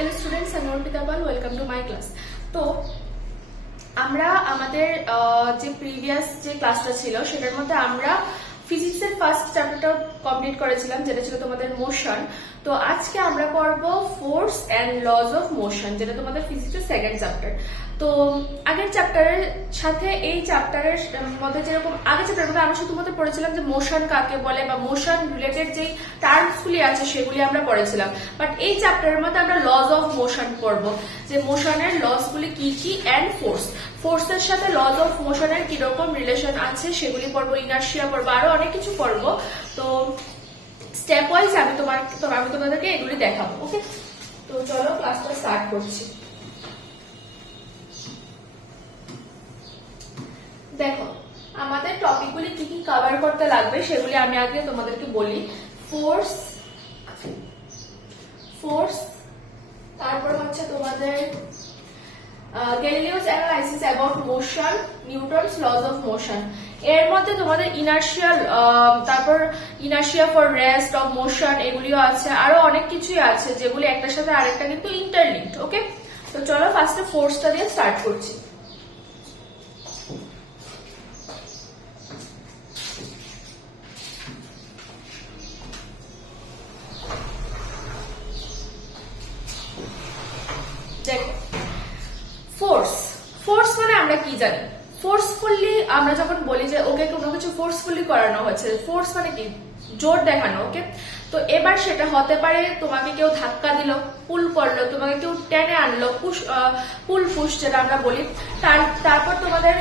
Hello students, আমি Arpita Pal. Welcome to my class. তো আমরা আমাদের যে প্রিভিয়াস যে ক্লাসটা ছিল সেটার মধ্যে আমরা ফিজিক্সের ফার্স্ট চ্যাপ্টারটা কমপ্লিট করেছিলাম, যেটা ছিল তোমাদের মোশন। তো আজকে আমরা পড়বো force and lodge of motion, যেটা তোমাদের ফিজিক্সের সেকেন্ড চ্যাপ্টার। তো আগের চ্যাপ্টারের সাথে এই চ্যাপ্টারের মধ্যে যেরকম আগের চ্যাপ্টারের মধ্যে আমরা শুধুমাত্র পড়েছিলাম যে মোশন কাকে বলে বা মোশন রিলেটেড যেই টার্মসগুলি আছে সেগুলি আমরা পড়েছিলাম, বাট এই চ্যাপ্টারের মধ্যে আমরা লজ অফ মোশন পড়বো, যে মোশনের লসগুলি কি কি অ্যান্ড ফোর্সের সাথে লজ অফ মোশনের কিরকম রিলেশন আছে সেগুলি পড়বো, ইনার্শিয়া পড়বো, আরো অনেক কিছু পড়বো। তো স্টেপ ওয়াইজ আমি তোমাদেরকে এগুলি দেখাবো। ওকে, তো চলো ক্লাসটা স্টার্ট করছি। দেখো, আমাদের টপিকগুলি কি কি কভার করতে লাগবে সেগুলি আমি আগে তোমাদেরকে বলি। ফোর্স, তারপর হচ্ছে তোমাদের Galileo's analysis about motion, Newton's laws of motion. এর মধ্যে তোমাদের ইনার্শিয়াল, তারপর inertia for rest of motion, এগুলিও আছে, আরো অনেক কিছুই আছে যেগুলি একটার সাথে আরেকটা কিন্তু ইন্টারলিঙ্কড। ওকে, তো চলো ফার্স্টে ফোর্সটা দিয়ে স্টার্ট করছি। দেখো, ফোর্স মানে আমরা কি জানি? ফোর্সফুলি আমরা যখন বলি যে ওকে কোনো কিছু ফোর্সফুলি করানো হচ্ছে, ফোর্স মানে কি? জোর দেখানো। ওকে, তো এবার সেটা হতে পারে তোমাকে কেউ ধাক্কা দিল, পুল করলো, তোমাকে কেউ টেনে আনলো, পুল পুশ যেটা আমরা বলি, তারপর তোমাদের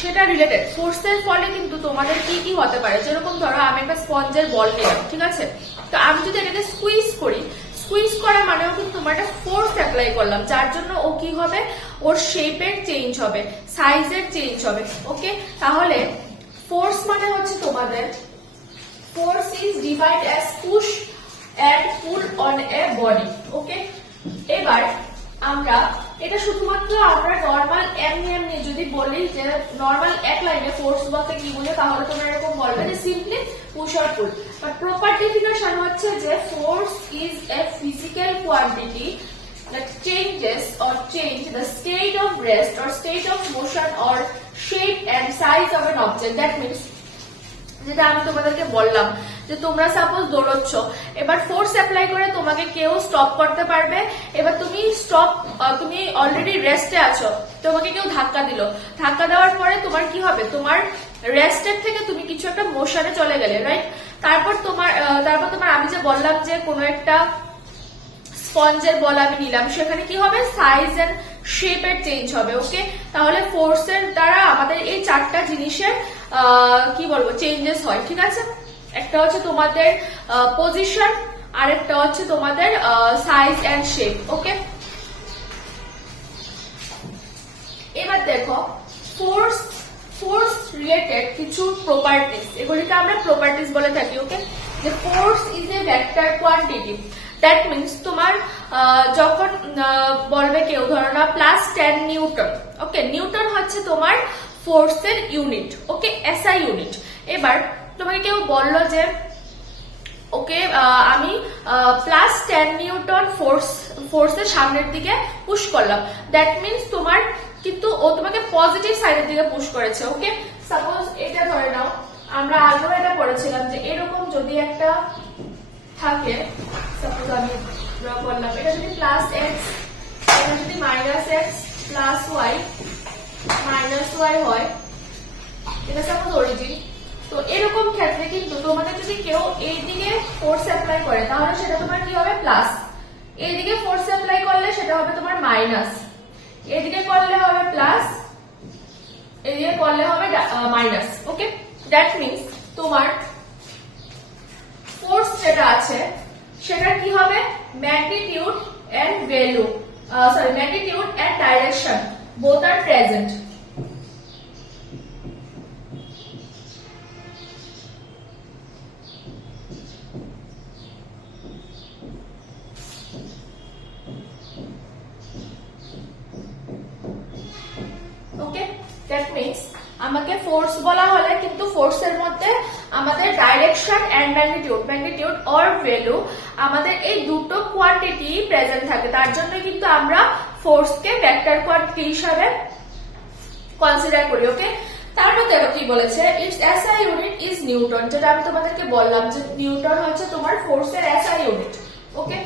সেটা রিলেটেড ফোর্সের ফলে কিন্তু তোমাদের কি কি হতে পারে। যেরকম ধরো আমি একটা স্পঞ্জের বল নিলাম, ঠিক আছে, তো আমি যদি এটাকে স্কুইজ করা মানেও কিন্তু তোমার একটা ফোর্স অ্যাপ্লাই করলাম, যার জন্য ও কি হবে, ওর শেপের চেঞ্জ হবে, সাইজের চেঞ্জ হবে। ওকে, তাহলে ফোর্স মানে হচ্ছে তোমাদের force is defined as push and pull on a body. Okay, এবার আমরা এটা শুধুমাত্র আমরা নর্মাল এমনি যদি বলি যে নর্মাল এক লাইনে ফোর্স বলতে কি বলে, তাহলে তোমরা এরকম বলবে যে simply push or pool. But proper definition হচ্ছে যে force is a physical quantity that changes or change the state of rest or state of motion or shape and size of an object. That means যেটা আমি তোমাদেরকে বললাম যে তোমরা suppose দৌড়চ্ছ, এবার force apply করে তোমাকে কেউ স্টপ করতে পারবে। এবার তুমি অলরেডি রেস্টে আছো, তোমাকে কেউ ধাক্কা দিল, ধাক্কা দেওয়ার পরে তোমার কি হবে, তোমার রেস্টের থেকে তুমি কিছু একটা মোশনে চলে গেলে, রাইট? তারপর তোমার আমি যে বললাম যে কোনো একটা স্পঞ্জের বল আমি নিলাম, সেখানে কি হবে, সাইজ এন্ড শেপের চেঞ্জ হবে। ওকে, তাহলে ফোর্সের দ্বারা আমাদের এই চারটা জিনিসের কি বলবো চেঞ্জেস হয়, ঠিক আছে? একটা হচ্ছে তোমাদের পজিশন, আরেকটা হচ্ছে তোমাদের সাইজ এন্ড শেপ। ওকে, এবার দেখো ফোর্স রিলেটেড কিছু প্রপার্টিজ, এগুলিকে আমরা প্রপার্টিজ বলে থাকি। ওকে, যে force is a vector quantity. That means তোমার যখন বলবে কেউ ধরো না +10 নিউটন, ওকে, নিউটন হচ্ছে তোমার ফোর্সের ইউনিট। ওকে, এসআই ইউনিট। এবার তোমাকে কেউ বললো যে ওকে আমি +10 নিউটন ফোর্সের সামনের দিকে পুশ করলাম, দ্যাট মিনস তোমার কিন্তু ও তোমাকে পজিটিভ সাইডের দিকে পুশ করেছে। ওকে, সাপোজ এটা ধরে নাও, আমরা আগেও এটা পড়েছিলাম যে এরকম যদি একটা থাকে, সাপোজ আমি ড্র করলাম, এটা যদি +x, এটা যদি -x +y হয়, এটা সাপোজ অরিজিন। তো এরকম ক্ষেত্রে কিন্তু তোমাদের যদি কেউ এই দিকে ফোর্স অ্যাপ্লাই করে তাহলে সেটা তোমার কি হবে, প্লাস। এইদিকে ফোর্স অ্যাপ্লাই করলে সেটা হবে তোমার মাইনাস, এদিকে করলে হবে প্লাস, এদিকে করলে হবে মাইনাস। ওকে, দ্যাট মিনস তোমার ফোর্স যেটা আছে সেটা কি হবে, magnitude and magnitude and direction both are present. Okay, that means আমাকে ফোর্স বলা হলে কিন্তু ফোর্সের মধ্যে আমাদের direction and magnitude or value আমাদের এই দুটো কোয়ান্টিটি প্রেজেন্ট থাকে, তার জন্য কিন্তু আমরা ফোর্সকে ভেক্টর কোয়ান্টিটি হিসাবে কনসিডার করি। ওকে, তারপর দেখো কি বলেছে, its SI unit is newton, যেটা আমি তোমাদেরকে বললাম যে নিউটন হচ্ছে তোমার ফোর্সের এসআই ইউনিট। ওকে,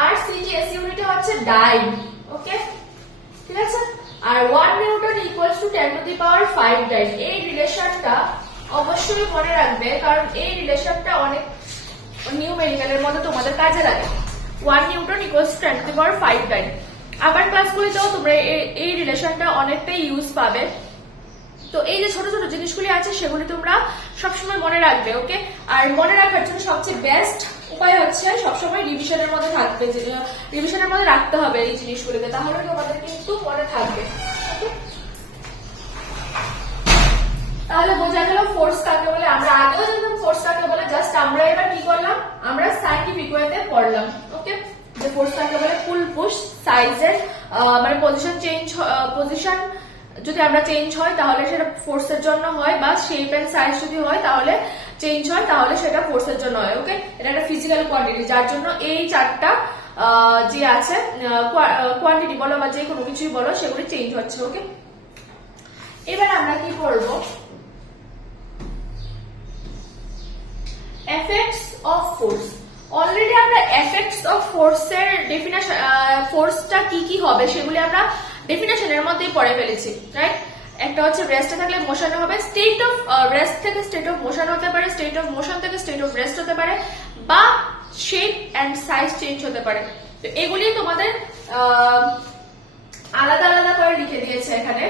আর সিজিএস ইউনিট হচ্ছে ডাইন। ওকে, ঠিক আছে। আর 1 newton equals to 10 to the power 5 dyne. এই রিলেশনটা অবশ্যই মনে রাখবে, কারণ এই রিলেশনটা অনেক নিউমেরিক্যালের মধ্যে তোমাদের কাজে লাগে। 1 newton equals to 10 to the power 5 dyne. আবার ক্লাসগুলিতেও তোমরা এই রিলেশনটা অনেকটাই ইউজ পাবে। তো এই যে ছোট ছোট জিনিসগুলি আছে সেগুলি তোমরা সবসময় মনে রাখবে। ওকে, আর মনে রাখার জন্য সবচেয়ে বেস্ট উপায় হচ্ছে সবসময় রিভিশনের মধ্যে থাকবে, যে রিভিশনের মধ্যে রাখতে হবে এই জিনিসগুলিকে, তাহলে তোমাদের কিন্তু মনে থাকবে। ওকে, তাহলে বোঝা গেল ফোর্স কাকে বলে। আমরা আগেও জানতাম ফোর্স কাকে বলে, জাস্ট আমরা এবার কি করলাম, আমরা সাইন্টিফিক ওয়েতে পড়লাম। ওকে, যে ফোর্স কাকে বলে, পুল পুশ সাইজের মানে পজিশন যদি আমরা চেঞ্জ হয় তাহলে সেটা ফোর্সের জন্য হয়, বা শেপ এন্ড সাইজ যদি হয় তাহলে চেঞ্জ হয় তাহলে সেটা ফোর্সের জন্য হয়। ওকে, এটা একটা ফিজিক্যাল কোয়ান্টিটি, যার জন্য এই চারটা যে আছে কোয়ান্টিটি বলো বা যে কোনো কিছুই বলো সেগুলি চেঞ্জ হচ্ছে। ওকে, এবার আমরা কি করবো, এফেক্টস অফ ফোর্স। অলরেডি আমরা এফেক্টস অফ ফোর্সের ডেফিনেশন, ফোর্সটা কি কি হবে সেগুলি আমরা ডেফিনেশনের মধ্যেই পড়ে ফেলেছি, রাইট। একটা হচ্ছে রেস্টে থাকলে মোশনে হবে, স্টেট অফ রেস্ট থেকে স্টেট অফ মোশন হতে পারে, স্টেট অফ মোশন থেকে স্টেট অফ রেস্ট হতে পারে, বা শেপ এন্ড সাইজ চেঞ্জ হতে পারে। তো এগুলি তোমাদের আলাদা আলাদা করে লিখে দিয়েছে এখানে।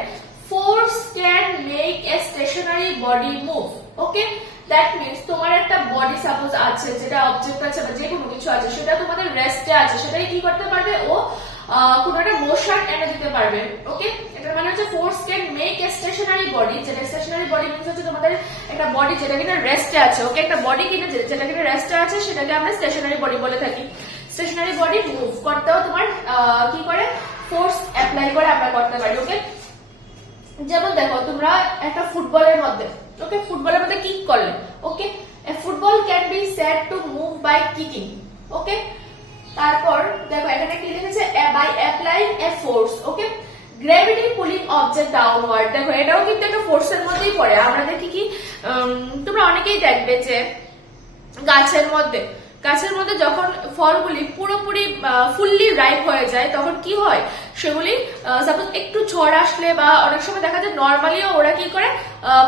Force can make a stationary body move. Okay, that means তোমার একটা বডি সাপোজ আছে, যেটা অবজেক্ট আছে বা যে কোনো কিছু আছে, সেটা তোমাদের রেস্টে আছে, সেটাই কি করতে পারবে, ও কোনো একটা মোশন এনে দিতে পারবে। ওকে, এটা মানে হচ্ছে force can make a stationary body, যেটা স্টেশনারি বডি মিনস হচ্ছে তোমাদের একটা বডি যেটা কিনা রেস্টে আছে। ওকে, একটা বডি কিনা যেটা কিনা রেস্টে আছে সেটাকে আমরা স্টেশনারি বডি বলে থাকি। স্টেশনারি বডি মুভ করতেও তোমার কি করে, ফোর্স অ্যাপ্লাই করে আমরা করতে পারি। ওকে, যেমন দেখো তোমরা একটা ফুটবলের মধ্যে, ওকে, ফুটবলের মধ্যে কিক করলে, okay, a football can be said to move by kicking. Okay, তারপর দেখো এখানে কি লিখেছে, by applying a force. Okay, gravity pulling object downward. দেখো এটাও কিন্তু একটা ফোর্সের মধ্যেই পড়ে। আমরা দেখি কি, তোমরা অনেকেই দেখবে যে গাছের মধ্যে যখন ফলগুলি পুরোপুরি ফুললি রাইপ হয়ে যায় তখন কি হয়, সেগুলি সাপোজ একটু ঝড় আসলে বা অনেক সময় দেখা যায় নর্মালিও ওরা কি করে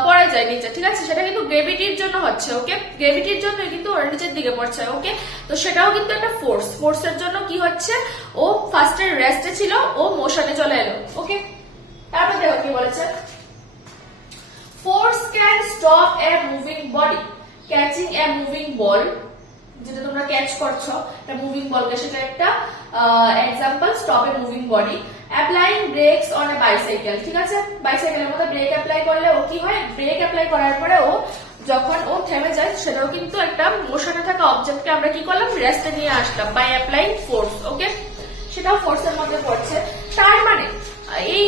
পড়ে যায় নিচে, ঠিক আছে, সেটা কিন্তু গ্রেভিটির জন্য হচ্ছে। ওকে, গ্রেভিটির জন্য কিন্তু ওরা নিচের দিকে পড়ছে। ওকে, তো সেটাও কিন্তু একটা ফোর্সের জন্য কি হচ্ছে, ও ফার্স্টে রেস্টে ছিল, ও মোশনে চলে এলো। ওকে, তারপর দেখো কি বলেছে, force can stop a moving body catching a moving ball. যেটা তোমরা ক্যাচ করছো একটা মুভিং বলকে, সেটা একটা example, stop a moving body. Applying brakes on a bicycle, ঠিক আছে, বাইসাইকেলের মধ্যে ব্রেক অ্যাপ্লাই করলে ও কি হয়, ব্রেক অ্যাপ্লাই করার পরে ও যখন ও থেমে যায় সেটাও কিন্তু একটা মোশনে থাকা অবজেক্টকে আমরা কি করলাম, রেস্টে নিয়ে আসলাম বাই অ্যাপ্লাইং ফোর্স। ওকে, সেটাও ফোর্সের মধ্যে পড়ছে। তার মানে এই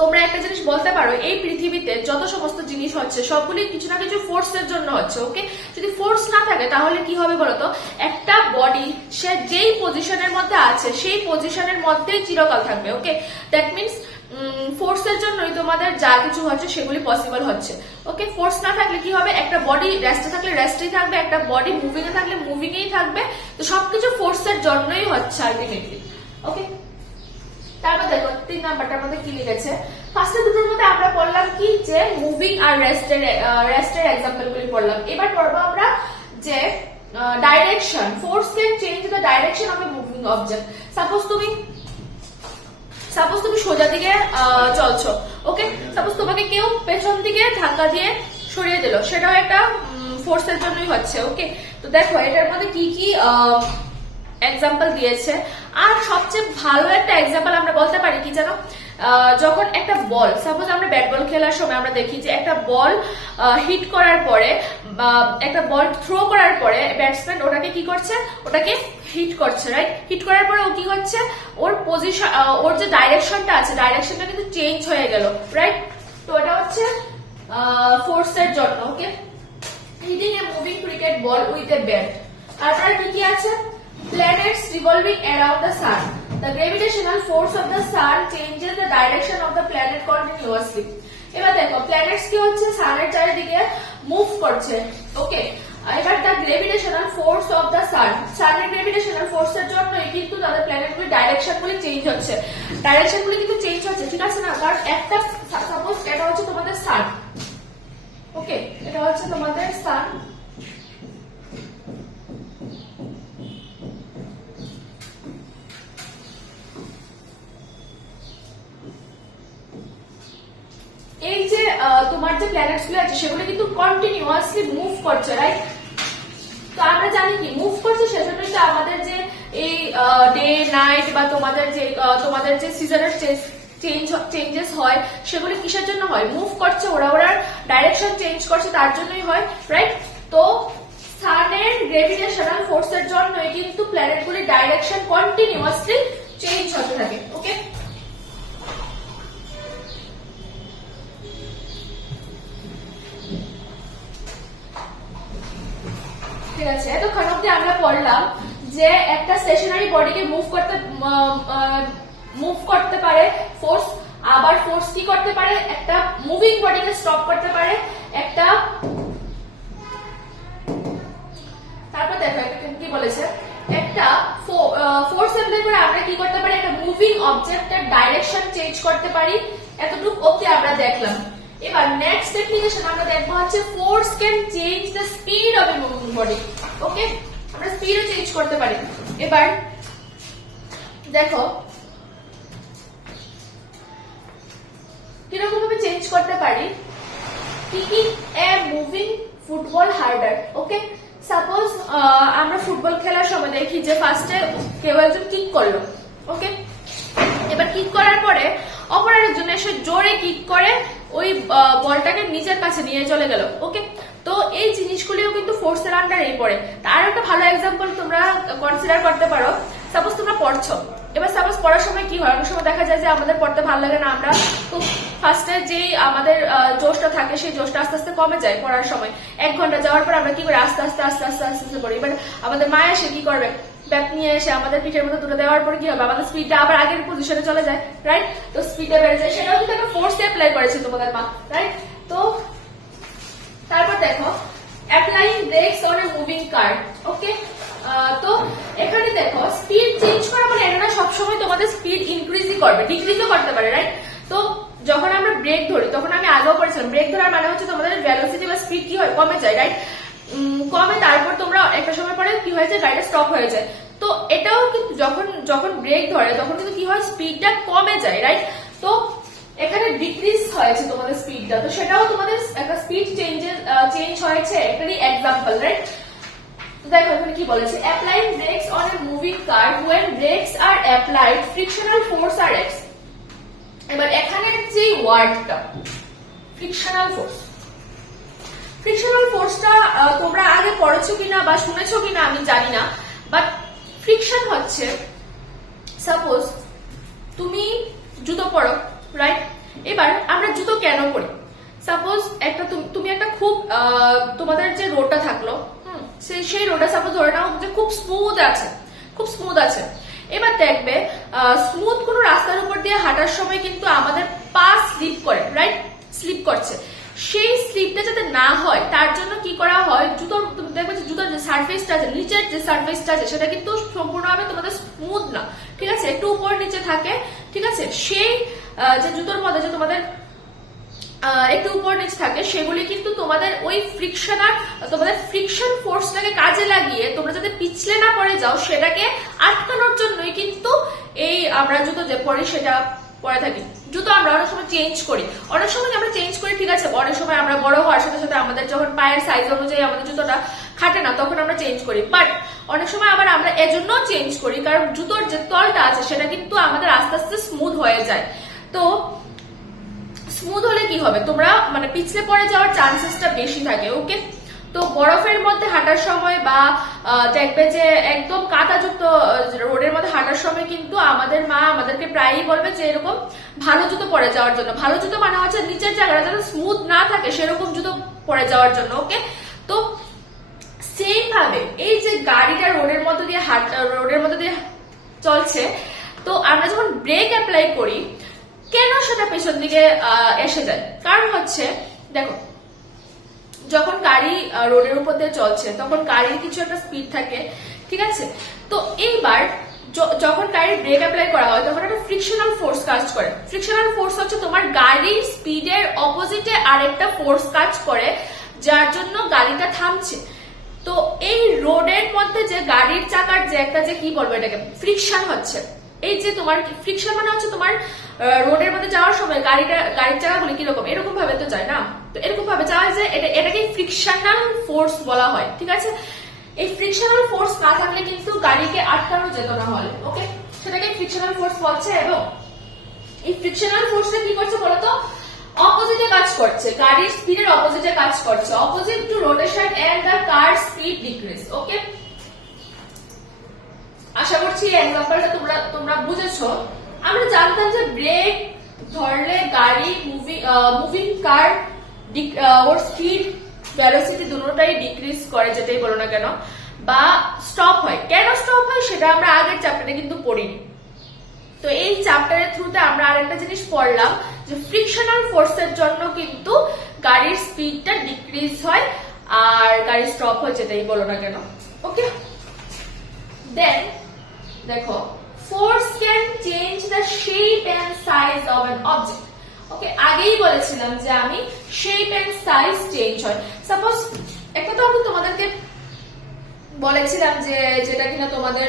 তোমরা একটা জিনিস বলতে পারো, এই পৃথিবীতে যত সমস্ত জিনিস হচ্ছে সবগুলি কিছু না কিছু ফোর্সের জন্য হচ্ছে। ওকে, যদি ফোর্স না থাকে তাহলে কি হবে বলতো, একটা বডি সে যেই পজিশনের মধ্যে আছে সেই পজিশনের মধ্যেই চিরকাল থাকবে। ওকে, দ্যাট মিনস ফোর্সের জন্যই তোমাদের যা কিছু হচ্ছে সেগুলি পসিবল হচ্ছে। ওকে, ফোর্স না থাকলে কি হবে, একটা বডি রেস্টে থাকলে রেস্টেই থাকবে, একটা বডি মুভিং এ থাকলে মুভিং এই থাকবে। তো সবকিছু ফোর্সের জন্যই হচ্ছে আলটিমেটলি। ওকে, তারপর দেখো 3 নাম্বারটার মধ্যে কি লিখেছে, ফার্স্টে দুটোর মধ্যে আমরা পড়লাম কি, যে মুভিং আর রেস্টের এক্সাম্পল গুলি পড়লাম। এবার পড়বো আমরা যে direction. Force can change the direction of a moving object. Suppose তুমি সোজা দিকে চলছো, ওকে, সাপোজ তোমাকে কেউ পেছন দিকে ধাক্কা দিয়ে সরিয়ে দিল, সেটাও একটা ফোর্সের জন্যই হচ্ছে। ওকে, তো দেখো এটার মধ্যে কি কি এক্সাম্পল দিয়েছে। আর সবচেয়ে ভালো একটা এক্সাম্পল আমরা বলতে পারি কি জানো, যখন একটা বল, সাপোজ আমরা ব্যাট বল খেলার সময় আমরা দেখি যে একটা বল হিট করার পরে, একটা বল থ্রো করার পরে ব্যাটসম্যান ওটাকে কি করছে, ওটাকে হিট করছে, রাইট। হিট করার পরে ও কি হচ্ছে, ওর পজিশন, ওর যে ডাইরেকশনটা আছে ডাইরেকশনটা কিন্তু চেঞ্জ হয়ে গেল, রাইট। তো এটা হচ্ছে ফোর্সের জন্য। Okay, hitting a moving cricket ball with a bat. তারপর কি কি আছে? planets revolving around the sun, the gravitational force of the sun changes the direction of the planet continuously। এবার দেখো প্ল্যানেটস কি হচ্ছে সানের চারিদিকে মুভ করছে। ওকে, এবার the gravitational force of the sun, সানের গ্রেভিটেশনাল ফোর্সের জন্যই কিন্তু তাদের প্ল্যানেটগুলি ডাইরেকশনগুলি চেঞ্জ হচ্ছে, ডাইরেকশনগুলি কিন্তু চেঞ্জ হচ্ছে, ঠিক আছে না? কারণ একটা সাপোজ এটা হচ্ছে তোমাদের সান, ওকে, এটা হচ্ছে তোমাদের সান, এই যে তোমার যে প্ল্যানেটস গুলো আছে সেগুলো কিন্তু কন্টিনিউয়াসলি মুভ করছে, রাইট? তো আমরা জানি কি মুভ করছে, সেজন্যই তো আমাদের যে এই ডে নাইট বা তোমাদের যে সিজনের চেঞ্জেস হয় সেগুলো কিসের জন্য হয়? মুভ করছে, ওরা ডাইরেকশন চেঞ্জ করছে, তার জন্যই হয়, রাইট? তো সানের গ্রেভিটেশনাল ফোর্সের জন্যই কিন্তু প্ল্যানেটগুলির ডাইরেকশন কন্টিনিউয়াসলি চেঞ্জ হতে থাকে। ওকে, ঠিক আছে, এতক্ষণ অব্দি আমরা পড়লাম যে একটা স্টেশনারি বডিকে মুভ করতে পারে ফোর্স, আবার ফোর্স কি করতে পারে? একটা মুভিং বডিকে স্টপ করতে পারে একটা। তারপর দেখো কি বলেছে, একটা ফোর্স অ্যাপ্লাই করে আমরা কি করতে পারি? একটা মুভিং অবজেক্টের ডাইরেকশন চেঞ্জ করতে পারি। এতটুকু অব্দি আমরা দেখলাম। এবার নেক্সট ডেফিনিশন আমরা দেখবো হচ্ছে force can change the speed of a moving body. Okay, আমরা স্পিডও চেঞ্জ করতে পারি। এবার দেখো কিরকম ভাবে চেঞ্জ করতে পারি? কিকিং এ মুভিং ফুটবল হার্ডার। ওকে, সাপোজ আমরা ফুটবল খেলার সময় দেখি যে ফার্স্টে কেউ একজন কিক করলো। ওকে, এবার কিক করার পরে অপরের জন্য এসে জোরে কিক করে ওই বলটাকে নিজের কাছে নিয়ে চলে গেল। ওকে, তো এই জিনিসগুলিও কিন্তু ফোর্সের আন্ডারেই পড়ে। তার একটা ভালো এক্সাম্পল তোমরা কনসিডার করতে পারো। সাপোজ তোমরা পড়ছো, এবার সাপোজ পড়ার সময় কি হয়? অনেক সময় দেখা যায় যে আমাদের পড়তে ভালো লাগে না, আমরা খুব ফার্স্টে যেই আমাদের জোশটা থাকে সেই জোশটা আস্তে আস্তে কমে যায় পড়ার সময়। 1 ঘন্টা যাওয়ার পর আমরা কি করি? আস্তে আস্তে আস্তে আস্তে আস্তে আস্তে পড়ি। এবার আমাদের মা এসে কি করবে? ব্যাপ নিয়ে এসে আমাদের পিঠের মধ্যে তুলে দেওয়ার পর কি হবে? আমাদের স্পিডটা আবার আগের পজিশনে চলে যায়, রাইট? তো স্পিডটা বেড়ে যায়, সেটাও কিন্তু একটা ফোর্স অ্যাপ্লাই করেছে তোমাদের মা, রাইট? তো তারপর দেখো applying brakes on a moving car. Okay, তো এখানে দেখো স্পিড চেঞ্জ করা মানে এটা না সবসময় তোমাদের স্পিড ইনক্রিজই করবে, ডিক্রিজও করতে পারে, রাইট? তো যখন আমরা ব্রেক ধরি, তখন আমি আগেও পড়েছিলাম ব্রেক ধরার মানে হচ্ছে তোমাদের ভেলোসিটি বা স্পিড কি হয়? কমে যায়, রাইট? কমে, তারপর তোমরা একটা সময় পরে কি হয়েছে? গাড়িটা স্টপ হয়ে যায়। তো এটাও কিন্তু যখন ব্রেক ধরে তখন কিন্তু কি হয়? স্পিডটা কমে যায়, রাইট? তো এখানে ডিক্রিজ হয়েছে তোমাদের স্পিডটা, তো সেটাও তোমাদের একটা স্পিড চেঞ্জ হয়েছে, এটারই এক্সাম্পল, রাইট? দেখো এখানে কি বলেছে, applying brakes on a moving car when brakes are applied frictional force are x। এবার এখানের যে ওয়ার্ডটা ফ্রিকশনাল ফোর্সটা তোমরা আগে পড়েছো কিনা বা শুনেছো কিনা আমি জানি না, বাট ফ্রিকশন হচ্ছে সাপোজ তুমি জুতো পরো, রাইট? এবার আমরা জুতো কেন পরি? সাপোজ তুমি একটা খুব তোমাদের যে রোডটা থাকলো, সেই রোডটা সাপোজ ধরে নাও যে খুব স্মুথ আছে। এবার দেখবে স্মুথ কোনো রাস্তার উপর দিয়ে হাঁটার সময় কিন্তু আমাদের পা স্লিপ করে, রাইট? স্লিপ করছে, সেই স্লিপটা যাতে না হয় তার জন্য কি করা হয়? দেখবে যে জুতোর যে সারফেসটা আছে, নিচের যে সারফেসটা আছে সেটা কিন্তু সম্পূর্ণভাবে তোমাদের স্মুথ না, ঠিক আছে? একটু উপর নিচে থাকে, ঠিক আছে? সেই যে জুতোর মধ্যে যে তোমাদের একটু উপর নিচ থাকে সেগুলি কিন্তু তোমাদের ওই ফ্রিকশন ফোর্সটাকে কাজে লাগিয়ে তোমরা যাতে পিছলে না পড়ে যাও সেটাকে আটকানোর জন্যই কিন্তু এই আমরা জুতো যে পরি সেটা পরে থাকি। জুতো আমরা অনেক সময় চেঞ্জ করি, ঠিক আছে? অনেক সময় আমরা বড় হওয়ার সাথে সাথে আমাদের যখন পায়ের সাইজ অনুযায়ী আমাদের জুতোটা খাটে না তখন আমরা চেঞ্জ করি, বাট অনেক সময় আবার আমরা এজন্য চেঞ্জ করি কারণ জুতোর যে তলটা আছে সেটা কিন্তু আমাদের আস্তে আস্তে স্মুথ হয়ে যায়। তো স্মুথ হলে কি হবে? তোমরা মানে পিছলে পড়ে যাওয়ার চান্সেসটা বেশি থাকে। ওকে, তো বরফের মধ্যে হাঁটার সময় বা দেখবে যে একদম কাদাযুক্ত রোডের মধ্যে হাঁটার পরার সময় কিন্তু আমাদের মা আমাদেরকে প্রায়ই বলবে যে এরকম ভালো জুতো পরে যাওয়ার জন্য। ভালো জুতো মানে হচ্ছে নিচের জায়গাটা যেন স্মুথ না থাকে সেরকম জুতো পরে যাওয়ার জন্য। ওকে, তো সেম ভাবে এই যে গাড়িটা রোডের মধ্যে দিয়ে চলছে, তো আমরা যখন ব্রেক অ্যাপ্লাই করি কেন সেটা পেছন দিকে এসে যায়? কারণ হচ্ছে দেখো, যখন গাড়ি রোডের উপর দিয়ে চলছে তখন গাড়ির কিছু একটা স্পিড থাকে, ঠিক আছে? তো এইবার যখন গাড়ির ব্রেক অ্যাপ্লাই করা হয় তখন একটা ফ্রিকশনাল ফোর্স কাজ করে। ফ্রিকশনাল ফোর্স হচ্ছে তোমার গাড়ির স্পিডের অপোজিটে আরেকটা ফোর্স কাজ করে, যার জন্য গাড়িটা থামছে। তো এই রোডের মধ্যে যে গাড়ির চাকার যে একটা যে কি বলবো এটাকে ফ্রিকশন হচ্ছে, এই যে তোমার ফ্রিকশন মানে হচ্ছে তোমার রোডের মধ্যে যাওয়ার সময় গাড়ির চাকাগুলি কিরকম এরকম ভাবে তো যায় না, তো এরকম ভাবে যায় যে এটাকে ফ্রিকশনাল ফোর্স বলা হয়, ঠিক আছে? এই ফ্রিকশনাল ফোর্স না থাকলে কিন্তু গাড়িকে আটকানো যেত না হলে। ওকে, সেটাকে ফ্রিকশনাল ফোর্স বলছে। এবং এই ফ্রিকশনাল ফোর্সটা কি করছে বলতো? অপোজিটে কাজ করছে, গাড়ির স্পিডের অপোজিটে কাজ করছে, opposite to rotation and the car speed decrease. Okay, আশা করছি এক্সাম্পলটা তোমরা বুঝেছো। আমরা জানতাম যে ব্রেক ধরলে গাড়ি মুভিং কার ওর স্পিড ভেলোসিটি দুটোটাই ডিক্রিজ করে, যেটাই বলো না কেন, বা স্টপ হয়। কেন স্টপ হয় সেটা আমরা আগের চ্যাপ্টারে কিন্তু পড়িনি। তো এই চ্যাপ্টারের থ্রুতে আমরা আরেকটা জিনিস পড়লাম যে ফ্রিকশনাল ফোর্সের জন্য কিন্তু গাড়ির স্পিডটা ডিক্রিজ হয় আর গাড়ি স্টপ হয়, যেটাই বলো না কেন। ওকে, দেন দেখো, force can change the shape and size of an object. Okay, আগেই বলেছিলাম যে আমি শেপ এন্ড সাইজ চেঞ্জ হয়। সাপোজ একটা তো আমি তোমাদেরকে বলেছিলাম যে যেটা কিনা তোমাদের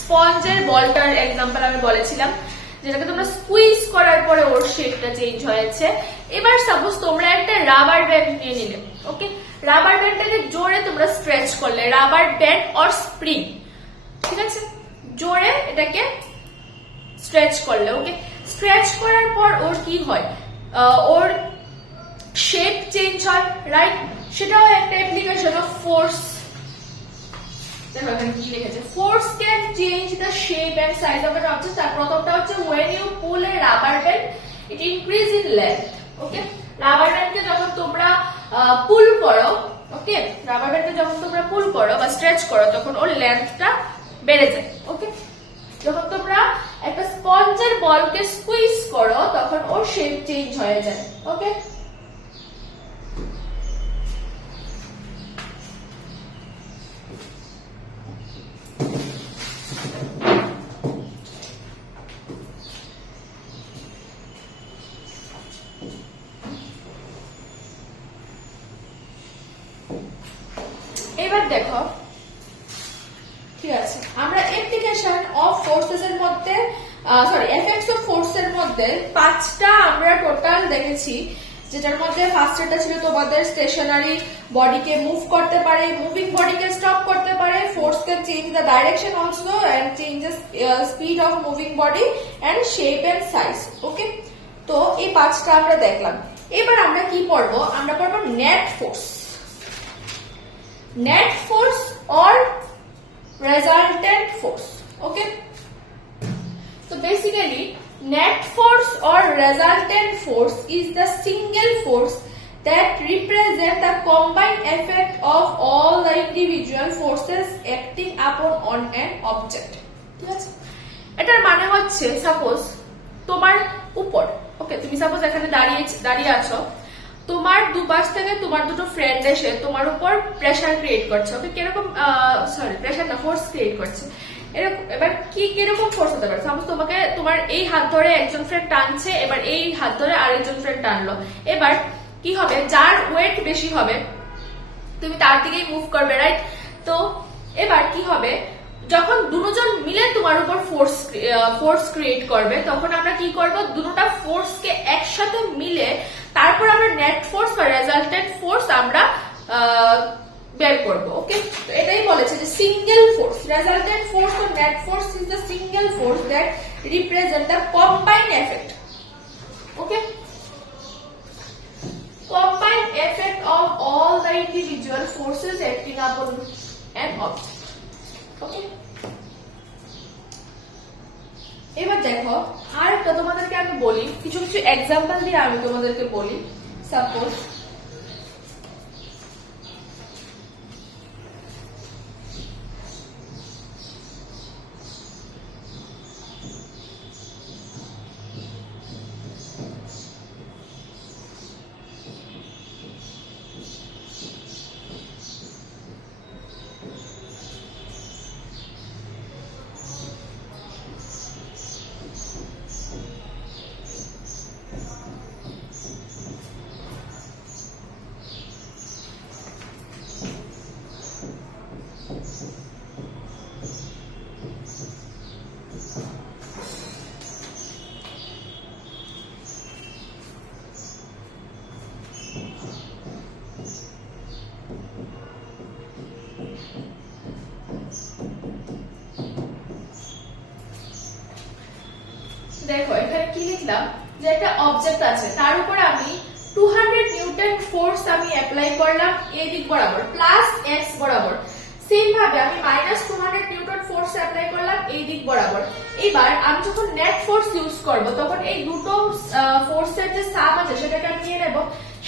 স্পঞ্জের বলটার এক্সাম্পল আমি বলেছিলাম, যেটাকে তোমরা স্কুইজ করার পরে ওর শেপটা চেঞ্জ হয়েছে। এবার সাপোজ তোমরা একটা রাবার ব্যান্ড নিয়ে নিলে, ওকে, রাবার ব্যান্ডটাকে জোরে তোমরা স্ট্রেচ করলে, রাবার ব্যান্ড অর স্প্রিং, ঠিক আছে, জোরে এটাকে স্ট্রেচ করলে, ওকে, স্ট্রেচ করার পর ওর কি হয়? ওর শেপ চেঞ্জ হয়, রাইট? সেটাও একটা অ্যাপ্লিকেশন অফ ফোর্স। দেখো এখানে কি লিখেছে, force can change the shape and size of an object. তার প্রথমটা হচ্ছে when you pull a rubber band it increase in length। Okay, rubber ব্যান্ডকে যখন তোমরা পুল করো, ওকে, রাবার ব্যান্ডকে যখন তোমরা পুল করো বা স্ট্রেচ করো তখন ওর লেন্থটা বেড়ে যায়। ওকে, যখন তোমরা একটা স্পঞ্জের বলকে স্কুইজ করো তখন ওর শেপ চেঞ্জ হয়ে যায়। ওকে, এবার দেখো, ঠিক আছে, আমরা অ্যাপ্লিকেশন অফ ফোর্সেস এর মধ্যে এফেক্টস অফ ফোর্স এর মধ্যে 5টা আমরা টোটাল দেখেছি, যেটার মধ্যে ফার্স্টটা ছিল তোমাদের স্টেশনারি বডিকে মুভ করতে পারে, মুভিং বডিকে স্টপ করতে পারে, force can change the direction also and changes speed of moving body and shape and size. Okay, তো এই 5টা আমরা দেখলাম। এবার আমরা কি পড়বো? আমরা পড়বো net force. Net force or resultant force. Okay, so basically net force or resultant force is the single force that represents the combined effect of all the individual forces acting upon on an object. ঠিক আছে, এটার মানে হচ্ছে suppose তোমার উপর, ওকে, তুমি suppose এখানে দাঁড়িয়ে আছো, তোমার দুপাশ থেকে তোমার দুটো ফ্রেন্ড এসে তোমার উপর প্রেসার ক্রিয়েট করছে। ওকে, কিরকম প্রেসার না, ফোর্স ক্রিয়েট করছে। এবার কিরকম ফোর্স হতে পারে? সাপোজ তোমার এই হাত ধরে একজন ফ্রেন্ড টানছে, এবার এই হাত ধরে আরেকজন ফ্রেন্ড টানলো। এবার কি হবে? যার ওয়েট বেশি হবে তুমি তার দিকেই মুভ করবে, রাইট? তো এবার কি হবে? যখন দুজন মিলে তোমার উপর ফোর্স ক্রিয়েট করবে তখন আমরা কি করব? দুটোটা ফোর্সকে একসাথে মিলে তারপর আমরা নেট ফোর্স বা রেজাল্টেন্ট ফোর্স আমরা বের করব। ওকে, তো এটাই বলেছে যে single force, resultant force or net force is the single force that represent the combined effect. Okay, combined effect of all the individual forces acting upon an object. ওকে, এবার দেখো আর একটা তোমাদেরকে আমি বলি, কিছু কিছু এক্সাম্পল দিয়ে আমি তোমাদেরকে বলি। সাপোজ দেখো এখানে কি লিখলাম, যে একটা অবজেক্ট আছে, তার উপর আমি 200 নিউটন ফোর্স আমি অ্যাপ্লাই করলাম এই দিক বরাবর প্লাস এক্স বরাবর। সেম ভাবে আমি -200 নিউটন ফোর্স অ্যাপ্লাই করলাম এই দিক বরাবর। এবার আমি যখন নেট ফোর্স ইউজ করব তখন এই দুটো ফোর্সের যে সাম আছে সেটাকে আমি নিয়ে নেব,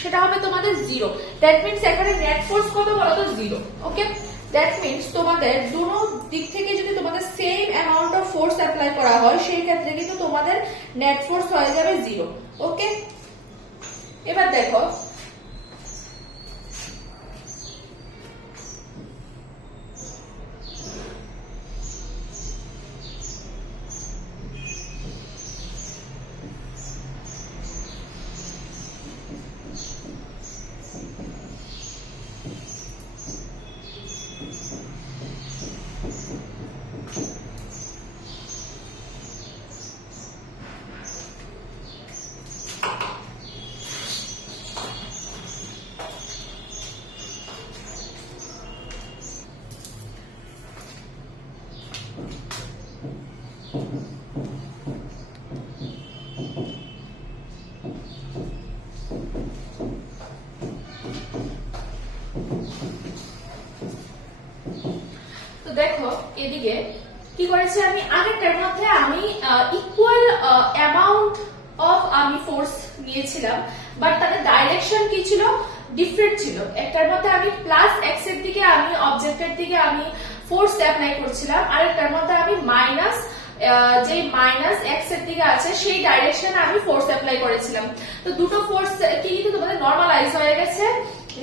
সেটা হবে তোমাদের 0। দ্যাট মিন্স এখানে নেট ফোর্স কত বলো তো 0। ওকে, দ্যাট মিন্স তোমাদের দুটো দিক থেকে যদি তোমাদের same amount of force apply করা হয় সেই ক্ষেত্রে কিন্তু তোমাদের নেট ফোর্স হয়ে যাবে 0। ওকে, এবার দেখো দেখো এদিকে কি করেছে, আমি আগেরটার মধ্যে আমি ইকুয়াল অ্যামাউন্ট অফ আমি ফোর্স নিয়েছিলাম, বাট তাদের ডাইরেকশন কি ছিল, ডিফারেন্ট ছিল। একটার মধ্যে আমি প্লাস এক্স এর দিকে আমি অবজেক্টের দিকে আমি ফোর্স অ্যাপ্লাই করছিলাম, আরেকটার মধ্যে আমি মাইনাস যে মাইনাস এক্স এর দিকে আছে সেই ডাইরেকশনে আমি ফোর্স অ্যাপ্লাই করেছিলাম। তো দুটো ফোর্স কি কিন্তু তোমাদের নরমালাইজ হয়ে গেছে,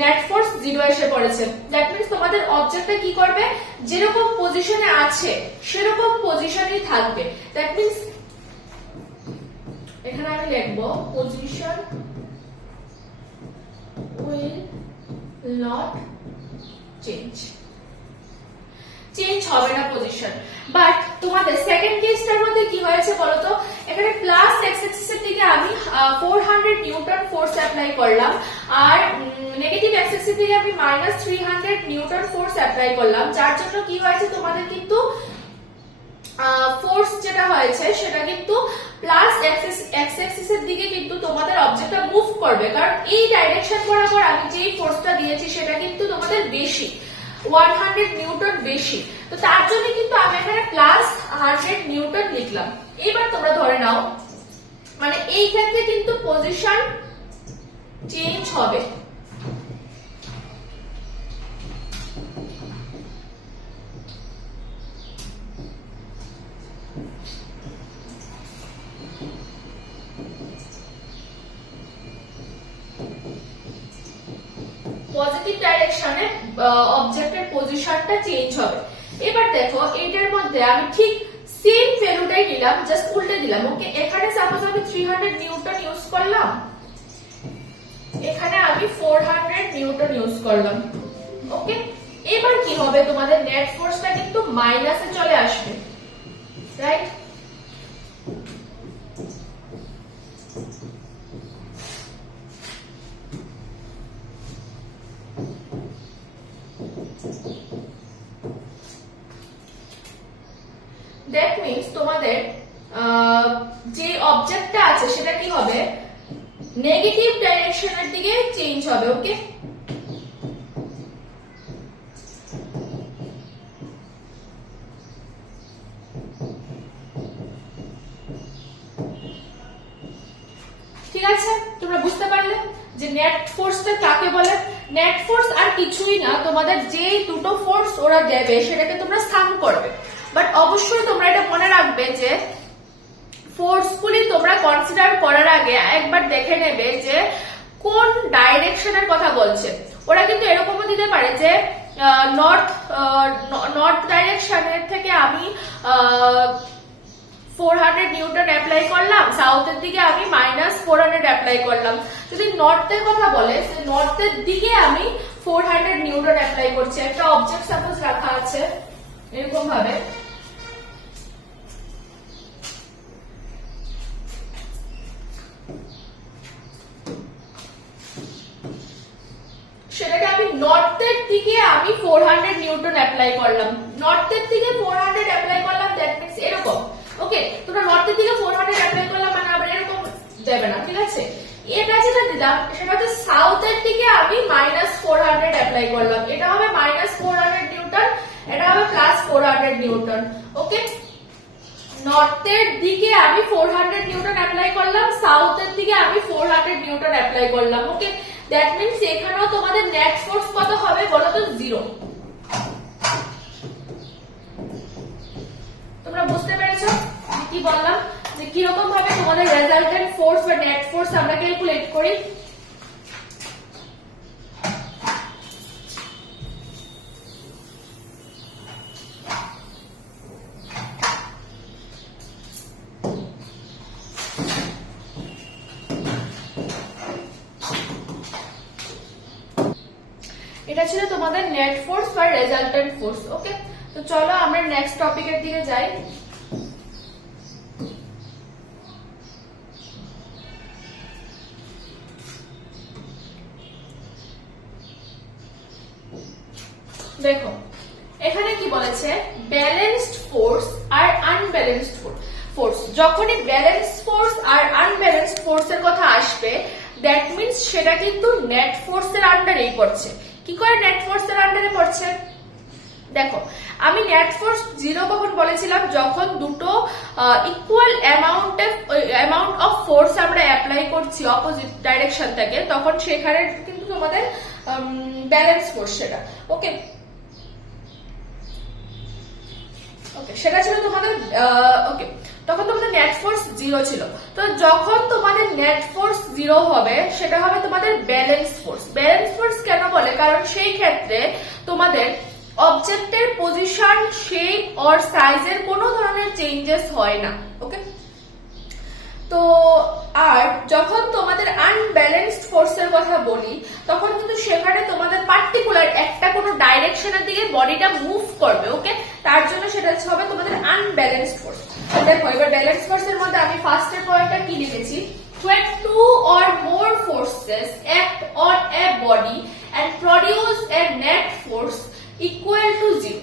নেট ফোর্স 0 এসে পড়েছে। দ্যাট মিন্স তোমাদের অবজেক্টটা কি করবে, যেরকম পজিশনে আছে সেরকম পজিশনেই থাকবে। দ্যাট মিন্স এখানে আমি লিখবো position will not change, change হবে না পজিশন। বাট তোমাদের সেকেন্ড কেসটার মধ্যে কি হয়েছে বলতো, এখানে প্লাস এক্স অ্যাক্সিস এর দিকে আমি 400 নিউটন ফোর্স অ্যাপ্লাই করলাম, আর নেগেটিভ এক্স অ্যাক্সিস এর দিকে আমি -300 নিউটন ফোর্স অ্যাপ্লাই করলাম, যার জন্য কি হয়েছে তোমাদের কিন্তু ফোর্স যেটা হয়েছে সেটা কিন্তু প্লাস এক্স অ্যাক্সিস এর দিকে কিন্তু তোমাদের অবজেক্টটা মুভ করবে, কারণ এই ডাইরেকশন বরাবর আমি যেই ফোর্সটা দিয়েছি সেটা কিন্তু তোমাদের বেশি, 100 নিউটন বেশি। তো তার জন্য কিন্তু আমি এখানে +100 নিউটন লিখলাম। এবার তোমরা ধরে নাও, মানে এই ক্ষেত্রে কিন্তু পজিশন চেঞ্জ হবে। পজিটিভ ডাইরেকশনে অবজেক্টের পজিশনটা চেঞ্জ হবে। এবার দেখো এইটার মধ্যে আমি ঠিক সেম ভ্যালুটাই নিলাম, জাস্ট উল্টে দিলাম। ওকে, এখানে সাপোজ আমি 300 নিউটন ইউজ করলাম, এখানে আমি 400 নিউটন ইউজ করলাম। ওকে, এবার কি হবে, তোমাদের নেট ফোর্সটা কিন্তু মাইনাসে চলে আসবে, রাইট? দ্যাট মিন্স তোমাদের যে অবজেক্টটা আছে সেটা কি হবে, নেগেটিভ ডাইরেকশনের দিকে চেঞ্জ হবে। ওকে, ঠিক আছে, তোমরা বুঝতে পারলে যে নেট ফোর্সটা কাকে বলে। নেট ফোর্স আর কিছুই না, তোমাদের যে দুটো ফোর্স ওরা দেবে সেটাকে তোমরা সাম করবে। বাট অবশ্যই তোমরা এটা মনে রাখবে যে ফোর্সফুলি তোমরা কনসিডার করার আগে একবার দেখে নেবে যে কোন ডাইরেকশনের কথা বলছে। ওরা কিন্তু এরকমও দিতে পারে যে নর্থ ডাইরেকশনের থেকে আমি 400 নিউটন অ্যাপ্লাই করলাম, সাউথের দিকে আমি -400 অ্যাপ্লাই করলাম। যদি নর্থের কথা বলে, নর্থের দিকে আমি 400 নিউটন অ্যাপ্লাই করছি। একটা অবজেক্ট সাপোজ রাখা আছে এরকম ভাবে, সেটাকে আমি নর্থের দিকে আমি 400 নিউটন অ্যাপ্লাই করলাম, নর্থের দিকে 400 অ্যাপ্লাই করলাম, দ্যাট মিন্স এরকম। ওকে, তোমরা নর্থের দিকে 400 অ্যাপ্লাই করলাম মানে আবার এরকম দেবে না, ঠিক আছে। এটা যেটা দিলাম সেটা হচ্ছে সাউথের দিকে আমি -400 অ্যাপ্লাই করলাম, এটা হবে -400 নিউটন, এটা হবে +400 নিউটন। ওকে, নর্থের দিকে আমি 400 নিউটন অ্যাপ্লাই করলাম, সাউথের দিকে আমি 400 নিউটন অ্যাপ্লাই করলাম। ওকে, দ্যাট মিন্স এখানেও তোমাদের নেট ফোর্স কত হবে বলো তো? 0। তোমরা বুঝতে পেরেছো কি বললাম, যে কিরকম ভাবে তোমাদের রেজাল্টেন্ট ফোর্স বা নেট ফোর্স আমরা ক্যালকুলেট করি। এটা ছিল তোমাদের নেট ফোর্স বা রেজাল্টেন্ট ফোর্স। ওকে, তো চলো আমরা নেক্সট টপিকের দিকে যাই। দেখো এখানে কি বলেছে, ব্যালেন্সড ফোর্স আর আনব্যালেন্সড ফোর্স। যখনই ব্যালেন্স ফোর্স আর আনব্যালেন্সড ফোর্সের কথা আসবে, দ্যাট মিন্স সেটা কিন্তু নেট ফোর্সের আন্ডারেই পড়ছে। কি করে নেট ফোর্সের আন্ডারে পড়ছে? দেখো, আমি নেট ফোর্স 0 কখন বলেছিলাম? যখন দুটো ইকুয়াল অ্যামাউন্ট অফ ফোর্স আমরা অ্যাপ্লাই করছি অপোজিট ডাইরেকশন থেকে, তখন সেখানে কিন্তু তোমাদের ব্যালেন্স ফোর্স সেটা। ওকে, সেটা ছিল তোমাদের ওকে, তখন তোমাদের নেট ফোর্স 0 ছিল। তো যখন তোমাদের নেট ফোর্স 0 হবে, সেটা হবে তোমাদের ব্যালেন্স ফোর্স। ব্যালেন্স ফোর্স কেন বলে? কারণ সেই ক্ষেত্রে তোমাদের অবজেক্টের পজিশন, শেপ অর সাইজের কোনো ধরনের চেঞ্জেস হয় না। ওকে, তো আর যখন তোমাদের আনব্যালেন্সড ফোর্সের কথা বলি, তখন কিন্তু সেখানে তোমাদের পার্টিকুলার একটা কোনো ডাইরেকশনের দিকে বডিটা মুভ করবে। ওকে, তার জন্য সেটা হবে তোমাদের আনব্যালেন্সড ফোর্স। দেখো এবার ব্যালেন্স ফোর্সের মধ্যে আমি ফার্স্টের পয়েন্টটা কি লিখেছি, when two or more forces act on a body and produce a net force equal to 0.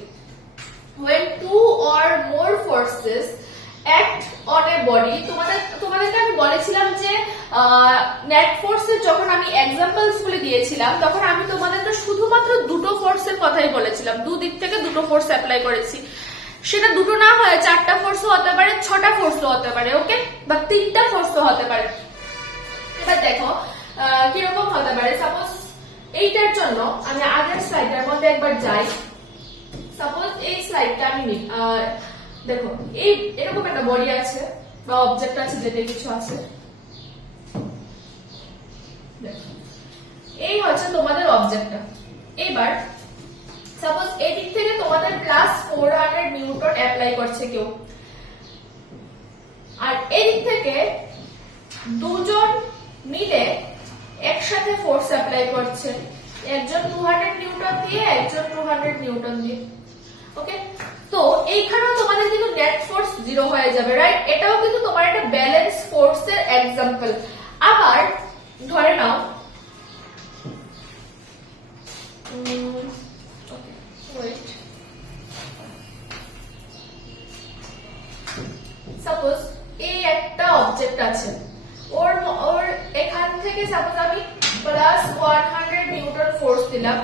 When two or more forces act on a body, তোমাদেরকে আমি বলেছিলাম যে নেট ফোর্সের যখন আমি এক্সাম্পলস গুলো দিয়েছিলাম, তখন আমি তোমাদেরকে শুধুমাত্র দুটো ফোর্সের কথাই বলেছিলাম, দুদিক থেকে দুটো ফোর্স অ্যাপ্লাই করেছি। সেটা দুটো না হয় 4টা ফোর্সও হতে পারে, 6টা ফোর্সও হতে পারে। ওকে, বা 3টা ফোর্সও হতে পারে। এবার দেখো কিরকম হতে পারে। সাপোজ এইটার জন্য আমি আগের স্লাইডের মধ্যে একবার যাই। সাপোজ এই স্লাইডটা আমি দেখো এই এরকম একটা বডি আছে বা অবজেক্ট আছে, যেটা কিছু আছে, এই হচ্ছে তোমাদের অবজেক্টটা। এবার সাপোজ এই দিক থেকে তোমাদের +400 নিউটন অ্যাপ্লাই করছে কেউ, আর এই দিক থেকে দুজন মিলে একসাথে ফোর্স অ্যাপ্লাই করছে, একজন 200 নিউটন দিয়ে, একজন 200 নিউটন দিয়ে। ওকে, তো এইখানেও তোমাদের কিন্তু নেট ফোর্স 0 হয়ে যাবে, রাইট? এটাও কিন্তু তোমার একটা ব্যালেন্স ফোর্সের এক্সাম্পল। আবার ধরে নাও সাপোজ এই একটা অবজেক্ট আছে, ওর এখান থেকে সাপোজ আমি +100 নিউটন ফোর্স দিলাম,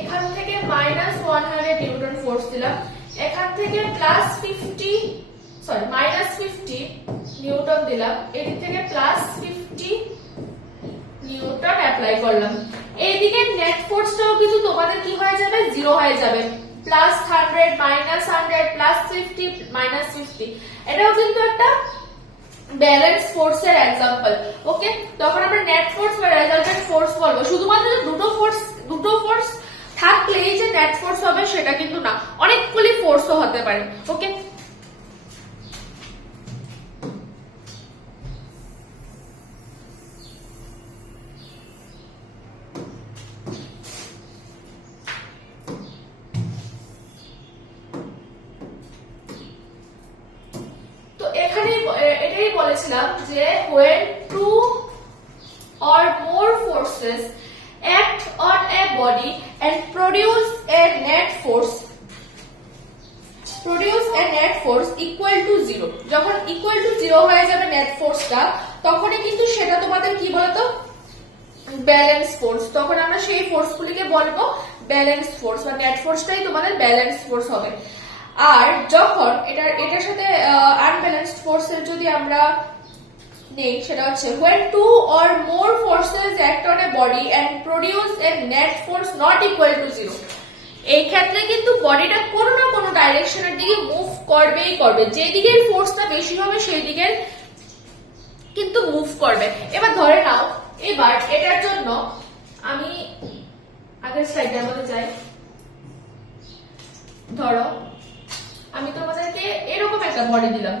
এখান থেকে -100 নিউটন ফোর্স দিলাম, এখান থেকে +50 সরি -50 নিউটন দিলাম, এদিক থেকে +50 নিউটন অ্যাপ্লাই করলাম। এইদিকে নেট ফোর্সটাও কিন্তু তোমাদের কি হয়ে যাবে, 0 হয়ে যাবে। +100 -100 +50 -50, এটাও কিন্তু একটা ব্যালেন্স ফোর্সের एग्जांपल। ওকে, তখন আমরা নেট ফোর্স বা রেজাল্টেন্ট ফোর্স বলবো। শুধুমাত্র দুটো ফোর্স থাকলেই যে নেট ফোর্স হবে সেটা কিন্তু না, অনেকগুলি ফোর্সও হতে পারে। ওকে, এটাই বলেছিলাম যে when two or more forces act on a body and produce a net force equal to 0, যখন equal to 0 হয়ে যাবে নেট ফোর্সটা, তখনই কিন্তু সেটা তোমাদের কি বলতো, ব্যালেন্স ফোর্স। তখন আমরা সেই ফোর্সগুলিকে বলবো ব্যালেন্স ফোর্স, বা নেট ফোর্সটাই তোমাদের ব্যালেন্স ফোর্স হবে। আর যখন এটার সাথে আনব্যালেন্সড ফোর্সের যদি আমরা নেই, সেটা হচ্ছে when two or more forces act on a body and produce a net force not equal to 0, এই ক্ষেত্রে কিন্তু বডিটা কোনো না কোনো ডাইরেকশনের দিকে মুভ করবেই করবে। যেদিকে ফোর্সটা বেশি হবে সেই দিকে কিন্তু মুভ করবে। এবার ধরে নাও, এবার এটার জন্য আমি আগের স্লাইডের মধ্যে যাই। ধরো আমি তোমাদেরকে এরকম একটা বডি দিলাম,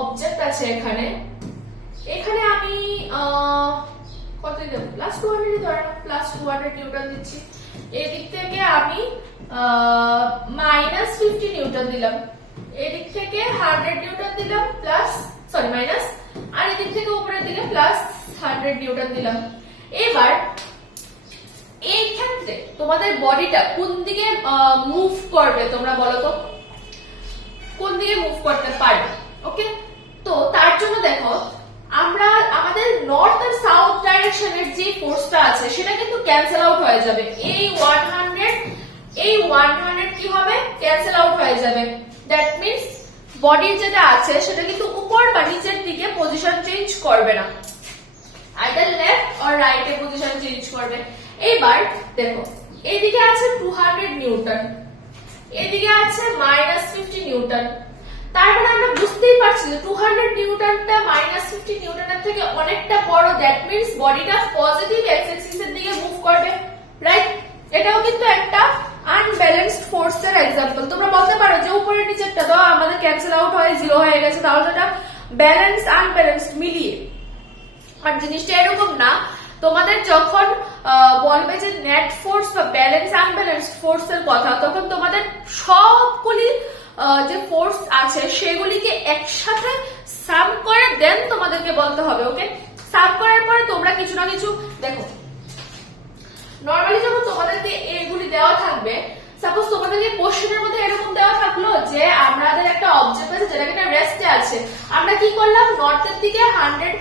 অবজেক্ট আছে এখানে আমি কত দিলাম, +200 ধরে নাও, +200 নিউটন দিচ্ছি। এদিক থেকে আমি -50 নিউটন দিলাম, এদিক থেকে 100 নিউটন দিলাম মাইনাস, আর এদিক থেকে উপরের দিকে +100 নিউটন দিলাম। এবার এই ক্ষেত্রে তোমাদের বডিটা কোন দিকে মুভ করবে, তোমরা বলো তো কোন দিকে মুভ করতে পারবে? ওকে, তো তার জন্য দেখো আমরা আমাদের নর্থ আর সাউথ ডাইরেকশনের যে ফোর্সটা আছে সেটা কিন্তু ক্যান্সেল আউট হয়ে যাবে। এই 100 কি হবে, ক্যান্সেল আউট হয়ে যাবে। দ্যাট মিন্স বডির যেটা আছে সেটা কিন্তু উপর বা নিচের দিকে পজিশন চেঞ্জ করবে না, either left or write a position change করবে। এবার দেখো এইদিকে আছে 200 নিউটন, এদিকে আছে -50 নিউটন। তার মানে আমরা বুঝতেই পারছি যে 200 নিউটনটা -50 নিউটনের থেকে অনেকটা বড়। দ্যাট মিন্স বডিটা পজিটিভ এক্স অ্যাক্সিস এর দিকে মুভ করবে, রাইট? এটাও কিন্তু একটা আনব্যালেন্সড ফোর্সের एग्जांपल। তোমরা বলতে পারো যে উপরের নিচেরটা তো আমাদের ক্যান্সেল আউট হয়ে 0 হয়ে গেছে, তাহলে এটা ব্যালেন্স আনব্যালেন্সড মিলিয়ে। আর জিনিসটা এরকম না, তোমাদের যখন বলবে যে নেট ফোর্স বা ব্যালেন্স আনব্যালেন্সড ফোর্সের কথা, তখন তোমাদের সবগুলি যে ফোর্স আছে সেগুলিকে একসাথে সাম করে দেন তোমাদেরকে বলতে হবে। ওকে, সাম করার পরে তোমরা কিছু না কিছু দেখো, নরমালি যখন তোমাদেরকে এগুলি দেওয়া থাকবে, সাপোজ তোমাদেরকে কোশ্চেনের মধ্যে এরকম দেওয়া থাকলো যে আমাদের একটা অবজেক্ট আছে যেটা কিনা রেস্টে আছে, আমরা কি করলাম, নর্থের দিকে 100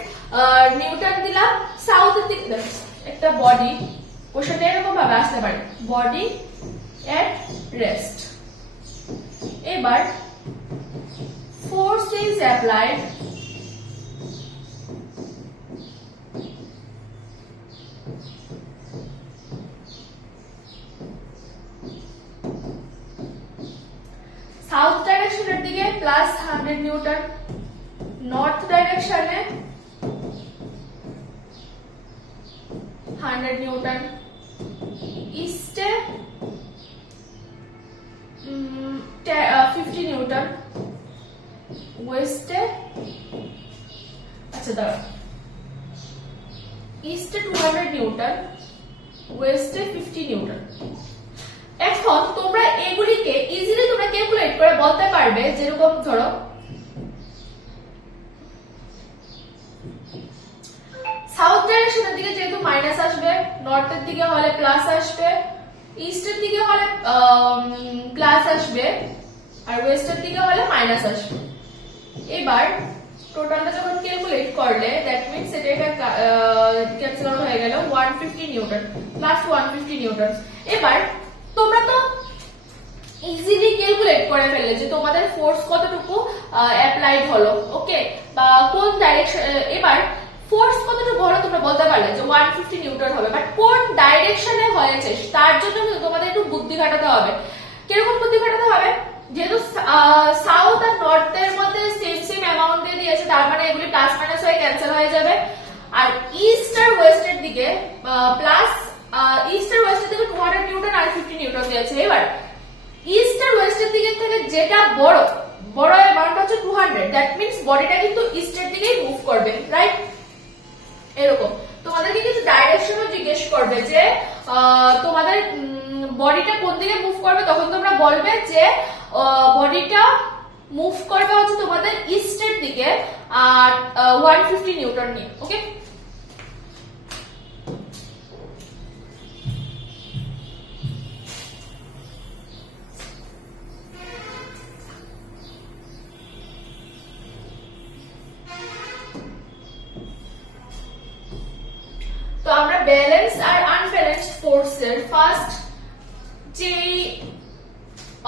নিউটন দিলাম, সাউথের দিকে একটা বডি, কোশ্চেনটা এরকম ভাবে আসতে পারে, বডি এট রেস্ট। এবার ফোর্স ইজ অ্যাপ্লাইড সাউথ ডাইরেকশনের দিকে +100 নিউটন, নর্থ ডাইরেকশনে 100 নিউটন, ইস্টে 50 নিউটন, ওয়েস্টে দাঁড়া, ইস্টে 200 নিউটন, ওয়েস্টে 50 নিউটন। এখন তোমরা এগুলিকে ইজিলি তোমরা ক্যালকুলেট করে বলতে পারবে, যেরকম ধরো সাউথ ডাইরেকশনের দিকে যেহেতু মাইনাস আসবে, নর্থের দিকে হলে প্লাস আসবে, ইস্টের দিকে হলে প্লাস আসবে, আর ওয়েস্টের দিকে হলে মাইনাস আসবে। এবার টোটালটা যখন ক্যালকুলেট করলে দ্যাট মিন্স এটা ক্যান্সেল আউট হয়ে গেল 150 নিউটন প্লাস 150 নিউটন। এবার তোমরা তো ইজিলি ক্যালকুলেট করে ফেললে যে তোমাদের ফোর্স কতটুকু অ্যাপ্লাইড হলো, ওকে, বা কোন ডাইরেকশন। এবার ফোর্স কতটুকু হলো তোমরা বলতে পারলে যে 150 নিউটন হবে, বাট কোন ডাইরেকশনে হয়েছে তার জন্য তোমাদের একটু বুদ্ধি খাটাতে হবে। কিরকম বুদ্ধি খাটাতে হবে? যেহেতু সাউথ আর নর্থ এর মধ্যে সেম সেম অ্যামাউন্ট দিয়ে দিয়েছে, তার মানে এগুলি প্লাস মাইনাস হয়ে ক্যান্সেল হয়ে যাবে। আর ইস্ট আর ওয়েস্টের দিকে প্লাস ইস্ট আর ওয়েস্টের দিকে 200 নিউটন আর 50 নিউটন দিয়েছে। এবার ইস্ট আর ওয়েস্টের দিকে থেকে যেটা বড় অ্যামাউন্ট হচ্ছে 200, দ্যাট মিন্স বডিটা কিন্তু ইস্টের দিকেই মুভ করবে, রাইট? এরকম তোমাদেরকে কিছু ডাইরেকশনও জিজ্ঞেস করবে যে তোমাদের বডিটা কোন দিকে মুভ করবে, তখন তোমরা বলবে যে বডিটা মুভ করবে হচ্ছে তোমাদের ইস্টের দিকে আর 150 নিউটন নিয়ে, ওকে? তো আমরা ব্যালেন্স আর আনব্যালেন্সড ফোর্সের ফার্স্ট যে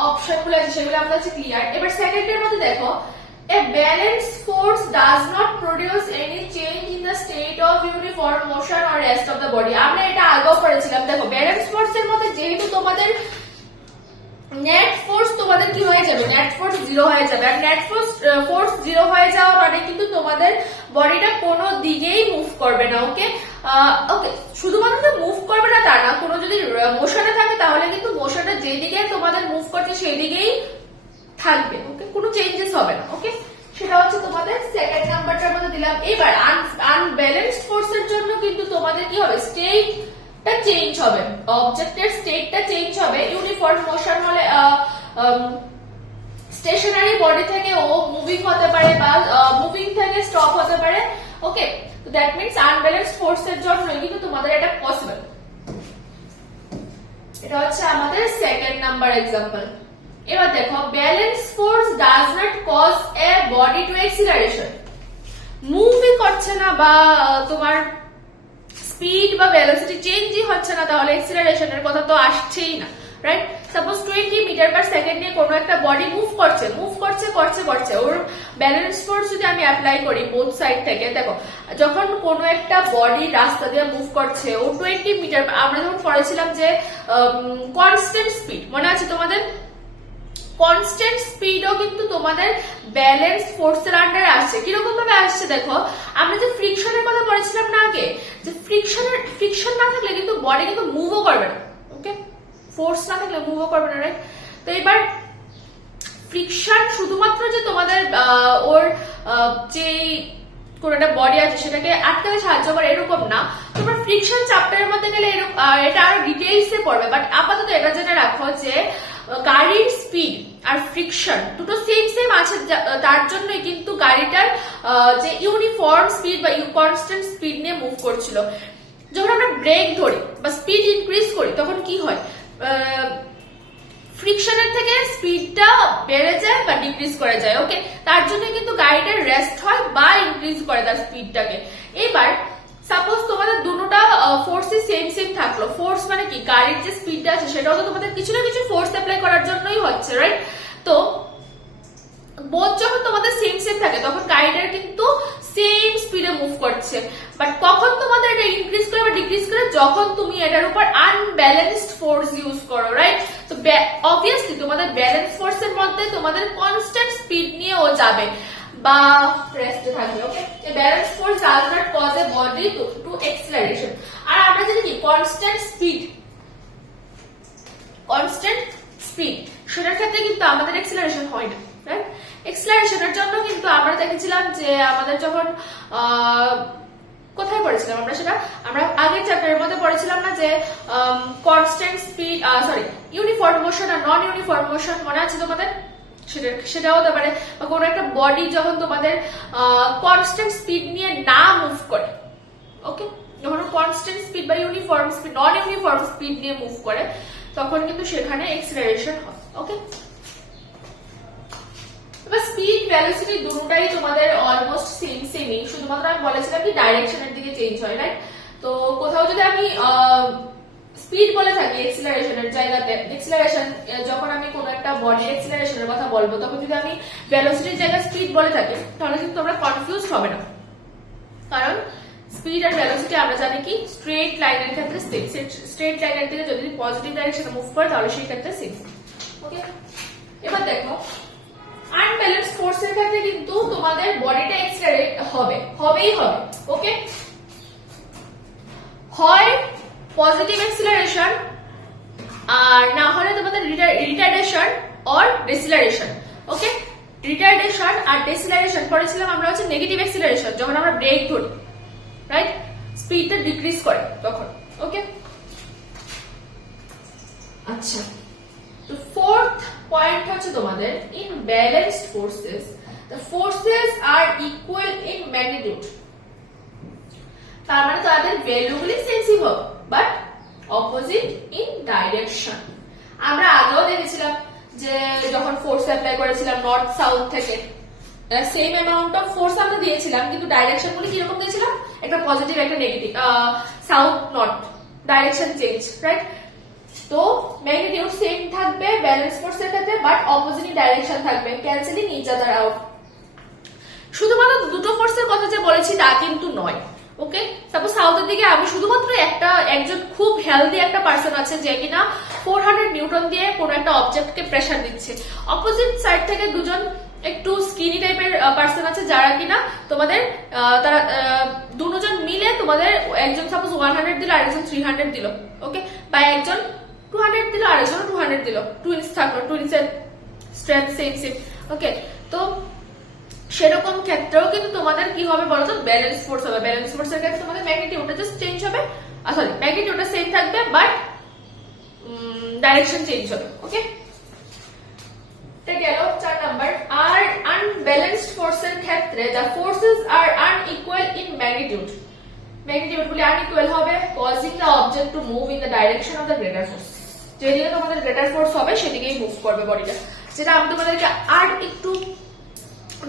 অপশনগুলো আছে সেগুলো আমরা হচ্ছে ক্লিয়ার। এবার সেকেন্ডের মধ্যে দেখো, a balanced force does not produce any change in the state of uniform motion or rest of the body। আমরা এটা আগেও পড়েছিলাম। দেখো ব্যালেন্স ফোর্সের মধ্যে যেহেতু তোমাদের নেট ফোর্স তোমাদের কি হয়ে যাবে, নেট ফোর্স 0 হয়ে যাবে। আর নেট ফোর্স 0 হয়ে যাওয়া মানে কিন্তু তোমাদের বডিটা কোনো দিকেই মুভ করবে না, ওকে? ওকে, শুধুমাত্র যে মুভ করবে না তা না, কোনো যদি মোশনে থাকে তাহলে কিন্তু মোশনটা যেদিকে তোমাদের মুভ করছে সেই দিকেই থাকবে, ওকে? কোনো চেঞ্জেস হবে না, ওকে? সেটা হচ্ছে তোমাদের সেকেন্ড নাম্বারটার মধ্যে দিলাম। এবার আনব্যালেন্সড ফোর্সের জন্য কিন্তু তোমাদের কি হবে, স্টেটটা চেঞ্জ হবে, অবজেক্টের স্টেটটা চেঞ্জ হবে। ইউনিফর্ম মোশন হলে স্টেশনারি বডি থেকে ও মুভিং হতে পারে বা মুভিং থেকে স্টপ হতে পারে, ওকে? তো দ্যাট মিন্স আনব্যালেন্সড ফোর্সের জন্য কিন্তু তোমাদের এটা পসিবল। এটা হচ্ছে আমাদের সেকেন্ড নাম্বার এক্সাম্পল। এবার দেখো, balance force does not cause a body to acceleration. মুভই করছে না বা তোমার স্পিড বা ভেলোসিটি চেঞ্জই হচ্ছে না, তাহলে এক্সিলারেশনের কথা তো আসছেই না, রাইট? সাপোজ 20 মিটার পার সেকেন্ডে কোনো একটা বডি মুভ করছে, ওর ব্যালেন্স ফোর্স যদি আমি অ্যাপ্লাই করি বোথ সাইড থেকে, দেখো যখন কোনো একটা বডি রাস্তা দিয়ে মুভ করছে, ও 20 মিটার, আমরা যখন পড়েছিলাম যে কনস্ট্যান্ট স্পিড, মনে আছে তোমাদের? কনস্ট্যান্ট স্পিডও কিন্তু তোমাদের ব্যালেন্স ফোর্সের আন্ডারে আসছে। কিরকম ভাবে আসছে দেখো, আমরা যে ফ্রিকশনের কথা বলেছিলাম না আগে, যে ফ্রিকশন না থাকলে কিন্তু বডি কিন্তু মুভও করবে না, ওকে? ফোর্স না থাকলে মুভও করবে না, রাইট? তো এবার ফ্রিকশন শুধুমাত্র যে তোমাদের ওর যে কোন একটা বডি আছে সেটাকে আটকাতে সাহায্য করে এরকম না। তোমরা ফ্রিকশন চ্যাপ্টারের মধ্যে গেলে এটা আরো ডিটেইলসে পড়বে, বাট আপাতত এটা জেনে রাখো যে গাড়ির স্পিড আর ফ্রিকশন দুটো সেম আছে, তার জন্যই কিন্তু গাড়িটার যে ইউনিফর্ম স্পিড বা কনস্ট্যান্ট স্পিড নিয়ে মুভ করছিল। যখন আমরা ব্রেক ধরি বা স্পিড ইনক্রিজ করি তখন কি হয়, ফ্রিকশনের থেকে স্পিডটা বেড়ে যায় বা ডিক্রিজ করে যায়, ওকে? তার জন্য কিন্তু গাড়িটার রেস্ট হয় বা ইনক্রিজ করে তার স্পিডটাকে। এবার সাপোজ তোমাদের দুটোটা ফোর্সই সেম থাকলো, ফোর্স মানে কি, গাড়ির যে স্পিডটা আছে সেটাও তো তোমাদের কিছু না কিছু ফোর্স অ্যাপ্লাই করার জন্যই হচ্ছে, রাইট? তো বোথ যখন তোমাদের সেম থাকে তখন গাড়িটার কিন্তু সেম স্পিডে মুভ করছে, বাট কখন তোমাদের এটা ইনক্রিজ করে বা ডিক্রিজ করে, যখন তুমি এটার উপর আনব্যালেন্সড ফোর্স ইউজ করো, রাইট? তো অবভিয়াসলি তোমাদের ব্যালেন্স ফোর্সের মধ্যে তোমাদের কনস্ট্যান্ট স্পিড নিয়ে ও যাবে বা রেস্টে থাকবে, okay? Balance force does not cause a body to acceleration. আর আমরা জানি কি কনস্ট্যান্ট স্পিড সেটার ক্ষেত্রে কিন্তু আমাদের এক্সিলারেশন হয় না, রাইট? এক্সিলারেশনের জন্য কিন্তু আমরা দেখেছিলাম যে আমাদের যখন কোথায় পড়েছিলাম আমরা, সেটা আমরা আগের চ্যাপ্টারের মধ্যে পড়েছিলাম না যে কনস্ট্যান্ট স্পিড, ইউনিফর্ম মোশন আর নন ইউনিফর্ম মোশন, মনে আছে তোমাদের? সেটা হতে পারে, বা কোনো একটা বডি যখন তোমাদের কনস্ট্যান্ট স্পিড নিয়ে না মুভ করে, ওকে? যখন কনস্ট্যান্ট স্পিড বা ইউনিফর্ম স্পিড, নন ইউনিফর্ম স্পিড নিয়ে মুভ করে, তখন কিন্তু সেখানে এক্সিলারেশন হয়, ওকে? এবার স্পিড ভেলোসিটি দুটোটাই তোমাদের অলমোস্ট সেমই, শুধুমাত্র আমি বলেছিলাম কি ডাইরেকশনের দিকে চেঞ্জ হয়, রাইট? তো কোথাও যদি আমি স্পিড বলে থাকি এক্সিলারেশনের জায়গাতে। এক্সিলারেশন যখন আমি কোনো একটা বডি এক্সিলারেশনের কথা বলবো তখন যদি আমি ভেলোসিটির জায়গায় স্পিড বলে থাকি তাহলে কিন্তু তোমরা কনফিউজ হবে না, কারণ স্পিড আর ভেলোসিটি আমরা জানি কি স্ট্রেট লাইনের ক্ষেত্রে স্ট্রেট লাইনের দিকে যদি পজিটিভ ডাইরেকশনে মুভ করে তাহলে সেই ক্ষেত্রে সেম। ওকে, এবার দেখো আনব্যালেন্সড ফোর্সের ক্ষেত্রে কিন্তু তোমাদের বডিটা এক্সিলারেট হবেই হবে। ওকে, হয় পজিটিভ এক্সিলারেশন আর না হলে তোমাদের রিটার্ডেশন অর ডিসিলারেশন। ওকে, রিটার্ডেশন আর ডিসিলারেশন পড়েছিলাম আমরা হচ্ছে নেগেটিভ এক্সিলারেশন, যখন আমরা ব্রেক ধরি, রাইট, স্পিডটা ডিক্রিজ করে তখন। ওকে, আচ্ছা, তো ফোর্থ পয়েন্ট হচ্ছে তোমাদের in balanced forces the forces are equal in magnitude. তার মানে তাদের ভ্যালুগুলি সেন্সিভ হবে বাট অপোজিট ইন ডাইরেকশন। আমরা আগেও দেখেছিলাম যে যখন ফোর্স অ্যাপ্লাই করেছিলাম নর্থ সাউথ থেকে সেম অ্যামাউন্ট অফ ফোর্স আমরা দিয়েছিলাম, কিন্তু ডাইরেকশন গুলি কিরকম দিয়েছিলাম, একটা পজিটিভ একটা negative, south north direction change, right. তো ম্যাগনিটিউড সেম থাকবে ব্যালেন্স ফোর্সের ক্ষেত্রে বাট অপোজিট ডাইরেকশন থাকবে, ক্যান্সেলিং ইচ আদার আউট। শুধুমাত্র দুটো ফোর্সের কথা যে বলেছি তা কিন্তু নয়। ওকে, সাপোজ সাউথের দিকে আমি শুধুমাত্র একজন খুব হেলদি একটা পার্সন আছে যে কিনা 400 নিউটন দিয়ে কোনো একটা অবজেক্টকে প্রেসার দিচ্ছে, অপোজিট সাইড থেকে দুজন একটু স্কিনি টাইপের পার্সন আছে যারা কিনা তোমাদের তারা দুজন মিলে তোমাদের একজন সাপোজ 100 দিল আরেকজন 300 দিল। ওকে, বা একজন 200 দিল আরেকজন 200 দিল, টুইনস থাকলো, টুইনসের স্ট্রেংথ সেম। ওকে, তো সেরকম ক্ষেত্রেও কিন্তু তোমাদের কি হবে বলতো, ব্যালেন্স ফোর্স হবে। ব্যালেন্স ফোর্সের ক্ষেত্রে তোমাদের ম্যাগনিটিউডটা জাস্ট চেঞ্জ হবে, সরি ম্যাগনিটিউডটা সেম থাকবে বাট ডাইরেকশন চেঞ্জ হবে। ওকে, এটা গেল 4 নাম্বার। আর আনব্যালেন্সড ফোর্সের ক্ষেত্রে the forces are unequal in magnitude. Magnitude গুলি আনইকুয়াল হবে causing the object to move in the direction of the greater force. যেদিকে তোমাদের গ্রেটার ফোর্স হবে সেদিকেই মুভ করবে বডিটা। যেটা আমি তোমাদেরকে আর একটু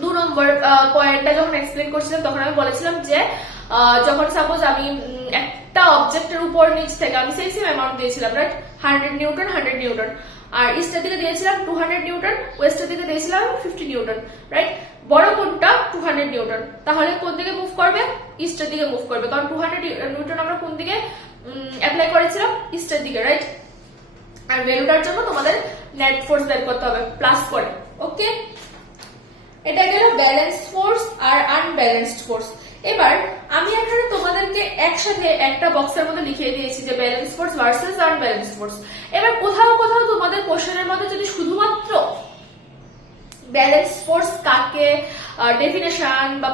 2 নম্বর পয়েন্টটা যখন এক্সপ্লেন করছিলাম তখন আমি বলেছিলাম যে যখন সাপোজ আমি একটা অবজেক্টের উপর নিচ থেকে আমি সেম অ্যামাউন্ট দিয়েছিলাম, রাইট, 100 নিউটন 100 নিউটন, আর ইস্টের দিকে দিয়েছিলাম 200 নিউটন, ওয়েস্টের দিকে দিয়েছিলাম 50 নিউটন, রাইট। বড় কোনটা 200 নিউটন, তাহলে কোন দিকে মুভ করবে, ইস্টের দিকে মুভ করবে, কারণ 200 নিউটন আমরা কোন দিকে অ্যাপ্লাই করেছিলাম, ইস্টের দিকে, রাইট। আর ভ্যালুটার জন্য তোমাদের নেট ফোর্স বের করতে হবে প্লাস করে। ওকে, এটা গেল ব্যালেন্স ফোর্স আর আনব্যালেন্সড ফোর্স। এবার আমি এখানে তোমাদেরকে একসাথে একটা বক্সের মধ্যে লিখিয়ে দিয়েছি যে balance force versus unbalanced force. এবার কোথাও কোথাও তোমাদের কোশ্চেনের মধ্যে যদি শুধুমাত্র ব্যালেন্স ফোর্স কাকে, ডেফিনেশন বা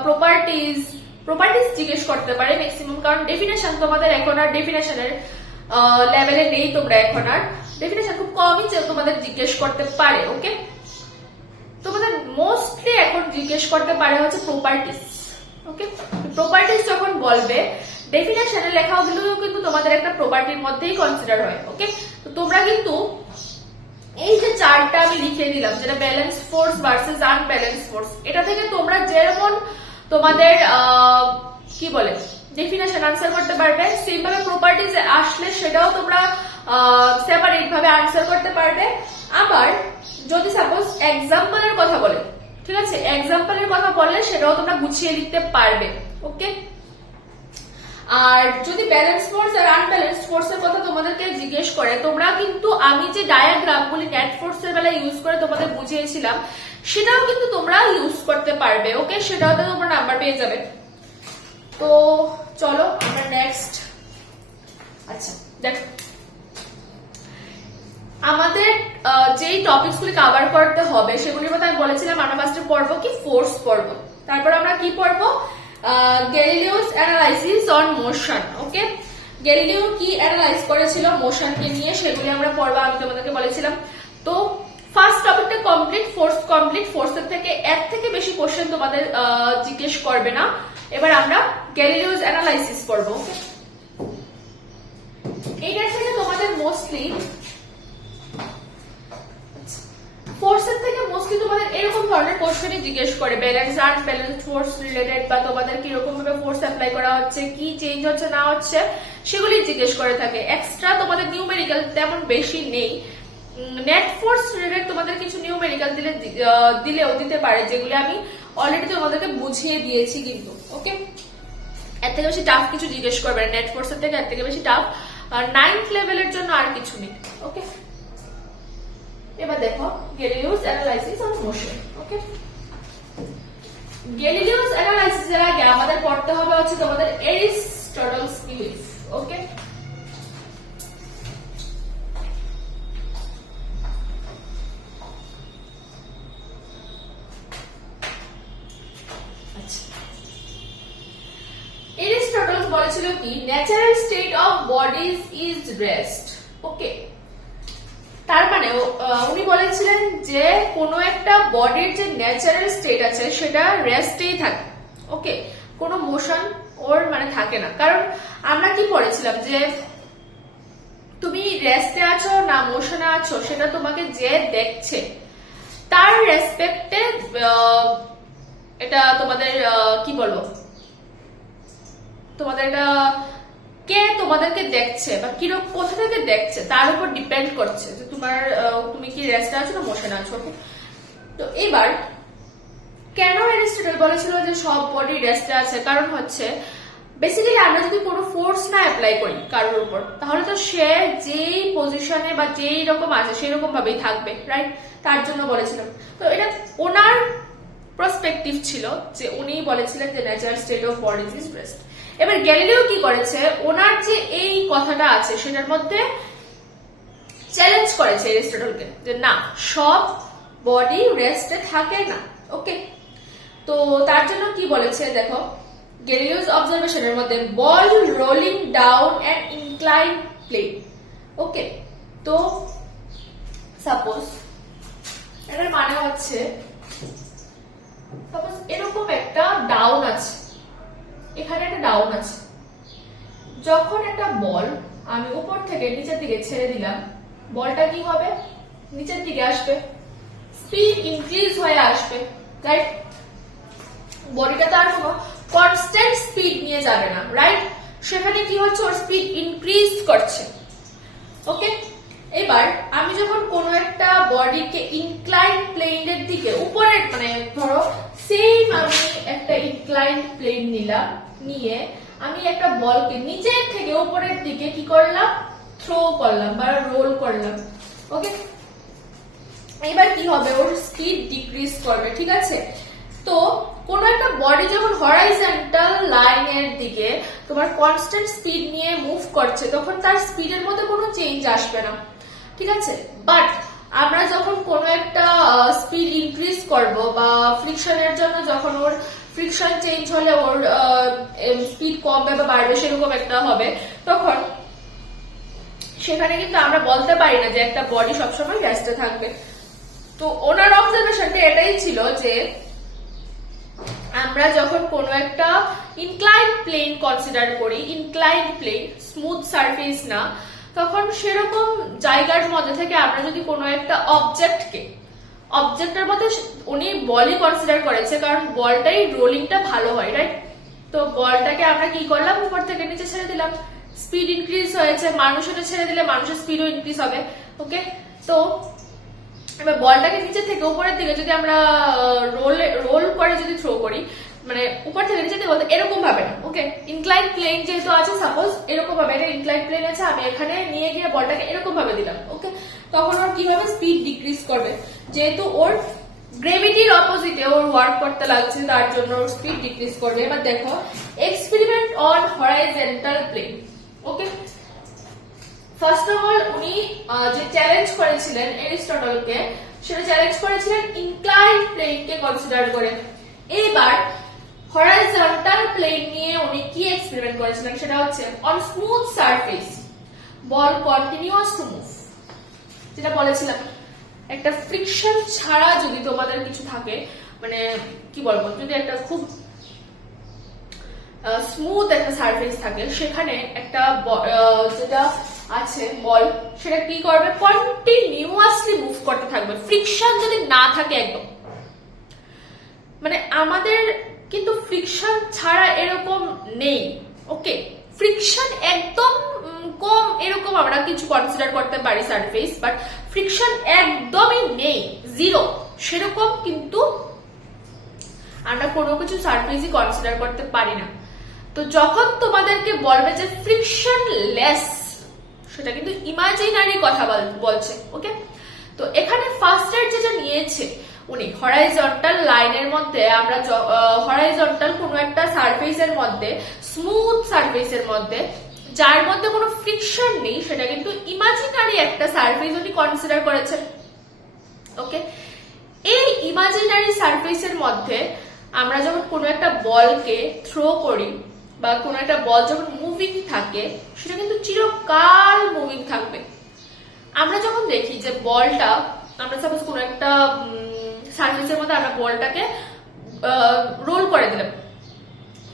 প্রপার্টিজ জিজ্ঞেস করতে পারে ম্যাক্সিমাম, কারণ ডেফিনেশন তোমাদের এখন আর ডেফিনেশনের লেভেলে নেই, তোমরা এখন আর ডেফিনেশন খুব কমই তোমাদের জিজ্ঞেস করতে পারে। ওকে, তোমাদের মোস্টলি এখন জিজ্ঞেস করতে পারে হচ্ছে প্রপার্টিজ। ওকে, প্রপার্টিজ যখন বলবে ডেফিনেশনে লেখা ওগুলোও কিন্তু তোমাদের একটা প্রপার্টির মধ্যেই কনসিডার হয়। ওকে, তো তোমরা কিন্তু এই যে চার্টটা আমি লিখে দিলাম যেটা balance force versus unbalance force, এটা থেকে তোমরা যেমন তোমাদের কি বলে ডেফিনেশন আনসার করতে পারবে, সেম ভাবে প্রপার্টিজ আসলে সেটাও তোমরা সেপারেট ভাবে আনসার করতে পারবে। আবার যদি সাপোজ এক্সাম্পলের কথা বলে, ঠিক আছে, এক্সাম্পলের কথা বললে সেটাও তোমরা গুছিয়ে লিখতে পারবে। ওকে, আর যদি ব্যালেন্স ফোর্স আর আনব্যালেন্সড ফোর্সের কথা তোমাদেরকে জিজ্ঞেস করে, তোমরা কিন্তু আমি যে ডায়াগ্রামগুলি নেট ফোর্সের বেলা ইউজ করে তোমাদের বুঝিয়েছিলাম সেটাও কিন্তু তোমরা ইউজ করতে পারবে। ওকে, সেটাও তো তোমরা নাম্বার পেয়ে যাবে। তো চলো আমরা নেক্সট, আচ্ছা দেখো আমাদের যেই টপিকস গুলি কভার করতে হবে সেগুলির মধ্যে আমি বলেছিলাম আমরা ফার্স্টে পড়বো কি ফোর্স পড়বো, তারপর আমরা কি পড়বো Galileo's analysis on motion. Okay, Galileo কি অ্যানালাইজ করেছিল মোশনকে নিয়ে সেগুলি আমরা পড়বো, আমি তোমাদেরকে বলেছিলাম। তো ফার্স্ট টপিকটা কমপ্লিট, ফোর্সের থেকে এর থেকে বেশি কোশ্চেন তোমাদের জিজ্ঞেস করবে না। এবার আমরা গ্যালিলিওস অ্যানালাইসিস পড়বো। এইটার থেকে তোমাদের মোস্টলি ফোর্সের থেকে মোস্টলি তোমাদের এরকম ধরনের কোশ্চেনই জিজ্ঞেস করে, ব্যালেন্স আনব্যালেন্স ফোর্স রিলেটেড, বা তোমাদের কিরকম ভাবে ফোর্স অ্যাপ্লাই করা হচ্ছে, কি চেঞ্জ হচ্ছে না হচ্ছে সেগুলি জিজ্ঞেস করে থাকে। এক্সট্রা তোমাদের নিউমেরিক্যাল তেমন বেশি নেই। নেট ফোর্স রিলেটেড তোমাদের কিছু নিউমেরিক্যাল দিলেও দিতে পারে, যেগুলো আমি অলরেডি তোমাদেরকে বুঝিয়ে দিয়েছি কিন্তু। ওকে, এর থেকে বেশি টাফ কিছু জিজ্ঞেস করবে না, নেট ফোর্সের থেকে এর থেকে বেশি টাফ আর 9th লেভেলের জন্য আর কিছু নেই। ওকে, এবার দেখো Galileo's analysis of motion. Okay, Galileo's analysis এর আগে আমাদের পড়তে হবে হচ্ছে তোমাদের এরিস্টটলস বিলিফ। ওকে, এরিস্টটল বলেছিল কি, natural state of bodies is rest. Okay, তার মানে উনি বলেছিলেন যে কোনো একটা বডির যে ন্যাচারাল স্টেট আছে সেটা রেস্টেই থাকে। ওকে, কোনো মোশন ওর মানে থাকে না। কারণ আমরা কি পড়েছিলাম যে তুমি রেস্টে আছো না মোশনে আছো সেটা তোমাকে যে দেখছে তার রেসপেক্টে এটা তোমাদের কি বলবো, তোমাদের এটা কে তোমাদেরকে দেখছে বা কিরকম কোথা থেকে দেখছে তার উপর ডিপেন্ড করছে যে তুমি কি রেস্টে আছো না মোশনে আছো। তো এবার কেন অ্যারিস্টটল বলেছিল যে সব বডি রেস্টে আছে, কারণ হচ্ছে বেসিক্যালি আমরা যদি কোনো ফোর্স না অ্যাপ্লাই করি কারোর উপর, তাহলে তো সে যেই পজিশনে বা যেই রকম আছে সেই রকম ভাবেই থাকবে, রাইট? তার জন্য বলেছিলাম। তো এটা ওনার পার্সপেক্টিভ ছিল যে উনি বলেছিলেন যে natural state of bodies is rest. এবার গ্যালিলিও কি করেছে, ওনার যে এই কথাটা আছে সেটার মধ্যে চ্যালেঞ্জ করেছে অ্যারিস্টটলকে যে না, সব বডি রেস্টে থাকে না। ওকে, তো তার জন্য কি বলেছে দেখো, গ্যালিলিওস অবজারভেশনের মধ্যে ball rolling down an incline plane. Okay, তো সাপোজ এটার মানে হচ্ছে সাপোজ এরকম একটা ডাউন আছে, এখানে একটা ডাউন আছে, যখন একটা বল আমি উপর থেকে নিচের দিকে ছেড়ে দিলাম, বলটা কি হবে, নিচের দিকে আসবে, স্পিড ইনক্রিজ হয়ে আসবে, রাইট? বডিটা তার কোনো কনস্ট্যান্ট স্পিড নিয়ে যাবে না, রাইট? সেখানে কি হচ্ছে, ওর স্পিড ইনক্রিজ করছে। ওকে, এবার আমি যখন কোনো একটা বডিকে ইনক্লাইন প্লেনের দিকে উপরে, মানে ধরো সেম আমি একটা ইনক্লাইন প্লেন নিলাম, নিয়ে আমি একটা বলকে নিচের থেকে উপরের দিকে কি করলাম, থ্রো করলাম বা রোল করলাম। ওকে, এবার কি হবে, ওর স্পিড ডিক্রিজ করবে, ঠিক আছে? তো কোনো একটা বডি যখন হরাইজন্টাল লাইনের দিকে তোমার কনস্ট্যান্ট স্পিড নিয়ে মুভ করছে, তখন তার স্পিডের মধ্যে কোনো চেঞ্জ আসবে না, ঠিক আছে? বাট আমরা যখন কোনো একটা স্পিড ইনক্রিজ করব বা ফ্রিকশনের জন্য যখন ওর ফ্রিকশন চেঞ্জ হলে ওর স্পিড কমবে বা বাড়বে সেরকম একটা হবে, তখন সেখানে কিন্তু আমরা বলতে পারি না যে একটা বডি সবসময় রেস্টে থাকবে। তো ওনার অবজারভেশনটা এটাই ছিল যে আমরা যখন কোনো একটা ইনক্লাইন প্লেন কনসিডার করি, ইনক্লাইন প্লেন স্মুথ সারফেস না, তখন সেরকম জায়গার মধ্যে থেকে আমরা যদি কোনো একটা অবজেক্টের মধ্যে উনি বলই কনসিডার করেছে, কারণ বলটাই রোলিংটা ভালো হয়, রাইট? তো বলটাকে আমরা কি করলাম, উপর থেকে নিচে ছেড়ে দিলাম, স্পিড ইনক্রিজ হয়েছে, মানুষটা ছেড়ে দিলে মানুষের স্পিডও ইনক্রিজ হবে। ওকে, তো এবার বলটাকে নিচে থেকে উপরের দিকে যদি আমরা রোল করে যদি থ্রো করি, মানে উপর থেকে নিচে দিকে এরকম ভাবে না। ওকে, ইনক্লাইন প্লেন যেহেতু আছে, সাপোজ এরকম ভাবে, এটা ইনক্লাইন প্লেন আছে, আমি এখানে নিয়ে গিয়ে বলটাকে এরকম ভাবে দিলাম। ওকে, তখন ওর কি হবে, স্পিড ডিক্রিজ করবে, যেহেতু ওর গ্রেভিটির অপোজিটে ওর ওয়ার্ক করতে লাগছে, তার জন্য ওর স্পিড ডিক্রিজ করবে। এবার দেখো experiment on horizontal plane. Okay, first of all উনি যে চ্যালেঞ্জ করেছিলেন অ্যারিস্টটলকে, সেটা চ্যালেঞ্জ করেছিলেন ইনক্লাইন প্লেনকে কনসিডার করে। এইবার হরাইজন্টাল প্লেন নিয়ে উনি কি এক্সপেরিমেন্ট করেছিলেন, সেটা হচ্ছে on smooth surface ball continuous to move. যেটা বলেছিলাম, একটা ফ্রিকশন ছাড়া যদি তোমাদের কিছু থাকে, মানে কি বলবো, যদি একটা খুব স্মুথ একটা সারফেস থাকে, সেখানে একটা যেটা আছে বল, সেটা কি করবে, কন্টিনিউয়াসলি মুভ করতে থাকবে। ফ্রিকশন যদি না থাকে একদম, মানে আমাদের কিন্তু ফ্রিকশন ছাড়া এরকম নেই। ওকে, ফ্রিকশন একদম কম এরকম আমরা কিছু কনসিডার করতে পারি সারফেস, বাট ফ্রিকশন একদমই নেই, জিরো, সেরকম কিন্তু আমরা কোনো কিছু সারফেসই কনসিডার করতে পারি না। তো যখন তোমাদেরকে বলবে যে ফ্রিকশন লেস, সেটা কিন্তু ইমাজিনারি কথা বলছে। ওকে, তো এখানে ফার্স্ট এড যেটা নিয়েছে উনি, হরাইজন্টাল লাইনের মধ্যে আমরা হরাইজন্টাল কোনো একটা সারফেসের মধ্যে, স্মুথ সারফেসের মধ্যে যার মধ্যে কোনো ফ্রিকশন নেই, সেটা কিন্তু ইমাজিনারি একটা সারফেস উনি কনসিডার করেছেন। ওকে, এই ইমাজিনারি সারফেসের মধ্যে আমরা যখন কোনো একটা বলকে থ্রো করি বা কোনো একটা বল যখন মুভিং থাকে, সেটা কিন্তু চিরকাল মুভিং থাকবে। আমরা যখন দেখি যে বলটা, আমরা সাপোজ কোনো একটা সারফেসের মধ্যে আমরা বলটাকে রোল করে দিলাম,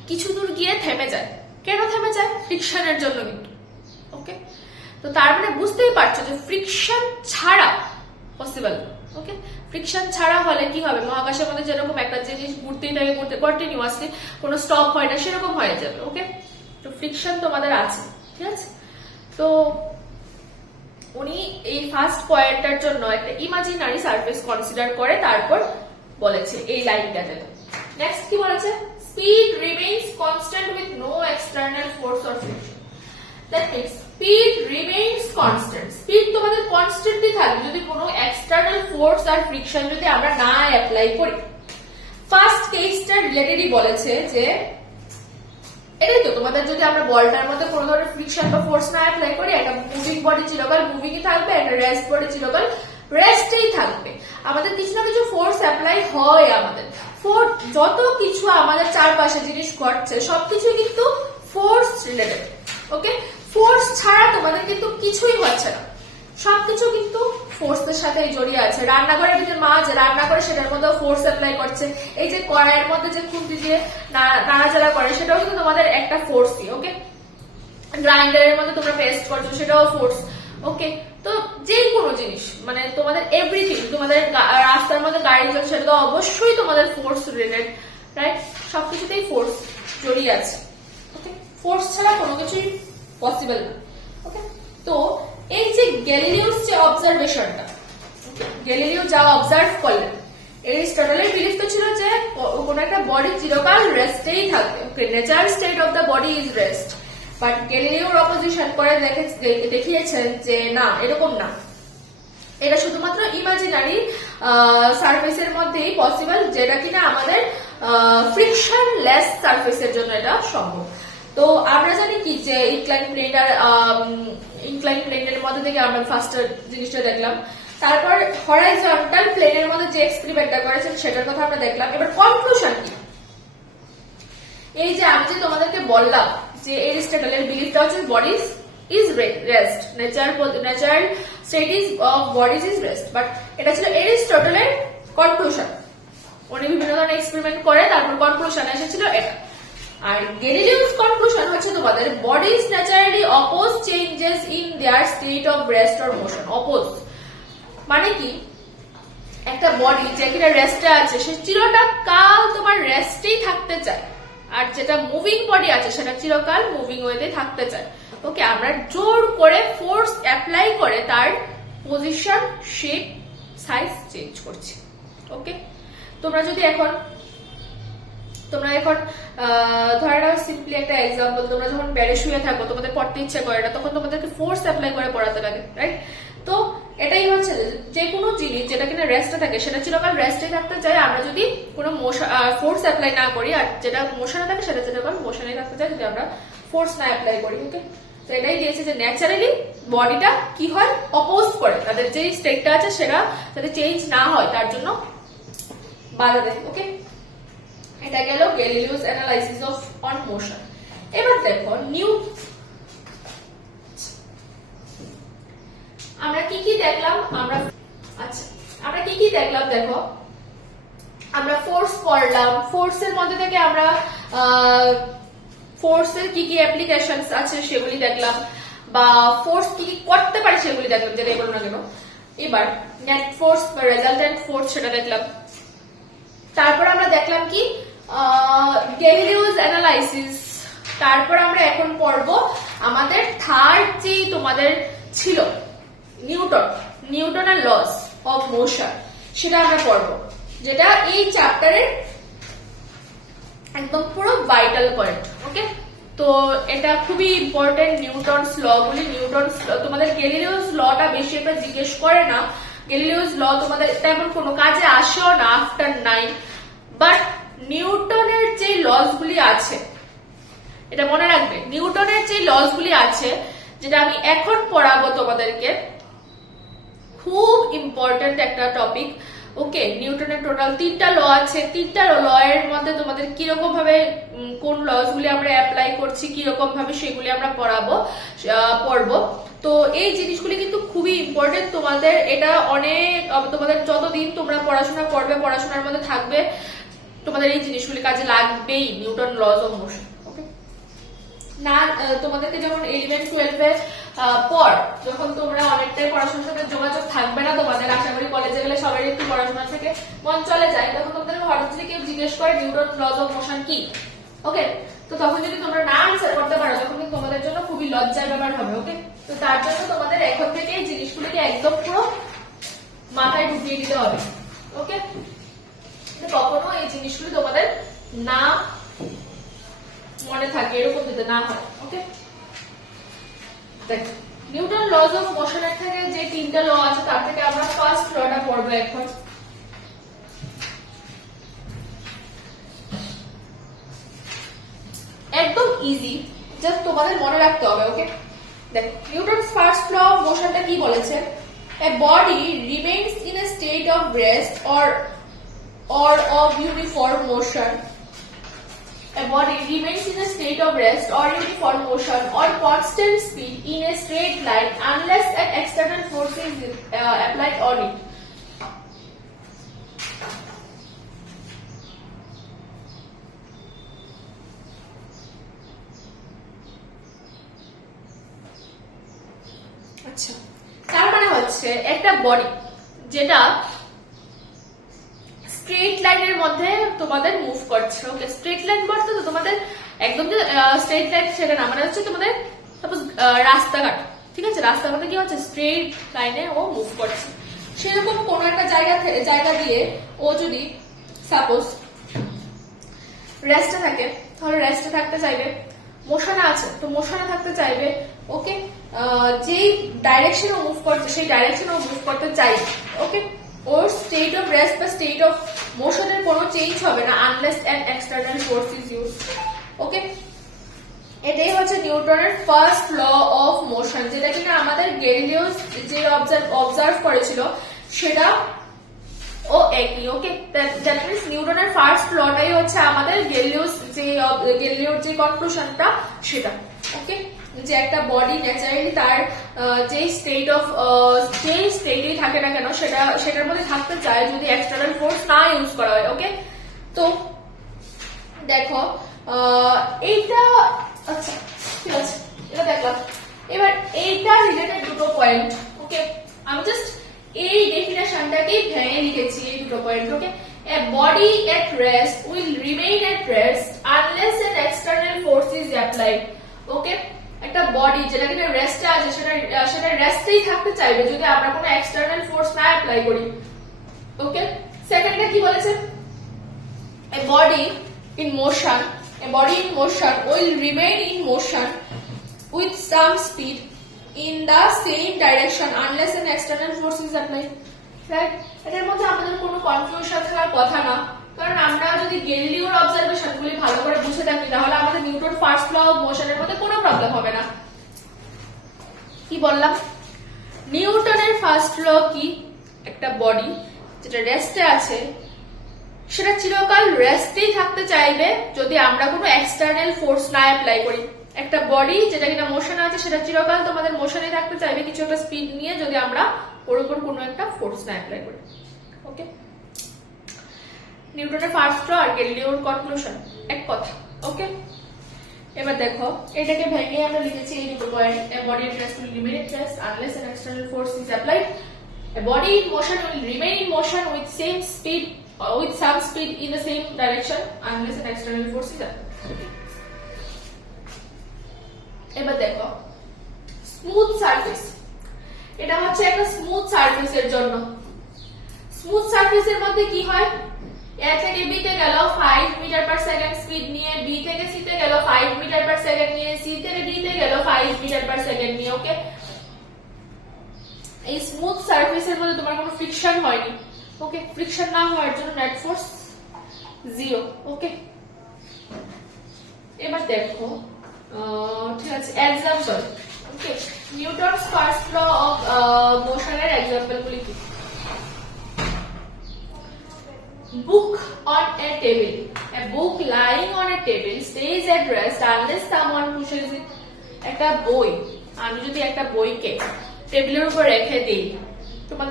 কিছু দূর গিয়ে থেমে যায়। কেন থেমে যায়? ফ্রিকশনের জন্য কিন্তু। ওকে, তো তার মানে বুঝতেই পারছো যে ফ্রিকশন ছাড়া পসিবল। ওকে, ফ্রিকশন ছাড়া হলে কি হবে, মহাকাশের মধ্যে যেরকম একটা জিনিস ঘুরতেই থাকে, কন্টিনিউয়াসলি, কোনো স্টপ হয় না, সেরকম হয়ে যাবে। ওকে, তো ফ্রিকশন তোমাদের আছে, ঠিক আছে। তো উনি এই ফার্স্ট পয়েন্টটার জন্য একটা ইমাজিনারি সারফেস কনসিডার করে তারপর বলেছে এই লাইনটাতে। নেক্সট কি বলেছে, speed remains constant with no external force or friction. That means speed remains constant, speed তোমাদের কনস্ট্যান্টই থাকবে যদি কোনো এক্সটার্নাল ফোর্স আর ফ্রিকশন যদি আমরা না অ্যাপ্লাই করি। ফার্স্ট কেসটা রিলেটেডই বলেছে যে এটাই তো, তোমাদের যদি আমরা বলটার মধ্যে কোনো ধরনের ফ্রিকশন বা ফোর্স না অ্যাপ্লাই করি, একটা মুভিং বডি চিরকাল মুভিংই থাকবে, একটা রেস্ট বডি চিরকাল রেস্টেই থাকবে। আমাদের কিছু না কিছু ফোর্স অ্যাপ্লাই হয়, আমাদের যত কিছু আমাদের চারপাশে জিনিস ঘটছে সবকিছু কিন্তু ফোর্স রিলেটেড। ওকে, ফোর্স ছাড়া তোমাদের কিন্তু কিছুই হচ্ছে না, সবকিছু কিন্তু ফোর্সের সাথে জড়িয়ে আছে। রান্নাঘরের ভিতরে মা যে রান্না করে সেটার মধ্যে ফোর্স অ্যাপ্লাই করছে, এই যে কড়াইয়ের মধ্যে যে খুন্তি দিয়ে নাড়াচাড়া করে সেটাও কিন্তু তোমাদের একটা ফোর্সই। ওকে, গ্রাইন্ডারের মধ্যে তোমরা পেস্ট করছো সেটাও ফোর্স। ওকে, তো যে কোনো জিনিস মানে তোমাদের এভরিথিং, তোমাদের রাস্তার মধ্যে গাড়ি চলছে সেটা তো অবশ্যই তোমাদের ফোর্স রিলেটেড, রাইট? সবকিছুতেই ফোর্স জড়িয়ে আছে। ওকে, ফোর্স ছাড়া কোনো কিছুই পসিবল না। ওকে, তো এই যে গ্যালিলিওস যে অবজারভেশনটা, গ্যালিলিও যা অবজার্ভ করলেন, এরিস্টটলের বিলিফ তো ছিল যে কোনো একটা বডি চিরকাল রেস্টেই থাকবে। Okay, natural state of the body is rest, but গ্যালিলিওর অপোজিশন করে দেখিয়েছেন যে না, এরকম না, এটা শুধুমাত্র ইমাজিনারি সারফেসের মধ্যেই পসিবল, যেটা কিনা আমাদের ফ্রিকশন লেস সারফেসের জন্য এটা সম্ভব। তো আমরা জানি কি যে ইনক্লাইন প্লেনের মধ্যে থেকে আমরা ফার্স্ট জিনিসটা দেখলাম, তারপর হরাইজন্টাল প্লেনের মধ্যে যে এক্সপেরিমেন্টটা করেছেন সেটার কথা আমরা দেখলাম। এবার কনক্লুশন কি, এই যে আমি যে তোমাদেরকে বললাম যে এরিস্টটলের বিলিফটা হচ্ছে bodies is rest, natural state is of bodies is rest, but এটা ছিল এরিস্টটলের কনক্লুশন। উনি বিভিন্ন ধরনের এক্সপেরিমেন্ট করে তারপর কনক্লুশনে এসেছিল এটা। আর গ্যালিলিওস কনক্লুশন হচ্ছে তোমাদের bodies naturally oppose changes in their state of rest or motion. Oppose মানে কি, একটা বডি যে কিনা রেস্টে আছে সে চিরকাল তোমার রেস্টেই থাকতে চায়, আর যেটা মুভিং বডি আছে সেটা চিরকাল মুভিং ওয়েতে থাকতে চায়। ওকে, আমরা জোর করে ফোর্স অ্যাপ্লাই করে তার পজিশন, শেপ, সাইজ চেঞ্জ করছি। ওকে, তোমরা এখন ধরে নাও সিম্পলি একটা এক্সাম্পল, তোমরা যখন বেডে শুয়ে থাকো, তোমাদের পড়তে ইচ্ছে করে না, তখন তোমাদেরকে ফোর্স অ্যাপ্লাই করে পড়াতে লাগে, রাইট? তো এটাই হচ্ছে যে কোনো জিনিস যেটা কিনা রেস্টে থাকে সেটা চিরকাল রেস্টে থাকতে চায়, আমরা যদি কোনো ফোর্স অ্যাপ্লাই না করি, আর যেটা মোশনে থাকে সেটা চিরকাল মোশনে থাকতে চায় যদি আমরা ফোর্স না অ্যাপ্লাই করি। ওকে, তো এটাই দিয়েছে যে ন্যাচারালি বডিটা কি হয়, অপোজ করে, তাদের যে স্টেটটা আছে সেটা যাতে চেঞ্জ না হয় তার জন্য বাধা দেয়। ওকে, এটা গেল গ্যালিলিওস অ্যানালাইসিস অফ অন মোশন। এবার দেখো আমরা কি কি দেখলাম, আমরা কি কি দেখলাম, দেখো আমরা ফোর্স পড়লাম, ফোর্সের মধ্যে থেকে আমরা ফোর্সের কি কি অ্যাপ্লিকেশনস আছে সেগুলি দেখলাম। বা ফোর্স কি করতে পারে সেগুলি দেখলাম, যেটাই বলো না কেন। এবার নেট ফোর্স বা রেজাল্টেন্ট ফোর্স সেটা দেখলাম। তারপর আমরা দেখলাম কি গ্যালিলিওস অ্যানালাইসিস। তারপর আমরা এখন পড়বো আমাদের থার্ড যে তোমাদের ছিল নিউটনের লস অফ মোশন, সেটা আমরা পড়বো, যেটা এই চ্যাপ্টারের একদম পুরো ভাইটাল পয়েন্ট। ওকে, তো এটা খুবই ইম্পর্টেন্ট। নিউটনস ল গুলি, নিউটনস তোমাদের গ্যালিলিওস লটা বেশি একটা জিজ্ঞেস করে না, গ্যালিলিওস ল তোমাদের তেমন কোনো কাজে আসেও না আফটার 9, বাট নিউটনের যে লস গুলি আছে এটা মনে রাখবে। নিউটনের যে লস গুলি আছে যেটা আমি এখন পড়াবো তোমাদেরকে, খুব ইম্পর্টেন্ট একটা টপিক। ওকে, নিউটনের টোটাল 3টা ল আছে, 3টা ল এর মধ্যে তোমাদের কিরকম ভাবে কোন লস গুলি আমরা অ্যাপ্লাই করছি, কিরকম ভাবে সেগুলি আমরা পড়বো। তো এই জিনিসগুলি কিন্তু খুবই ইম্পর্টেন্ট তোমাদের। এটা অনেক তোমাদের যতদিন তোমরা পড়াশোনা করবে, পড়াশোনার মধ্যে থাকবে, তোমাদের এই জিনিসগুলি কাজে লাগবেই, নিউটন লস অফ মোশন। ওকে, না তোমাদেরকে যখন 11-12 পর যখন তোমরা অনেকটাই পড়াশোনার সাথে যোগাযোগ থাকবে না তোমাদের, আশা করি কলেজে গেলে সবারই একটু পড়াশোনা থেকে মন চলে যায়, তখন তোমাদের হঠাৎ যদি কেউ জিজ্ঞেস করে নিউটন লস অফ মোশন কি, ওকে, তো তখন যদি তোমরা না আনসার করতে পারো তখন কিন্তু তোমাদের জন্য খুবই লজ্জার ব্যাপার হবে। ওকে, তো তার জন্য তোমাদের এখন থেকে এই জিনিসগুলিকে একদম পুরো মাথায় ঢুকিয়ে দিতে হবে। ওকে, কখনো এই জিনিসগুলি তোমাদের না মনে থাকে এরকম যাতে না হয়। ওকে, দেখো নিউটন লস অফ মোশনের থেকে যে 3টা ল আছে তার থেকে আমরা ফার্স্ট লটা পড়বো এখন। একদম ইজি, জাস্ট তোমাদের মনে রাখতে হবে। ওকে, দেখো নিউটনস ফার্স্ট ল অফ মোশনটা কি বলেছে, a body remains in a state of rest or of uniform motion. A body remains in a state of rest or uniform motion or constant speed in a straight line unless an external force is applied on it. আচ্ছা, তার মানে হচ্ছে একটা body যেটা straight লাইনের মধ্যে তোমাদের move করছে। ওকে, স্ট্রেট লাইন বলতে তো তোমাদের একদম যে স্ট্রেট লাইন সেটা না, মানে হচ্ছে তোমাদের সাপোজ রাস্তাঘাট, ঠিক আছে, রাস্তাঘাটে কি হচ্ছে স্ট্রেট লাইনে ও মুভ করছে। সেরকম কোন একটা জায়গা দিয়ে ও যদি সাপোজ রেস্টে থাকে, তাহলে রেস্টে থাকতে চাইবে, মোশনে আছে তো মোশনে থাকতে চাইবে। ওকে, যেই ডাইরেকশনে মুভ করছে সেই ডাইরেকশনে মুভ করতে চাইবে। ওকে, ওর স্টেট অফ রেস্ট বা স্টেট অফ মোশনের কোনো চেঞ্জ হবে না unless an external force is use. Okay, এটাই হচ্ছে নিউটনের ফার্স্ট ল অফ মোশন, যেটা কিনা আমাদের গ্যালিলিওস যে অবজার্ভ করেছিল সেটা ও একই। ওকে, দ্যাট মিন্স নিউটনের ফার্স্ট লটাই হচ্ছে আমাদের গ্যালিলিওর যে কনক্লুশনটা সেটা। ওকে, যে একটা বডি ন্যাচারালি তার যে স্টেটেই থাকে না কেন সেটার মধ্যে থাকতে চায় যদি এক্সটার্নাল ফোর্স না ইউজ করা হয়। ওকে, তো দেখো এইটা আচ্ছা ঠিক আছে, এটা দেখলাম। এবার এইটা রিলেটেড দুটো পয়েন্ট। ওকে, আমি জাস্ট এই ডেফিনেশনটাকেই ভেঙে লিখেছি এই দুটো point. Okay, a body at rest will remain at rest unless an external force is applied. ওকে, একটা বডি যেটা কিনা রেস্টে আছে সেটা রেস্টেই থাকতে চাইবে যদি আমরা কোনো এক্সটার্নাল ফোর্স না অ্যাপ্লাই করি। ওকে, সেকেন্ডে কি বলেছে, a body in motion will remain in motion with some speed in the same direction unless an external force is applied. Right, এটার মধ্যে আমাদের কোনো কনফিউশন থাকার কথা না, কারণ আমরা যদি গ্যালিলিওর অবজারভেশন গুলি ভালো করে বুঝে থাকি তাহলে আমাদের নিউটন ফার্স্ট ল অফ মোশনের মধ্যে কোনো প্রবলেম হবে না। কি বললাম, নিউটনের ফার্স্ট ল কি, একটা বডি যেটা রেস্টে আছে সেটা চিরকাল রেস্টেই থাকতে চাইবে যদি আমরা কোনো এক্সটার্নাল ফোর্স না অ্যাপ্লাই করি। একটা বডি যেটা কিনা মোশনে আছে সেটা চিরকাল তোমাদের মোশনে থাকতে চাইবে কিছু একটা স্পিড নিয়ে যদি আমরা ওর উপর কোনো একটা ফোর্স না অ্যাপ্লাই করি। ওকে, নিউটনের ফার্স্ট ল আর গ্যালিলিওর কনক্লুশন এক কথা। ওকে, এবার দেখো এটাকে ভেঙে আমরা লিখেছি এই দুটো point, a body at rest will remain at rest unless an external force is applied. A body in motion will remain in motion with same speed or with some speed in the same direction unless an external force is applied. এবার দেখো smooth surface, এটা হচ্ছে একটা smooth সারফেসের জন্য। Smooth সারফেসের মধ্যে কি হয়, এ থেকে বি তে গেল 5 মিটার পার সেকেন্ড স্পিড নিয়ে, বি থেকে সি তে গেল 5 মিটার পার সেকেন্ড নিয়ে, সি থেকে ডি তে গেল 5 মিটার পার সেকেন্ড নিয়ে। ওকে, এই স্মুথ সারফেসের মধ্যে তোমার কোনো ফ্রিকশন হয়নি। ওকে, ফ্রিকশন না হওয়ার জন্য নেট ফোর্স 0। ওকে, এবার দেখো ঠিক আছে example. Okay, Newton's first law of মোশনের एग्जांपल গুলি কি? Book on a table. A book lying on a table stays at rest unless someone pushes it. একটা বই, আমি যদি একটা বইকে টেবিলের উপর রেখে দিই,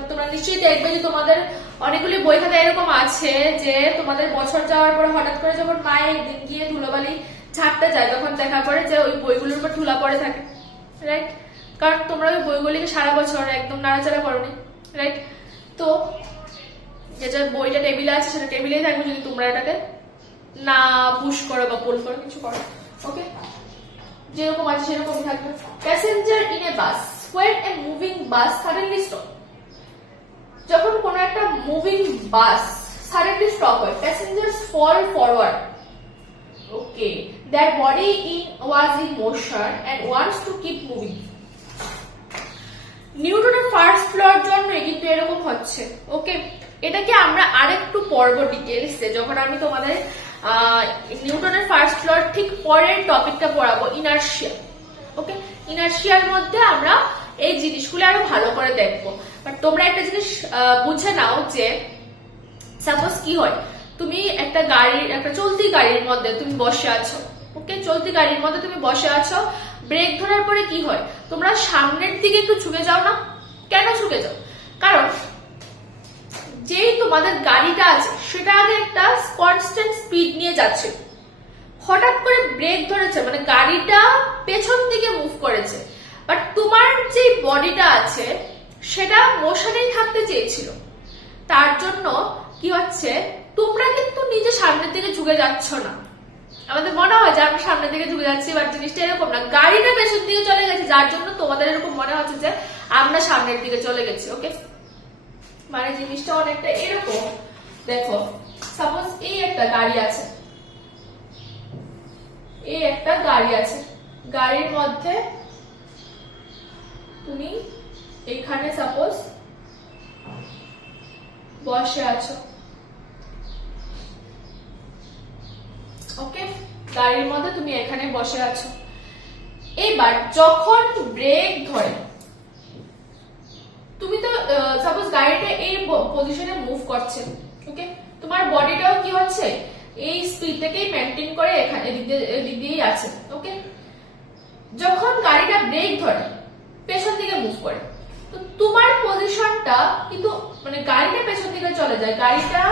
তোমরা নিশ্চয়ই দেখবে যে তোমাদের অনেকগুলি বই খাতা এরকম আছে যে তোমাদের বছর যাওয়ার পর হঠাৎ করে যখন মায়ে একদিন গিয়ে ধুলোবালি ছাড়তে যায় তখন দেখা পড়ে যে ওই বইগুলোর উপর ধুলা পড়ে থাকে, রাইট? কারণ তোমরা ওই বইগুলিকে সারা বছর একদম নাড়াচাড়া করোনি, রাইট? তো যে বইটা টেবিলে আছে সেটা টেবিলেই থাকবে যদি তোমরা এটাকে না পুশ করো বা পুল করো, কিছু করো। ওকে, যেরকম আছে সেরকমই থাকবে। Passenger in a bus, when a moving bus suddenly stop, যখন কোন একটা মুভিং বাস suddenly stop হয়, passengers fall forward. Okay, their body was in motion and wants to keep moving. নিউটনের ফার্স্ট লর জন্য কিন্তু এরকম হচ্ছে। ওকে, এটাকে আমরা আরেকটু পড়বো ডিটেইলসে যখন আমি তোমাদের নিউটনের ফার্স্ট লর ঠিক পরের টপিকটা পড়াবো, ইনার্শিয়া। ওকে, ইনার্শিয়ার মধ্যে আমরা এই জিনিসগুলো আরো ভালো করে দেখবো। বাট তোমরা একটা জিনিস বুঝে নাও যে সাপোজ কি হয়, তুমি একটা চলতি গাড়ির মধ্যে তুমি বসে আছো। ওকে, চলতি গাড়ির মধ্যে তুমি বসে আছো, ব্রেক ধরার পরে কি হয়, তোমরা সামনের দিকে একটু ঝুঁকে যাও না? কেন ঝুঁকে যাও? কারণ যেই তোমাদের গাড়িটা আছে সেটা আগে একটা কনস্ট্যান্ট স্পিড নিয়ে যাচ্ছে, হঠাৎ করে ব্রেক ধরেছে মানে গাড়িটা পেছন দিকে মুভ করেছে, বাট তোমার যে বডিটা আছে সেটা মোশনেই থাকতে চেয়েছিল। তার জন্য কি হচ্ছে, তোমরা কিন্তু নিজে সামনের দিকে ঝুঁকে যাচ্ছ না। আমাদের মনে হয় যে আমরা সামনের দিকে ঝুঁকে যাচ্ছি, বাট জিনিসটা এরকম না, গাড়িটা পেছন দিকে চলে গেছে, যার জন্য তোমাদের এরকম মনে হচ্ছে যে আমরা সামনের দিকে চলে গেছি। ওকে, মানে জিনিসটা অনেকটা এরকম। দেখো সাপোজ এই একটা গাড়ি আছে, এই একটা গাড়ি আছে, গাড়ির মধ্যে তুমি এখানে সাপোজ বসে আছো। ওকে, গাড়ির মধ্যে তুমি এখানে বসে আছো। এবার যখন ব্রেক ধরে, তুমি তো সাপোজ গাড়িটা এই পজিশনে মুভ করছে। ওকে, তোমার বডিটাও কি হচ্ছে, এই স্পিডটাকেই মেনটেন করে এখানে এদিক দিয়েই আছে। ওকে, যখন গাড়িটা ব্রেক ধরে পেছন দিকে মুভ করে, তো তোমার পজিশনটা কিন্তু মানে গাড়িটা পেছন দিকে চলে যায়, গাড়িটা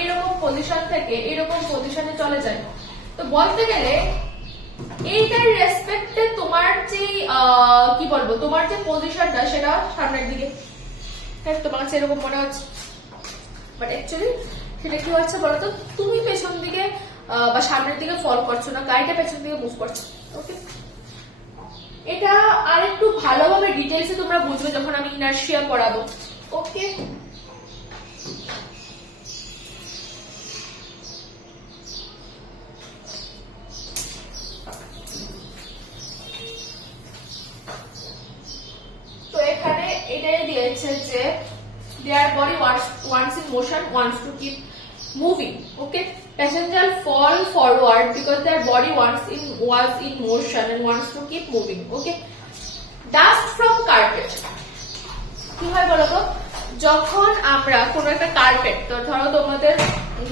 এরকম পজিশন থেকে এরকম পজিশনে চলে যায়। তো বলতে গেলে এইটার রেসপেক্টে তোমার যে কি বলবো, তোমার যে পজিশনটা সেটা সামনের দিকে, তোমার কাছে এরকম মনে হচ্ছে, বাট অ্যাকচুয়ালি সেটা কি হচ্ছে বলতো, তুমি পেছন দিকে বা সামনের দিকে ফল করছো না, গাড়িটা পেছন দিকে মুভ করছে। ওকে, এটা আর একটু ভালোভাবে ডিটেইলসে তোমরা বুঝবে যখন আমি ইনার্শিয়া পড়াবো। ওকে, তো এখানে এটাই দিয়েছে যে their body once in motion wants to keep moving. Okay, passenger fall forward because their body was in motion and wants to keep moving. Okay, dust from carpet কি হয় বলতো, যখন আমরা কোন একটা কার্পেট, তো ধরো তোমাদের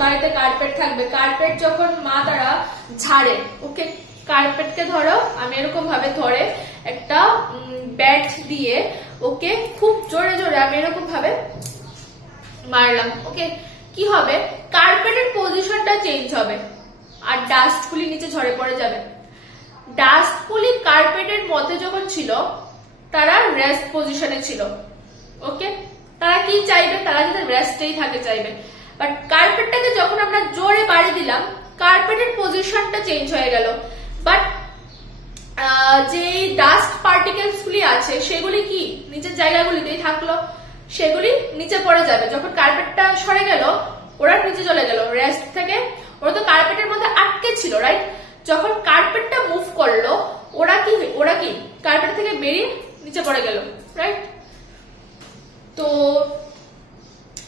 বাড়িতে কার্পেট থাকবে, কার্পেট যখন মা তারা ঝাড়ে, ওকে, কার্পেটকে ধরো আমি এরকম ভাবে ধরে একটা ব্যাট দিয়ে, ওকে, খুব জোরে জোরে আমি এরকম ভাবে মারলাম। ওকে, কি হবে, কার্পেটের পজিশনটা চেঞ্জ হবে। আর ডাস্টগুলি নিচে ঝরে পড়ে যাবে। ডাস্টগুলি কার্পেটের মধ্যে যখন ছিল তারা রেস্ট পজিশনে ছিল, ওকে। তারা কি চাইবে, তারা যাতে রেস্টেই থাকে চাইবে। বাট কার্পেটটাকে যখন আমরা জোরে বাড়ি দিলাম, কার্পেটের পজিশনটা চেঞ্জ হয়ে গেল। বাট যে ডাস্ট পার্টিকেলস গুলি আছে সেগুলি কি নিচের জায়গাগুলিতেই থাকলো, সেগুলি নিচে পড়ে যাবে। যখন কার্পেটটা সরে গেল ওরা নিচে চলে গেল রেস্ট থেকে। ওরা তো কার্পেটের মধ্যে আটকে ছিল, রাইট? যখন কার্পেটটা মুভ করলো ওরা কি কার্পেট থেকে বেরিয়ে নিচে পড়ে গেল, রাইট? তো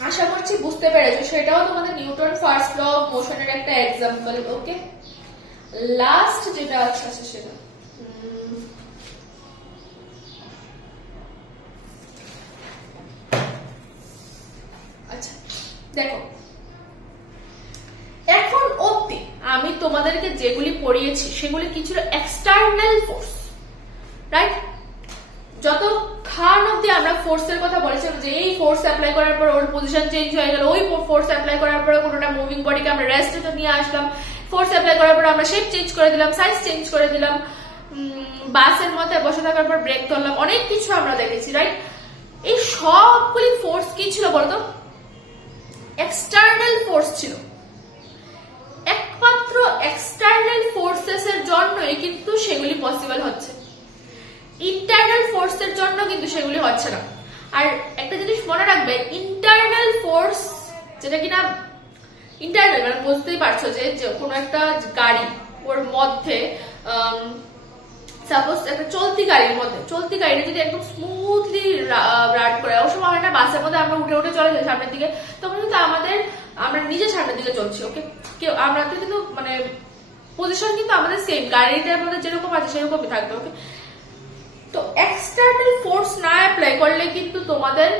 আশা করছি বুঝতে পেরেছো, সেটাও তোমাদের নিউটন ফার্স্ট ল অফ মোশনের একটা এক্সাম্পল, ওকে। লাস্ট যেটা আছে সেটা আচ্ছা দেখো, এখন অবধি আমি তোমাদেরকে যেগুলি পড়িয়েছি সেগুলি কি ছিল? External force, right? যতক্ষণ অব্দি আমরা ফোর্সের কথা বলেছিলাম যে এই ফোর্স অ্যাপ্লাই করার পর ওর পজিশন চেঞ্জ হয়ে গেল, ওই ফোর্স অ্যাপ্লাই করার পর কোনোটা মুভিং বডিকে আমরা রেস্টে নিয়ে আসলাম, ফোর্স অ্যাপ্লাই করার পর আমরা শেপ চেঞ্জ করে দিলাম, সাইজ চেঞ্জ করে দিলাম, বাসের মধ্যে বসে থাকার পর ব্রেক ধরলাম, অনেক কিছু আমরা দেখেছি, রাইট? এই সবগুলি ফোর্স কি ছিল বলতো? এক্সটার্নাল ফোর্স ছিল। একমাত্র এক্সটার্নাল ফোর্সেস এর জন্যই কিন্তু সেগুলি পসিবল হচ্ছে, ইন্টারনাল ফোর্সের জন্য কিন্তু সেগুলি হচ্ছে না। আর একটা জিনিস মনে রাখবে, ইন্টারনাল ফোর্স যেটা কিনা ইন্টারনাল মানে বুঝতেই পারছো যে কোনো একটা গাড়ি ওর মধ্যে সাপোজ একটা চলতি গাড়ির মধ্যে, চলতি গাড়িটা যদি একদম স্মুথলি রান করে, অবশ্য হয় না বাসের মধ্যে আমরা উঠে উঠে চলে যাই সামনের দিকে, তখন কিন্তু আমরা নিজে সামনের দিকে চলছি, ওকে। কেউ আমরা তো কিন্তু মানে পজিশন কিন্তু আমাদের সেম, গাড়িটার মধ্যে যেরকম আছে সেরকমই থাকবে, ওকে। তো এক্সটার্নাল ফোর্স না অ্যাপ্লাই করলে কিন্তু তোমাদের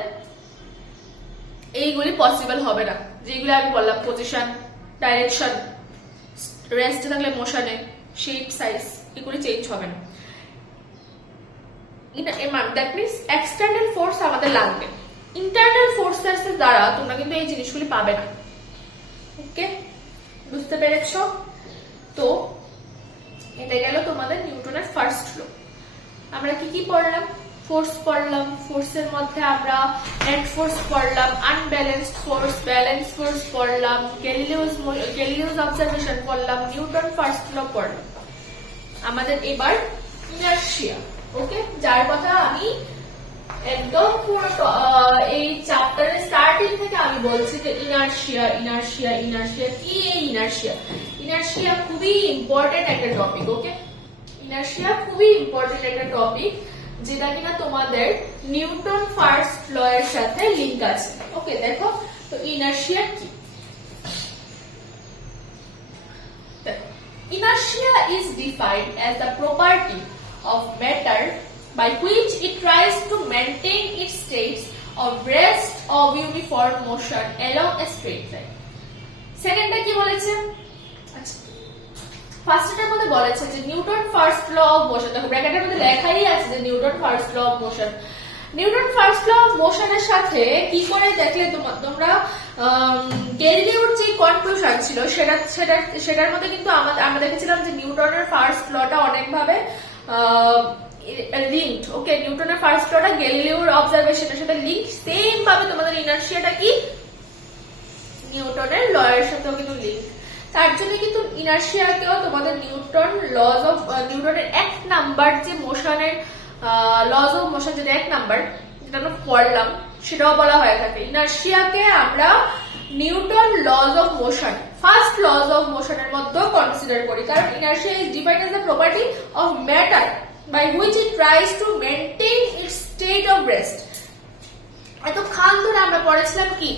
এইগুলি পসিবল হবে না, যেগুলো আমি বললাম, পজিশন, ডাইরেকশন, রেস্টে থাকলে মোশনে, শেপ, সাইজ, এগুলি চেঞ্জ হবে না। দ্যাট মিনস এক্সটার্নাল ফোর্স আমাদের লাগবে, ইন্টারনাল ফোর্সের দ্বারা তোমরা কিন্তু এই জিনিসগুলি পাবে না, ওকে। বুঝতে পেরেছ? তো এটা গেল তোমাদের নিউটনের ফার্স্ট ল। আমরা কি কি পড়লাম? ফোর্স পড়লাম, ফোর্সের মধ্যে আমরা নেট ফোর্স পড়লাম, আনব্যালেন্সড ফোর্স, ব্যালেন্স ফোর্স পড়লাম, গ্যালিলিওস অবজারভেশন পড়লাম, নিউটন ফার্স্ট ল পড়লাম। আমাদের এবার ইনার্শিয়া, ওকে, যার কথা আমি একদম পুরো এই চ্যাপ্টারের স্টার্টিং থেকে আমি বলছি যে ইনার্শিয়া ইনার্শিয়া ইনার্শিয়া কি? এই ইনার্শিয়া খুবই ইম্পর্টেন্ট একটা টপিক, ওকে। ইনার্শিয়া খুবই ইম্পর্টেন্ট একটা টপিক যেটা কিনা তোমাদের নিউটন ফার্স্ট ল এর সাথে লিংক আছে, ওকে। দেখো তো ইনার্শিয়া কি? Inertia is defined as the property of matter by which it tries to maintain its states of rest of uniform motion along a straight line. সেকেন্ডটা কি বলেছে? আচ্ছা, ফার্স্টটার মধ্যে বলেছে যে Newton first law of motion, দেখো ব্র্যাকেটের মধ্যে লেখাই আছে যে Newton first law of motion. Newton first law of মোশনের সাথে কি করে দেখলে তোমরা গ্যালিলিওর যে কনক্লুশন ছিল সেটার মধ্যে কিন্তু আমরা দেখেছিলাম যে নিউটনের ফার্স্ট লটা অনেকভাবে লিঙ্কড, ওকে। নিউটনের ফার্স্ট লটা গ্যালিলিওর অবজারভেশনের সাথে লিঙ্ক, সেম ভাবে তোমাদের ইনার্শিয়াটা কি নিউটনের ল এর সাথেও কিন্তু লিঙ্ক। তার জন্য কিন্তু ইনার্শিয়াকেও তোমাদের নিউটনের 1 নাম্বার যে মোশনের লজ অফ মোশন, যেটা 1 নাম্বার যেটা আমরা পড়লাম, সেটাও বলা হয়ে থাকে। ইনার্শিয়াকে আমরা Newton laws of motion, first laws of মোশনের মধ্যেও কনসিডার করি, কারণ inertia is defined as the property of matter by which it tries to maintain its state of rest. এতক্ষণ ধরে আমরা পড়েছিলাম কি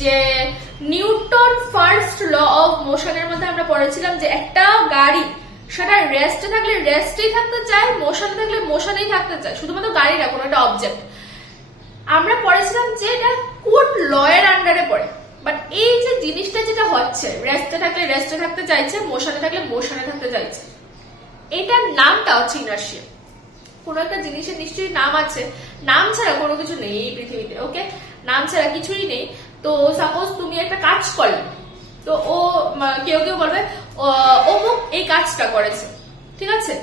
যে নিউটন ফার্স্ট ল অফ মোশনের মধ্যে আমরা পড়েছিলাম যে একটা গাড়ি সেটা রেস্টে থাকলে রেস্টেই থাকতে চায়, মোশনে থাকলে মোশনেই থাকতে চায়, শুধুমাত্র গাড়ি না, কোনো একটা অবজেক্ট। আমরা পড়েছিলাম যে এটা কোন ল এর আন্ডারে পড়ে। বাট এই যে জিনিসটা যেটা হচ্ছে, রেস্টে থাকলে রেস্টে থাকতে চাইছে, মোশনে থাকলে মোশনে থাকতে চাইছে, এটার নামটা হচ্ছে ইনার্শিয়া। কোন একটা জিনিসের নিশ্চয়ই নাম আছে, নাম ছাড়া কোনো কিছু নেই এই পৃথিবীতে, ওকে। নাম ছাড়া কিছুই নেই। তো সাপোজ তুমি একটা কাজ করলে, তো কেউ বলবে ও অমুক এই কাজটা করেছে, ঠিক আছে,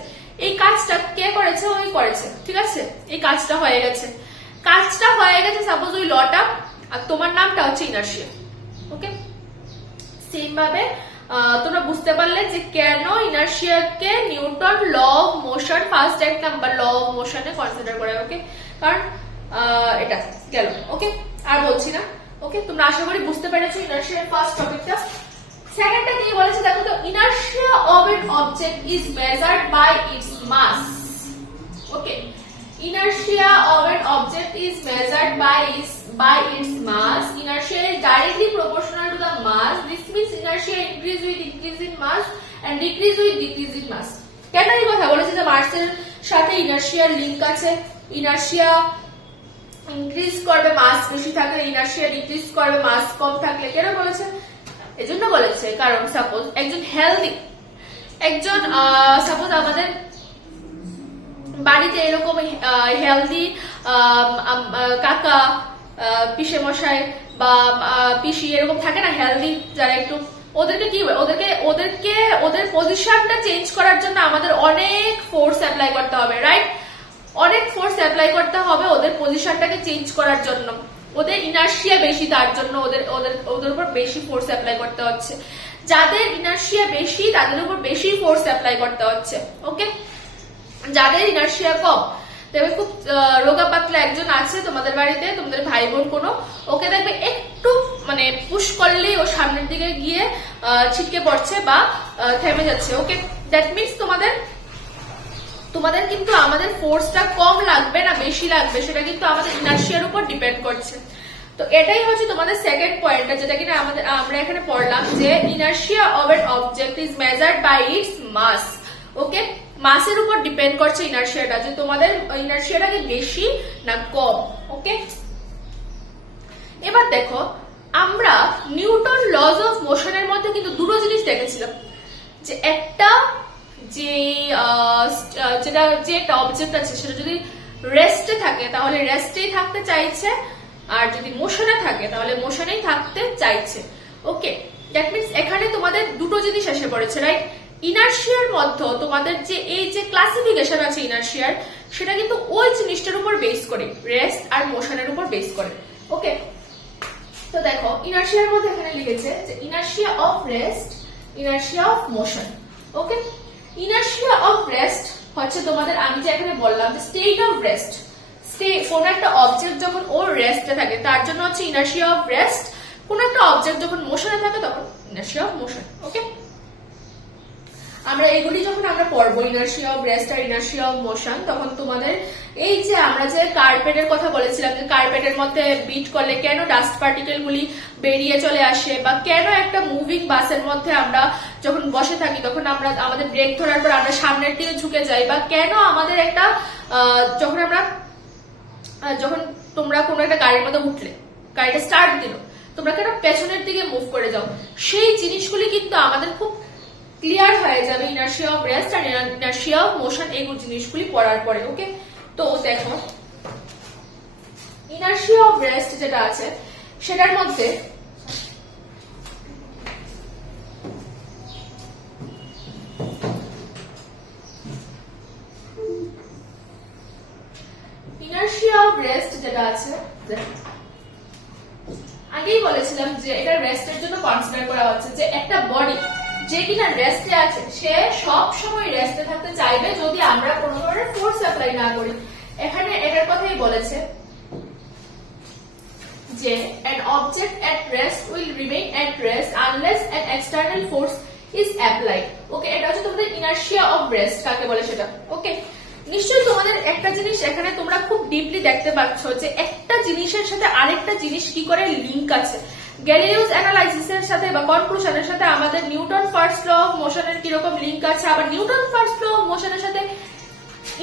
এই কাজটা কে করেছে, ওই করেছে, ঠিক আছে, এই কাজটা হয়ে গেছে, সাপোজ ওই লটা, আর তোমার নামটা হচ্ছে ইনার্শিয়া। ওকে, সেম ভাবে তোমরা বুঝতে পারলে যে কেন ইনার্শিয়াকে Newton law of motion first এক নাম্বার ল অফ মোশনে কনসিডার করে। ওকে, কারণ এটা গেল। ওকে, আর বলছি না। ওকে, তোমরা আশা করি বুঝতে পেরেছো ইনার্শিয়ার ফার্স্ট টপিকটা। সেকেন্ডটা কি বলেছে দেখো তো, inertia of an object is measured by its mass. Okay, inertia of an object is measured by its mass. Inertia is directly proportional to the mass. This means inertia increase with increase in mass and decrease with decrease in mass. কেন এই কথা বলেছে যে মাসের সাথে ইনার্শিয়ার link আছে, inertia increase করবে মাস বেশি থাকলে, ইনার্শিয়া ডিক্রিজ করবে মাস কম থাকলে। কেন বলেছে? এজন্য বলেছে কারণ সাপোজ একজন হেলদি, একজন সাপোজ আমাদের বাড়িতে এরকম হেলদি কাকা, পিসে মশাই বা পিসি এরকম থাকে না হেলদি, যারা একটু, ওদেরকে কি ওদের পজিশনটা চেঞ্জ করার জন্য আমাদের অনেক ফোর্স অ্যাপ্লাই করতে হবে, রাইট? অনেক ফোর্স অ্যাপ্লাই করতে হবে ওদের পজিশনটাকে চেঞ্জ করার জন্য। ওদের ইনার্শিয়া বেশি, তার জন্য ওদের উপর বেশি ফোর্স অ্যাপ্লাই করতে হচ্ছে। যাদের ইনার্শিয়া বেশি তাদের উপর বেশি ফোর্স অ্যাপ্লাই করতে হচ্ছে। ওকে, যাদের ইনার্শিয়া কম, দেখবে খুব রোগা পাতলা একজন আছে তোমাদের বাড়িতে, তোমাদের ভাই বোন কোনো, ওকে দেখবে একটু মানে পুশ করলেই ও সামনের দিকে গিয়ে ছিটকে পড়ছে বা থেমে যাচ্ছে। ওকে, দ্যাট মিনস তোমাদের কিন্তু আমাদের ফোর্সটা কম লাগবে না বেশি লাগবে, সেটা কিন্তু আমাদের ইনার্শিয়ার উপর ডিপেন্ড করছে। তো এটাই হচ্ছে তোমাদের সেকেন্ড পয়েন্টটা, যেটা কিনা আমরা এখানে পড়লাম যে inertia of an object is measured by its mass. Okay, মাসের উপর ডিপেন্ড করছে ইনার্শিয়াটা, যে তোমাদের ইনার্শিয়াটা কি বেশি না কম। ওকে, এবার দেখো আমরা নিউটন লজ অফ মোশনের মধ্যে কিন্তু দুটো জিনিস দেখেছিলাম, যে একটা যে একটা অবজেক্ট আছে সেটা যদি রেস্টে থাকে তাহলে রেস্টেই থাকতে চাইছে, আর যদি মোশনে থাকে তাহলে মোশনেই থাকতে চাইছে। ওকে, দ্যাট মিনস এখানে তোমাদের দুটো জিনিস এসে পড়েছে, রাইট? ইনার্শিয়ার মধ্যে তোমাদের যে এই যে ক্লাসিফিকেশন আছে ইনার্শিয়ার, সেটা কিন্তু ওই জিনিসটার উপর বেস করে, রেস্ট আর মোশনের উপর বেস করে। ওকে, তো দেখো ইনার্শিয়ার মধ্যে এখানে লিখেছে যে inertia of rest, inertia of motion. Okay, inertia of rest হচ্ছে তোমাদের, আমি যে এখানে বললাম যে স্টেট অফ রেস্ট, কোন একটা অবজেক্ট যখন ওর রেস্টে থাকে তার জন্য হচ্ছে ইনার্শিয়া অফ রেস্ট, কোন একটা অবজেক্ট যখন মোশনে থাকে তখন ইনার্শিয়া অফ মোশন। ওকে, আমরা এগুলি যখন আমরা পড়বো ইনার্শিয়া অফ রেস্ট আর ইনার্শিয়া অফ মোশন, তখন তোমাদের এই যে আমরা যে কার্পেটের কথা বলেছিলাম, যে কার্পেটের মধ্যে বিট করলে কেন ডাস্ট পার্টিকেল গুলি বেরিয়ে চলে আসে, বা কেন একটা মুভিং বাসের মধ্যে আমরা যখন বসে থাকি তখন আমরা আমাদের ব্রেক ধরার পর আমরা সামনের দিকে ঝুঁকে যাই, বা কেন আমাদের একটা যখন তোমরা কোনো একটা গাড়ির মধ্যে উঠলে, গাড়িটা স্টার্ট দিল, তোমরা কেন পেছনের দিকে মুভ করে যাও, সেই জিনিসগুলি কিন্তু আমাদের খুব ক্লিয়ার হয়ে যাবে ইনার্শিয়া অফ রেস্ট আর ইনার্শিয়া অফ মোশন এই জিনিসগুলি পড়ার পরে। ওকে, তো দেখো ইনার্শিয়া অফ রেস্ট যেটা আছে সেটার মধ্যে ইনার্শিয়া অফ রেস্ট যেটা আছে, আগেই বলেছিলাম যে এটা রেস্টের জন্য কনসিডার করা হচ্ছে, যে একটা বডি যে কিনা রেস্টে আছে সে সব সময় রেস্টে থাকতে চাইবে যদি আমরা কোনো ধরনের ফোর্স অ্যাপ্লাই না করি। এখানে এটার কথাই বলেছে যে an object at rest will remain at rest unless an external force is applied. ওকে, এটা হচ্ছে তোমাদের ইনার্শিয়া অফ রেস্ট কাকে বলে সেটা। ওকে, নিশ্চয়ই তোমাদের একটা জিনিস এখানে তোমরা খুব ডিপলি দেখতে পাচ্ছ যে একটা জিনিসের সাথে আরেকটা জিনিস কি করে লিংক আছে। গ্যালিলিওস অ্যানালাইসিসের সাথে বা কনক্লুশনের সাথে আমাদের নিউটন ফার্স্ট ল অফ মোশনের কিরকম লিংক আছে, আবার নিউটন ফার্স্ট ল অফ মোশনের সাথে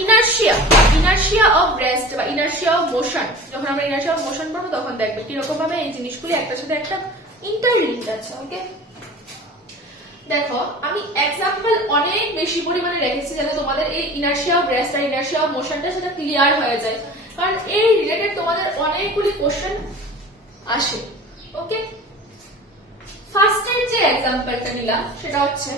ইনার্শিয়া অফ রেস্ট বা ইনার্শিয়া অফ মোশন, যখন আমরা ইনার্শিয়া অফ মোশন পড়বো তখন দেখবে কিরকম ভাবে এই জিনিসগুলি একটার সাথে একটা ইন্টারলিংক আছে। ওকে, দেখো আমি এক্সাম্পল অনেক বেশি পরিমাণে রেখেছি যাতে তোমাদের এই ইনার্শিয়া অফ রেস্ট আর ইনার্শিয়া অফ মোশনটা সেটা ক্লিয়ার হয়ে যায়, কারণ এই রিলেটেড তোমাদের অনেকগুলি কোশ্চেন আসে। ওকে, ফার্স্টের যে এক্সাম্পলটা নিলাম সেটা হচ্ছে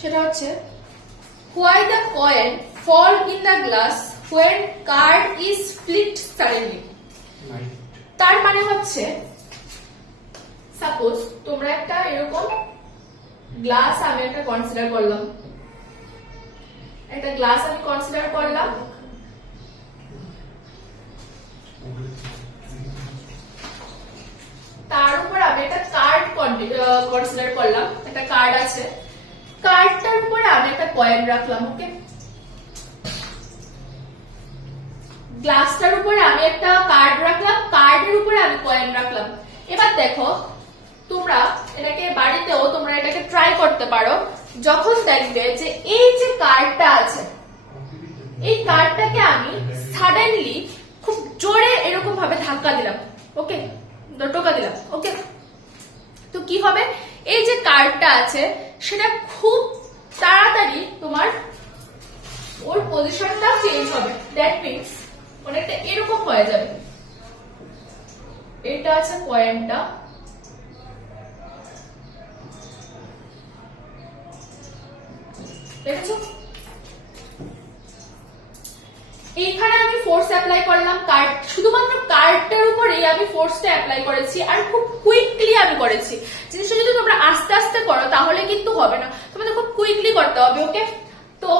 সেটা হচ্ছে why the coin fall in the glass when card is flipped suddenly। তার মানে হচ্ছে সাপোজ তোমরা একটা এরকম গ্লাস আমি একটা কনসিডার করলাম, একটা গ্লাস আমি কনসিডার করলাম, তার উপর আমি একটা কার্ড কনসিডার করলাম, একটা কার্ড আছে, কার্ডটার উপরে আমি একটা কয়েন রাখলাম। ওকে, গ্লাসটার উপরে আমি একটা কার্ড রাখলাম, কার্ডের উপরে আমি কয়েন রাখলাম। এবার দেখো তোমরা এটাকে বাড়িতেও তোমরা এটাকে ট্রাই করতে পারো। যখন দেখবে যে এই যে কার্ডটা আছে, এই কার্ডটাকে আমি সাডেনলি খুব জোরে এরকম ভাবে ধাক্কা দিলাম, ওকে, টোকা দিলাম, ওকে, তো কি হবে, এই যে কার্ডটা আছে সেটা খুব তাড়াতাড়ি তোমার ওর পজিশনটা চেঞ্জ হবে। দ্যাট মিনস অনেকটা এরকম হয়ে যাবে। এটা আছে কয়েনটা, দেখেছো, এখানে আমি ফোর্স অ্যাপ্লাই করলাম, কার্ড শুধুমাত্র কার্ডটার উপরেই আমি ফোর্সটা অ্যাপ্লাই করেছি আর খুব কুইকলি আমি করেছি। জিনিসটা যদি তোমরা আস্তে আস্তে করো তাহলে কিন্তু হবে না, তোমাদের খুব কুইকলি করতে হবে। ওকে, তো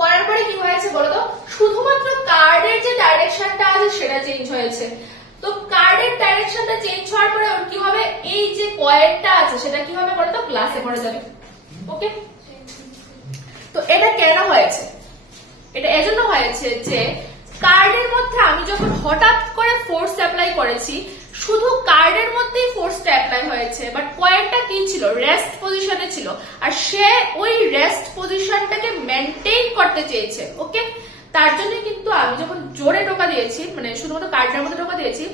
করার পরে কি হয়েছে বলো তো, শুধুমাত্র কার্ডের যে ডাইরেকশনটা আছে সেটা চেঞ্জ হয়েছে। তো কার্ডের ডাইরেকশনটা চেঞ্জ হওয়ার পরে ওর কি হবে, এই যে কয়েনটা আছে সেটা কি হবে বলো তো, গ্লাসে পড়ে যাবে। ওকে, তো এটা কেন হয়েছে, এটা এজন্য হয়েছে যে কার্ডের মধ্যে আমি যখন হঠাৎ করে ফোর্স অ্যাপ্লাই করেছি, শুধু কার্ডের মধ্যেই ফোর্সটা অ্যাপ্লাই হয়েছে, বাট কয়েনটা কি ছিল, রেস্ট পজিশনে ছিল, আর সে ওই রেস্ট পজিশনটাকে মেনটেইন করতে চেয়েছে। ওকে, তার জন্য কিন্তু আমি যখন জোরে টোকা দিয়েছি, মানে শুধুমাত্র কার্ডের মধ্যে টোকা দিয়েছি,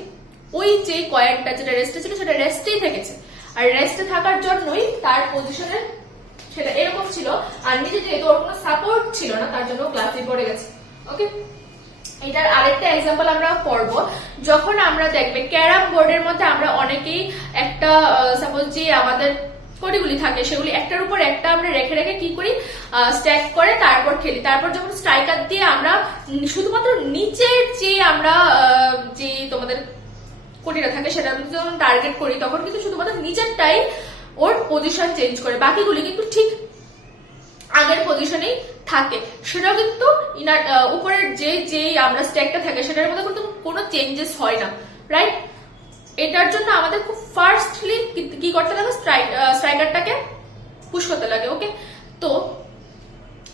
ওই যে কয়েনটা যেটা রেস্টে ছিল সেটা রেস্টেই থেকেছে, আর রেস্টে থাকার জন্যই তার পজিশনে সেটা এরকম ছিল, আর নিচে যেহেতু ওর কোনো সাপোর্ট ছিল না তার জন্য ক্লাসে পড়ে গেছে। ওকে, এটার আরেকটা এক্সাম্পল আমরা পড়ব, যখন আমরা দেখবে ক্যারাম বোর্ডের মধ্যে আমরা অনেকেই একটা সাপোজ যে আমাদের কড়িগুলি থাকে সেগুলি একটার উপর একটা আমরা রেখে রেখে কি করি, স্ট্যাক করে তারপর খেলি। তারপর যখন স্ট্রাইকার দিয়ে আমরা শুধুমাত্র নিচের যে আমরা যে তোমাদের কড়িটা থাকে সেটা যখন টার্গেট করি তখন কিন্তু শুধুমাত্র নিচেরটাই ওর পজিশন চেঞ্জ করে, বাকিগুলি কিন্তু ঠিক আগের পজিশনেই থাকে। সেটাও কিন্তু উপরের যে আমরা স্ট্যাকটা থাকে সেটার মধ্যে কিন্তু কোনো চেঞ্জেস হয় না, রাইট? এটার জন্য আমাদের খুব ফার্স্টলি কি করতে লাগে, স্ট্রাইকারটাকে পুশ করতে লাগে। ওকে, তো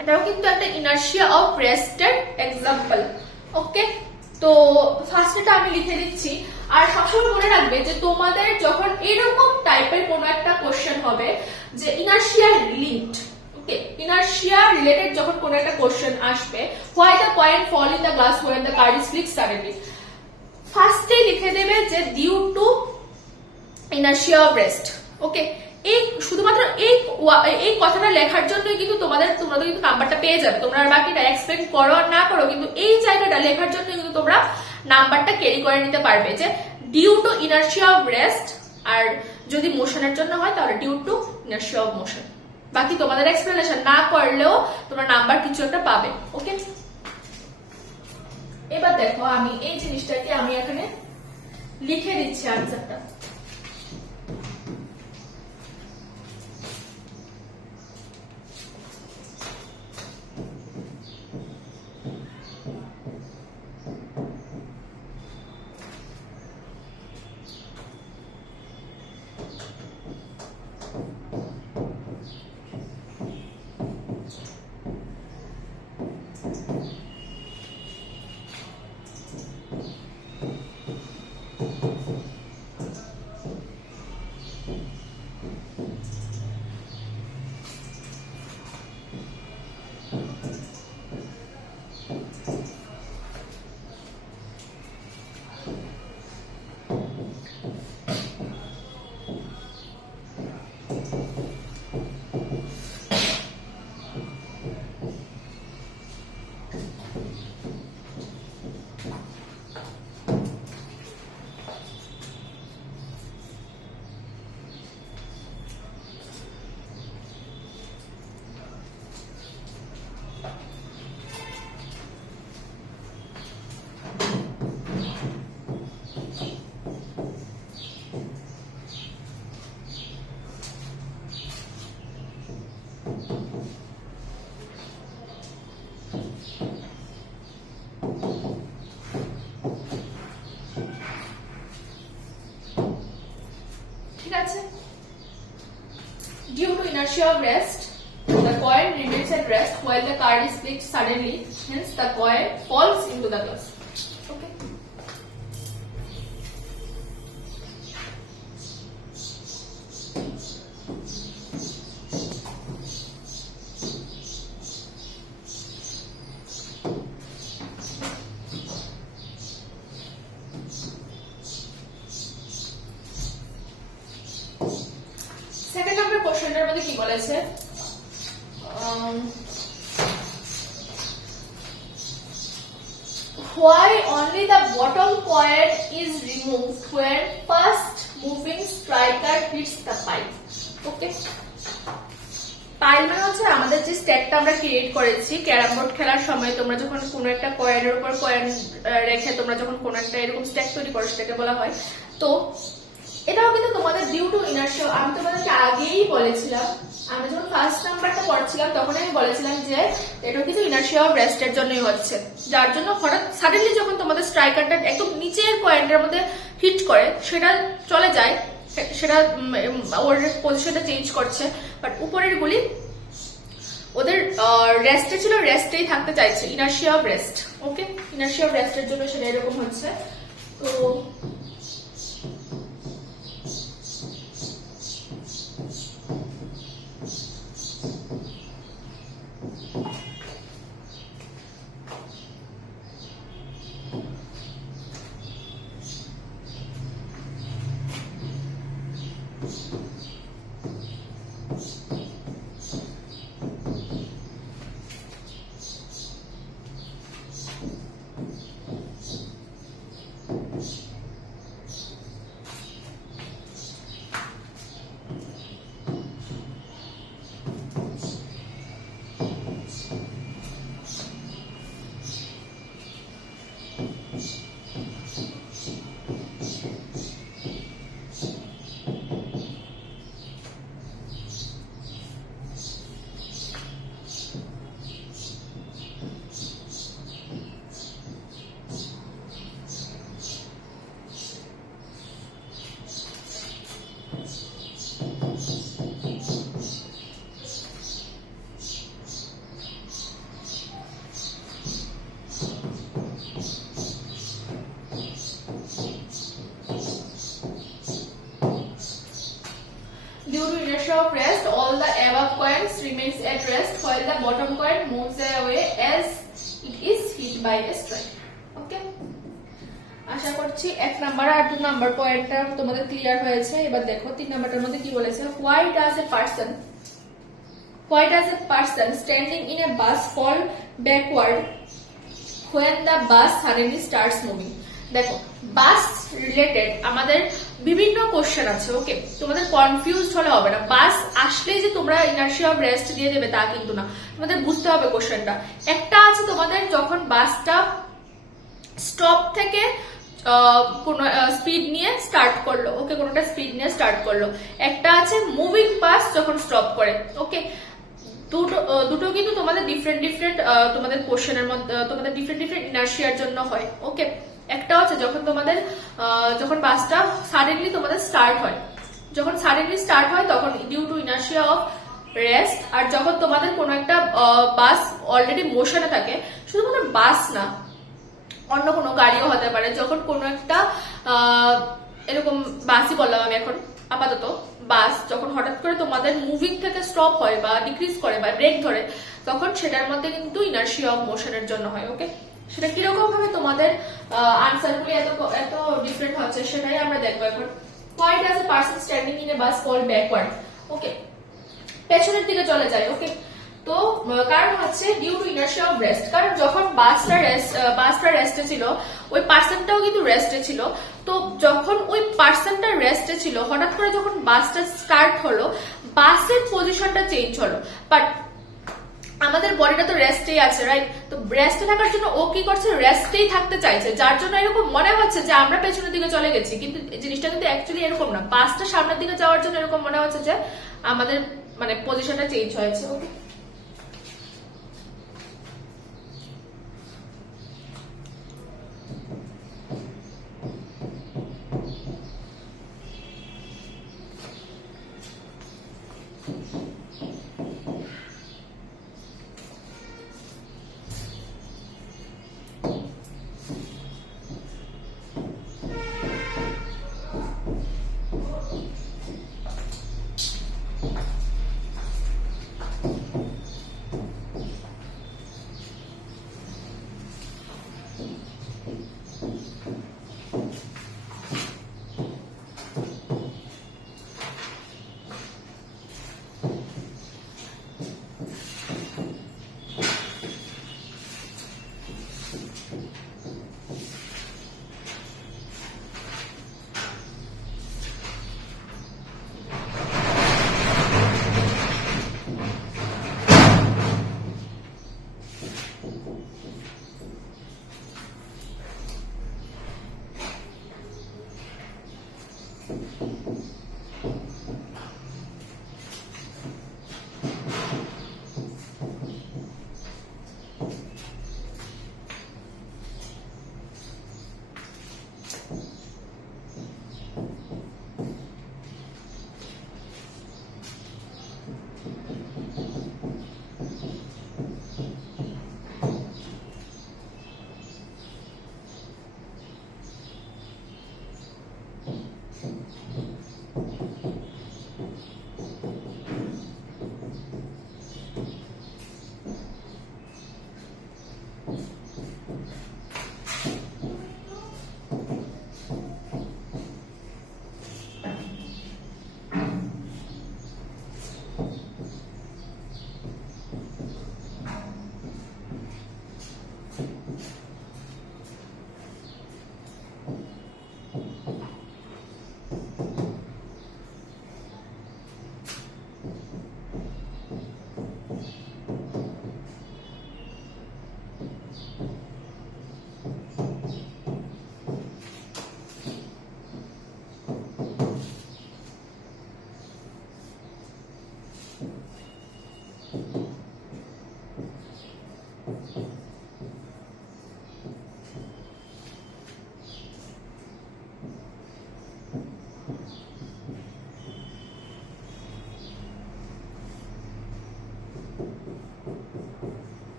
এটাও কিন্তু একটা ইনার্শিয়া অফ রেস্টের এক্সাম্পল। ওকে, তো ফার্স্টটা আমি লিখে দিচ্ছি। আর সবসময় মনে রাখবে যে তোমাদের যখন এরকম টাইপের কোনো একটা কোশ্চেন হবে যে inertia linked, okay, inertia related যখন কোনো একটা কোশ্চেন আসবে, why the coin fall in the glass when the card is flipped suddenly, ফার্স্টে লিখে দেবে যে due to inertia of rest. Okay, এই শুধুমাত্র এই কথাটা লেখার জন্যই কিন্তু তোমরা কিন্তু নাম্বারটা পেয়ে যাবে। তোমরা আর বাকিটা এক্সপ্লেন করো আর না করো, কিন্তু এই জায়গাটা লেখার জন্য কিন্তু তোমরা নাম্বারটা ক্যারি করে নিতে পারবে যে due to inertia of rest, আর যদি মোশনের জন্য হয় তাহলে due to inertia of motion. বাকি তোমাদের এক্সপ্লেনেশন না করলেও তোমরা নাম্বার কিছু একটা পাবে। ওকে, এবার দেখো আমি এই জিনিসটাকে আমি এখানে লিখে দিচ্ছি আনসারটা। inertia of rest, the coin remains at rest while the card is flipped suddenly, hence the coin falls into the glass. Okay. Second number কোশ্চেনটার মধ্যে কি বলেছে, why only the bottom coin is removed when first moving striker hits the pile. Okay, pile মানে হচ্ছে আমাদের যে স্ট্যাকটা আমরা create করেছি ক্যারাম বোর্ড খেলার সময়। তোমরা যখন কোনো একটা কয়েনের উপর কয়েন রেখে তোমরা যখন কোনো একটা এরকম স্ট্যাক তৈরি করো সেটাকে বলা হয়। তো এটাও কিন্তু তোমাদের ডিউ টু ইনার্শিয়া, আমি তোমাদেরকে আগেই বলেছিলাম, আমি যখন ফার্স্ট নাম্বারটা পড়ছিলাম তখন আমি বলেছিলাম যে এটা কিন্তু ইনার্শিয়া অফ রেস্টের জন্যই হচ্ছে, যার জন্য হঠাৎ সাডেনলি যখন তোমাদের স্ট্রাইকারটা একদম নিচের পয়েন্টের মধ্যে হিট করে সেটা চলে যায়, সেটা ওর পজিশনটা চেঞ্জ করছে, বাট উপরের গুলি ওদের রেস্টে ছিল, রেস্টেই থাকতে চাইছে, inertia of rest. Okay, inertia of রেস্টের জন্য সেটা এরকম হচ্ছে। তো due to inertia of rest, all the above coins remains at rest while the bottom coin moves away as it is hit by a strike. Okay? আশা করছি 1 number আর 2 number পয়েন্টটা তোমাদের clear হয়েছে। এবার দেখো 3 নাম্বারটার মধ্যে কি বলেছে, why does a person standing in a bus fall backward when the bus suddenly starts moving? দেখো বাস রিলেটেড আমাদের বিভিন্ন কোশ্চেন আছে। ওকে, তোমাদের কনফিউজড হলে হবে না, বাস আসলেই যে তোমরা ইনার্শিয়া অফ রেস্ট দিয়ে দেবে তা কিন্তু না, তোমাদের বুঝতে হবে কোশ্চেনটা। একটা আছে তোমাদের যখন বাসটা স্টপ থেকে কোন স্পিড নিয়ে স্টার্ট করলো, ওকে, কোনটা স্পিড নিয়ে স্টার্ট করলো। একটা আছে মুভিং বাস যখন স্টপ করে। ওকে, দুটো কিন্তু তোমাদের ডিফারেন্ট তোমাদের কোশ্চেনের মধ্যে তোমাদের ডিফারেন্ট ইনার্শিয়ার জন্য হয়। ওকে, একটা হচ্ছে যখন তোমাদের যখন বাসটা সাডেনলি তোমাদের স্টার্ট হয়, যখন সাডেনলি স্টার্ট হয় তখন due to inertia of rest. আর যখন তোমাদের কোনো একটা বাস অলরেডি মোশনে থাকে, শুধুমাত্র বাস না অন্য কোনো গাড়িও হতে পারে, যখন কোনো একটা এরকম বাসই বললাম আমি এখন আপাতত, বাস যখন হঠাৎ করে তোমাদের মুভিং থেকে স্টপ হয় বা ডিক্রিজ করে বা ব্রেক ধরে, তখন সেটার মধ্যে কিন্তু ইনার্শিয়া অফ মোশনের জন্য হয়। ওকে, সেটা কিরকম ভাবে তোমাদের আনসারগুলি এত ডিফারেন্ট হচ্ছে সেটাই আমরা দেখবো এখন। why does a person standing in a bus fall backward? ওকে, পেছনের দিকে চলে যায়। ওকে, তো কারণ হচ্ছে due to inertia of rest, কারণ যখন বাসটা রেস্টে ছিল ওই পার্সনটাও কিন্তু রেস্টে ছিল। তো যখন ওই পার্সনটা রেস্টে ছিল, হঠাৎ করে যখন বাসটা স্টার্ট হলো, বাসের পজিশনটা চেঞ্জ হলো, বাট আমাদের বডিটা তো রেস্টেই আছে, রাইট? তো রেস্টে থাকার জন্য ও কি করছে, রেস্টেই থাকতে চাইছে, যার জন্য এরকম মনে হচ্ছে যে আমরা পেছনের দিকে চলে গেছি, কিন্তু জিনিসটা কিন্তু অ্যাকচুয়ালি এরকম না। বাসটা সামনের দিকে যাওয়ার জন্য এরকম মনে হচ্ছে যে আমাদের মানে পজিশনটা চেঞ্জ হয়েছে। ওকে,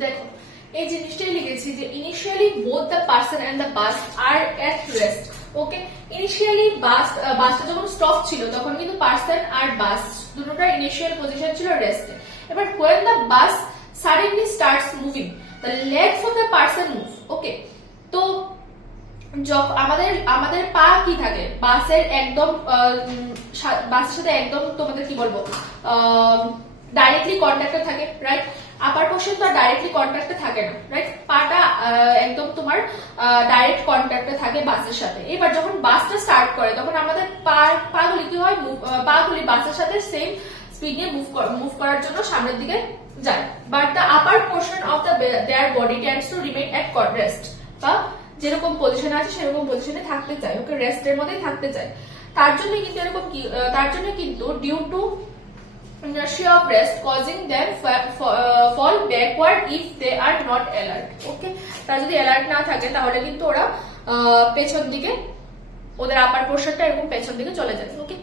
দেখো এই জিনিসটাই লিখেছি যে initially both the person and the bus are at rest. Okay, initially বাসটা যখন স্টপ ছিল তখন কিন্তু পার্সন আর বাস দুটোটার ইনিশিয়াল পজিশন ছিল রেস্টে। এবার when the bus suddenly starts moving the legs of the person move। ওকে, তো আমাদের পা কি থাকে বাসের একদম বাসের সাথে একদম তোমাদের কি বলবো ডাইরেক্টলি কন্ট্যাক্টে থাকে, রাইট? আপার পোর্শন তো ডাইরেক্টলি কন্ট্যাক্টে থাকে না, রাইট? পাটা একদম তোমার ডাইরেক্ট কন্ট্যাক্টে থাকে বাসের সাথে। এবার যখন বাসটা স্টার্ট করে তখন আমাদের পাগুলি কি হয়, পাগুলি বাসের সাথে সেম স্পিড নিয়ে মুভ করার জন্য সামনের দিকে যায়। But the upper portion of the there body tends to remain at rest, বা যেরকম পজিশনে আছে সেরকম পজিশনে থাকতে চায়, ওকে, রেস্টের মধ্যেই থাকতে চায়। তার জন্য কিন্তু এরকম তার জন্য কিন্তু due to inertia of rest causing them fall backward if they are not alert। ওকে, তারা যদি অ্যালার্ট না থাকে তাহলে কিন্তু ওরা পেছন দিকে, ওদের আপার পোর্শনটা এরকম পেছন দিকে চলে যাবে। ওকে,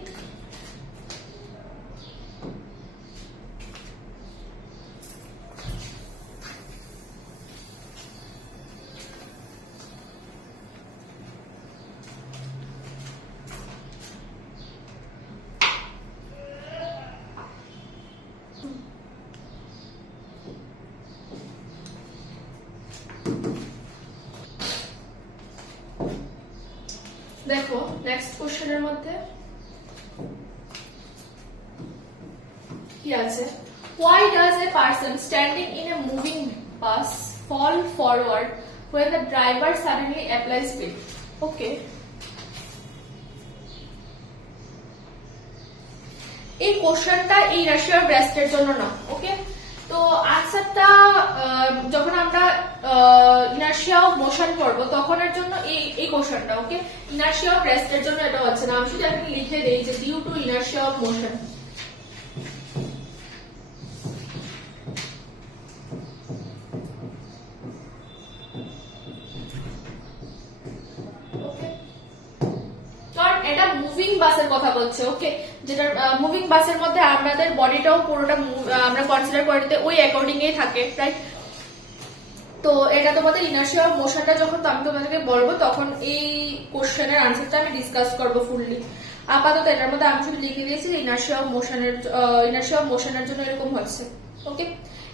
দেখো নেক্সট কোশ্চেনের মধ্যে কি আছে, why does a person standing in a moving bus fall forward when the driver suddenly applies brake? ওকে, এই কোশ্চেনটা এই রাশিয়ার ব্রেস্টের জন্য না। ওকে, তো আনসারটা যখন আমরা ইনার্শিয়া অফ মোশন পড়বো তখনের জন্য এই কোশ্চেনটা। ওকে, ইনার্শিয়া অফ রেস্টের জন্য এটা হচ্ছে না। আমি শুধু এখানে লিখে দেই যে due to inertia of motion. এটা মুভিং বাসের কথা বলছে। ওকে, যেটা মুভিং বাসের মধ্যে আমাদের বডিটাও পুরোটা আমরা কনসিডার করে নিতে ওই অ্যাকর্ডিং এ থাকে, রাইট? তো এটা তোমাদের ইনার্শিয়া অফ মোশনটা যখন আমি তোমাদেরকে বলবো তখন এই কোশ্চেনের আনসারটা আমি ডিসকাস করবো ফুললি। আপাতত এটার মধ্যে আমি শুধু লিখে দিয়েছি ইনার্শিয়া অফ মোশনের জন্য এরকম হচ্ছে। ওকে,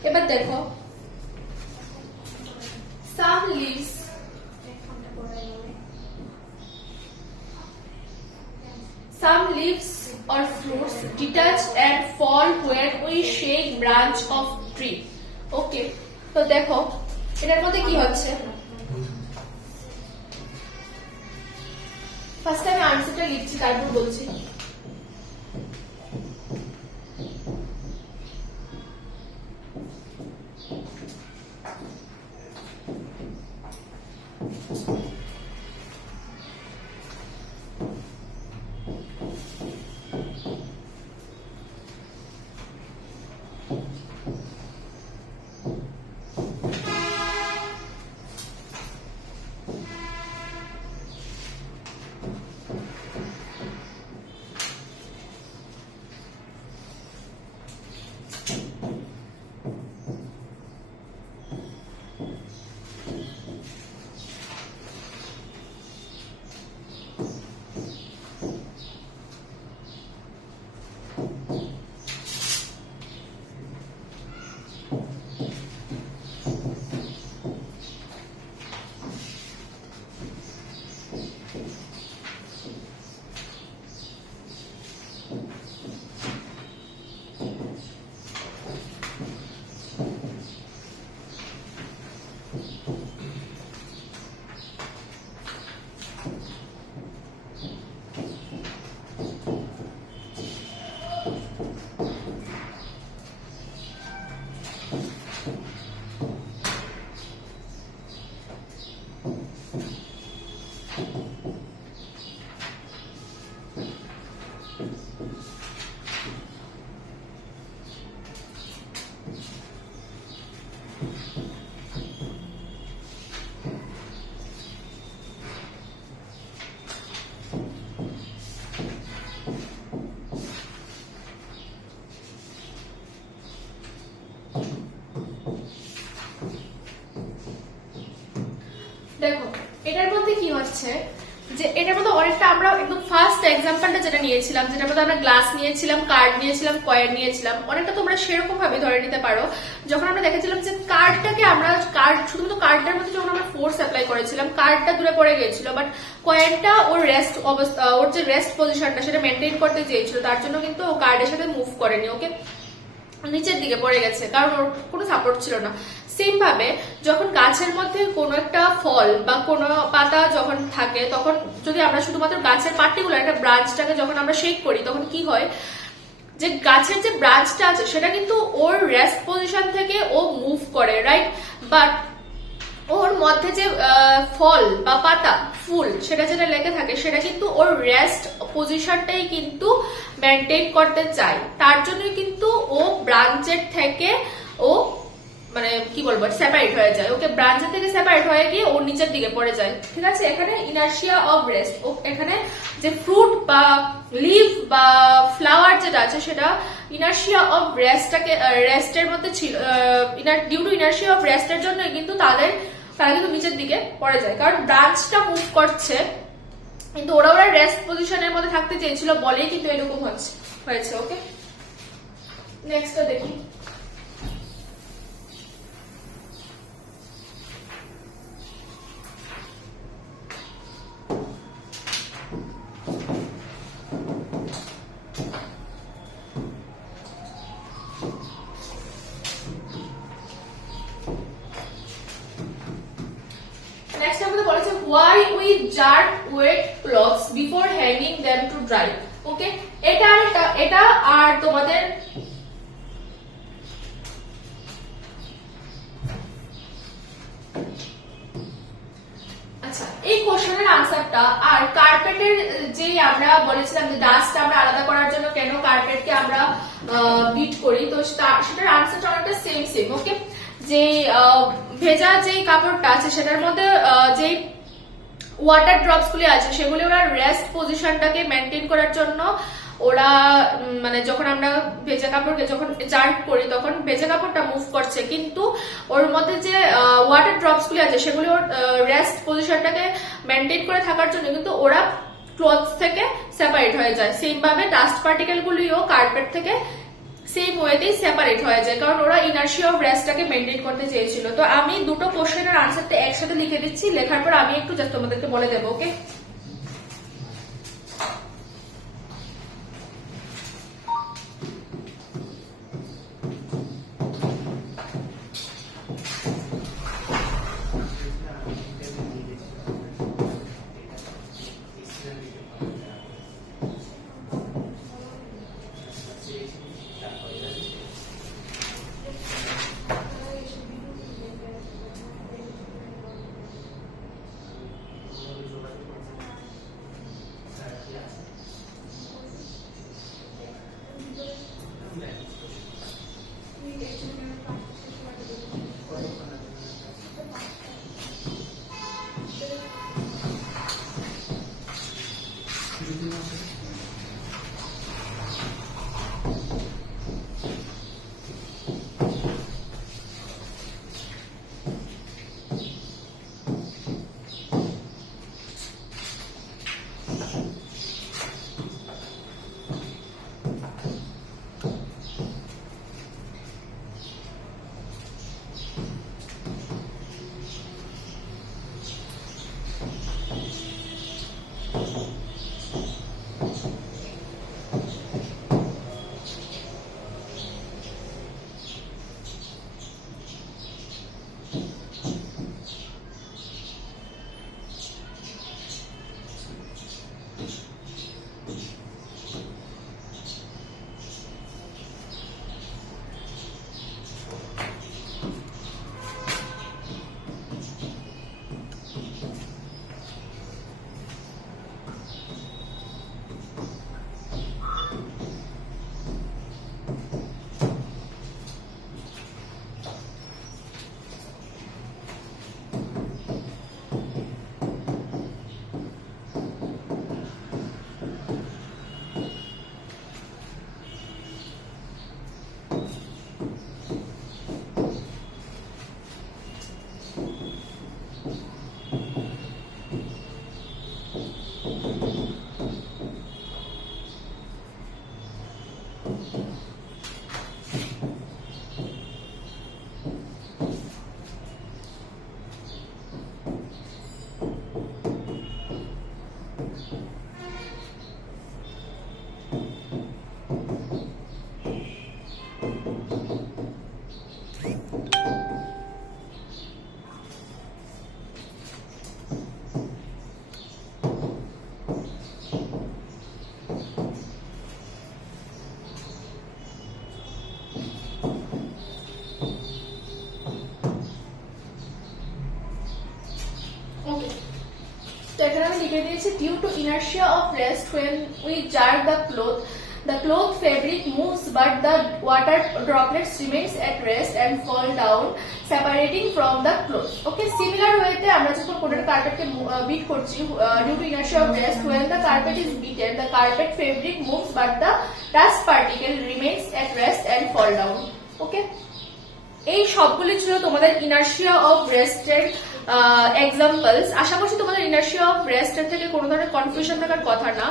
এবার দেখো some leaves or fruits detach and fall when we shake branch of tree। ওকে, তো দেখো এটার মধ্যে কি হচ্ছে, ফার্স্ট আমি আনসারটা লিখছি তারপর বলছি। হচ্ছে যে এটার মধ্যে অনেকটা আমরা একদম ফার্স্ট এক্সাম্পলটা যেটা নিয়েছিলাম, যেটার মধ্যে আমরা গ্লাস নিয়েছিলাম, কার্ড নিয়েছিলাম, কয়েন নিয়েছিলাম, অনেকটা তোমরা সেরকম ভাবে ধরে নিতে পারো। যখন আমরা দেখেছিলাম যে কার্ডটাকে আমরা শুধুমাত্র কার্ডটার মধ্যে যখন আমরা ফোর্স অ্যাপ্লাই করেছিলাম, কার্ডটা দূরে পড়ে গিয়েছিল, বাট কয়েনটা ওর রেস্ট অবস্থা, ওর যে রেস্ট পজিশনটা সেটা মেনটেন করতে চেয়েছিল, তার জন্য কিন্তু ও কার্ডের সাথে মুভ করেনি, ওকে নিচের দিকে পড়ে গেছে, কারণ ওর কোনো সাপোর্ট ছিল না। সেম ভাবে যখন গাছের মধ্যে কোনো একটা ফল বা কোনো পাতা যখন থাকে, তখন যদি আমরা শুধুমাত্র গাছের পার্টিকুলার একটা ব্রাঞ্চটাকে যখন আমরা শেক করি, তখন কি হয় যে গাছের যে ব্রাঞ্চটা আছে সেটা কিন্তু ওর রেস্ট পজিশন থেকে ও মুভ করে, রাইট? বাট ওর মধ্যে যে ফল বা পাতা, ফুল, সেটা যেটা লেগে থাকে সেটা কিন্তু ওর রেস্ট পজিশনটাই কিন্তু মেনটেন করতে চায়। তার জন্যই কিন্তু ও ব্রাঞ্চের থেকে ও মানে কি বলবো সেপারেট হয়ে যায়, ওকে ব্রাঞ্চের থেকে সেপারেট হয়ে গিয়ে ওর নিচের দিকে পড়ে যায়, ঠিক আছে? এখানে ইনার্শিয়া অফ রেস্ট, এখানে যে ফ্রুট বা লিভ বা ফ্লাওয়ার যেটা আছে সেটা ইনার্শিয়া অফ রেস্টের মধ্যে ছিল, ডিউ টু ইনার্শিয়া অফ রেস্টের জন্য কিন্তু তারা কিন্তু নিচের দিকে পড়ে যায়, কারণ ব্রাঞ্চটা মুভ করছে, কিন্তু ওরা রেস্ট পজিশনের মধ্যে থাকতে চেয়েছিল বলেই কিন্তু এরকম হয়েছে, ওকে? নেক্সটটা দেখি। নেক্সট আমাদের বলেছে why we jerk wet clothes before hanging them to dry, ওকে? এটা আর তোমাদের আচ্ছা, এই কোশ্চেনের আনসারটা আর কার্পেটের যে আমরা বলেছিলাম যে ডাস্ট আমরা আলাদা করার জন্য কেন কার্পেটকে আমরা বিট করি, তো সেটার আনসারটা অনেকটা সেম, ওকে? যে ভেজা যে কাপড়টা আছে সেটার মধ্যে যে ওয়াটার ড্রপস গুলি আছে সেগুলি ওরা রেস্ট পজিশনটাকে মেনটেন করার জন্য ওরা মানে যখন আমরা ভেজা কাপড়কে যখন জার্ক করি তখন ভেজা কাপড়টা মুভ করছে, কিন্তু ওর মধ্যে যে ওয়াটার ড্রপস গুলি আছে সেগুলি ওর রেস্ট পজিশনটাকে মেনটেন করে থাকার জন্য কিন্তু ওরা ক্লথস থেকে সেপারেট হয়ে যায়। সেম ভাবে ডাস্ট পার্টিকেল গুলিও কার্পেট থেকে সেম ওয়েতেই সেপারেট হয়ে যায়, কারণ ওরা ইনার্শিয়া অফ রেস্টটাকে মেনটেন করতে চেয়েছিল। তো আমি দুটো কোশ্চেনের আনসারটা একসাথে লিখে দিচ্ছি, লেখার পর আমি একটু জাস্ট তোমাদেরকে বলে দেবো, ওকে? লিখে দিয়েছি due to inertia of rest when we jar the cloth fabric moves but the water droplets remains at rest and fall down separating from the cloth. Okay, similar ওয়েতে আমরা যখন কোনো কার্পেটকে বিট করছি due to inertia of rest when the carpet is beaten the carpet fabric moves but the dust particle remains at rest and fall down. Okay, এই সবগুলি ছিল তোমাদের inertia of রেস্টের এক্সাম্পলস। আশা করছি তোমাদের ইনার্শিয়া অফ রেস্টের থেকে কোনো ধরনের কনফিউশন থাকার কথা না।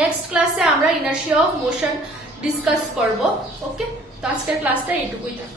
নেক্সট ক্লাসে আমরা ইনার্শিয়া অফ মোশন ডিসকাস করব। ওকে, তো আজকের ক্লাসটা এইটুকুই থাক।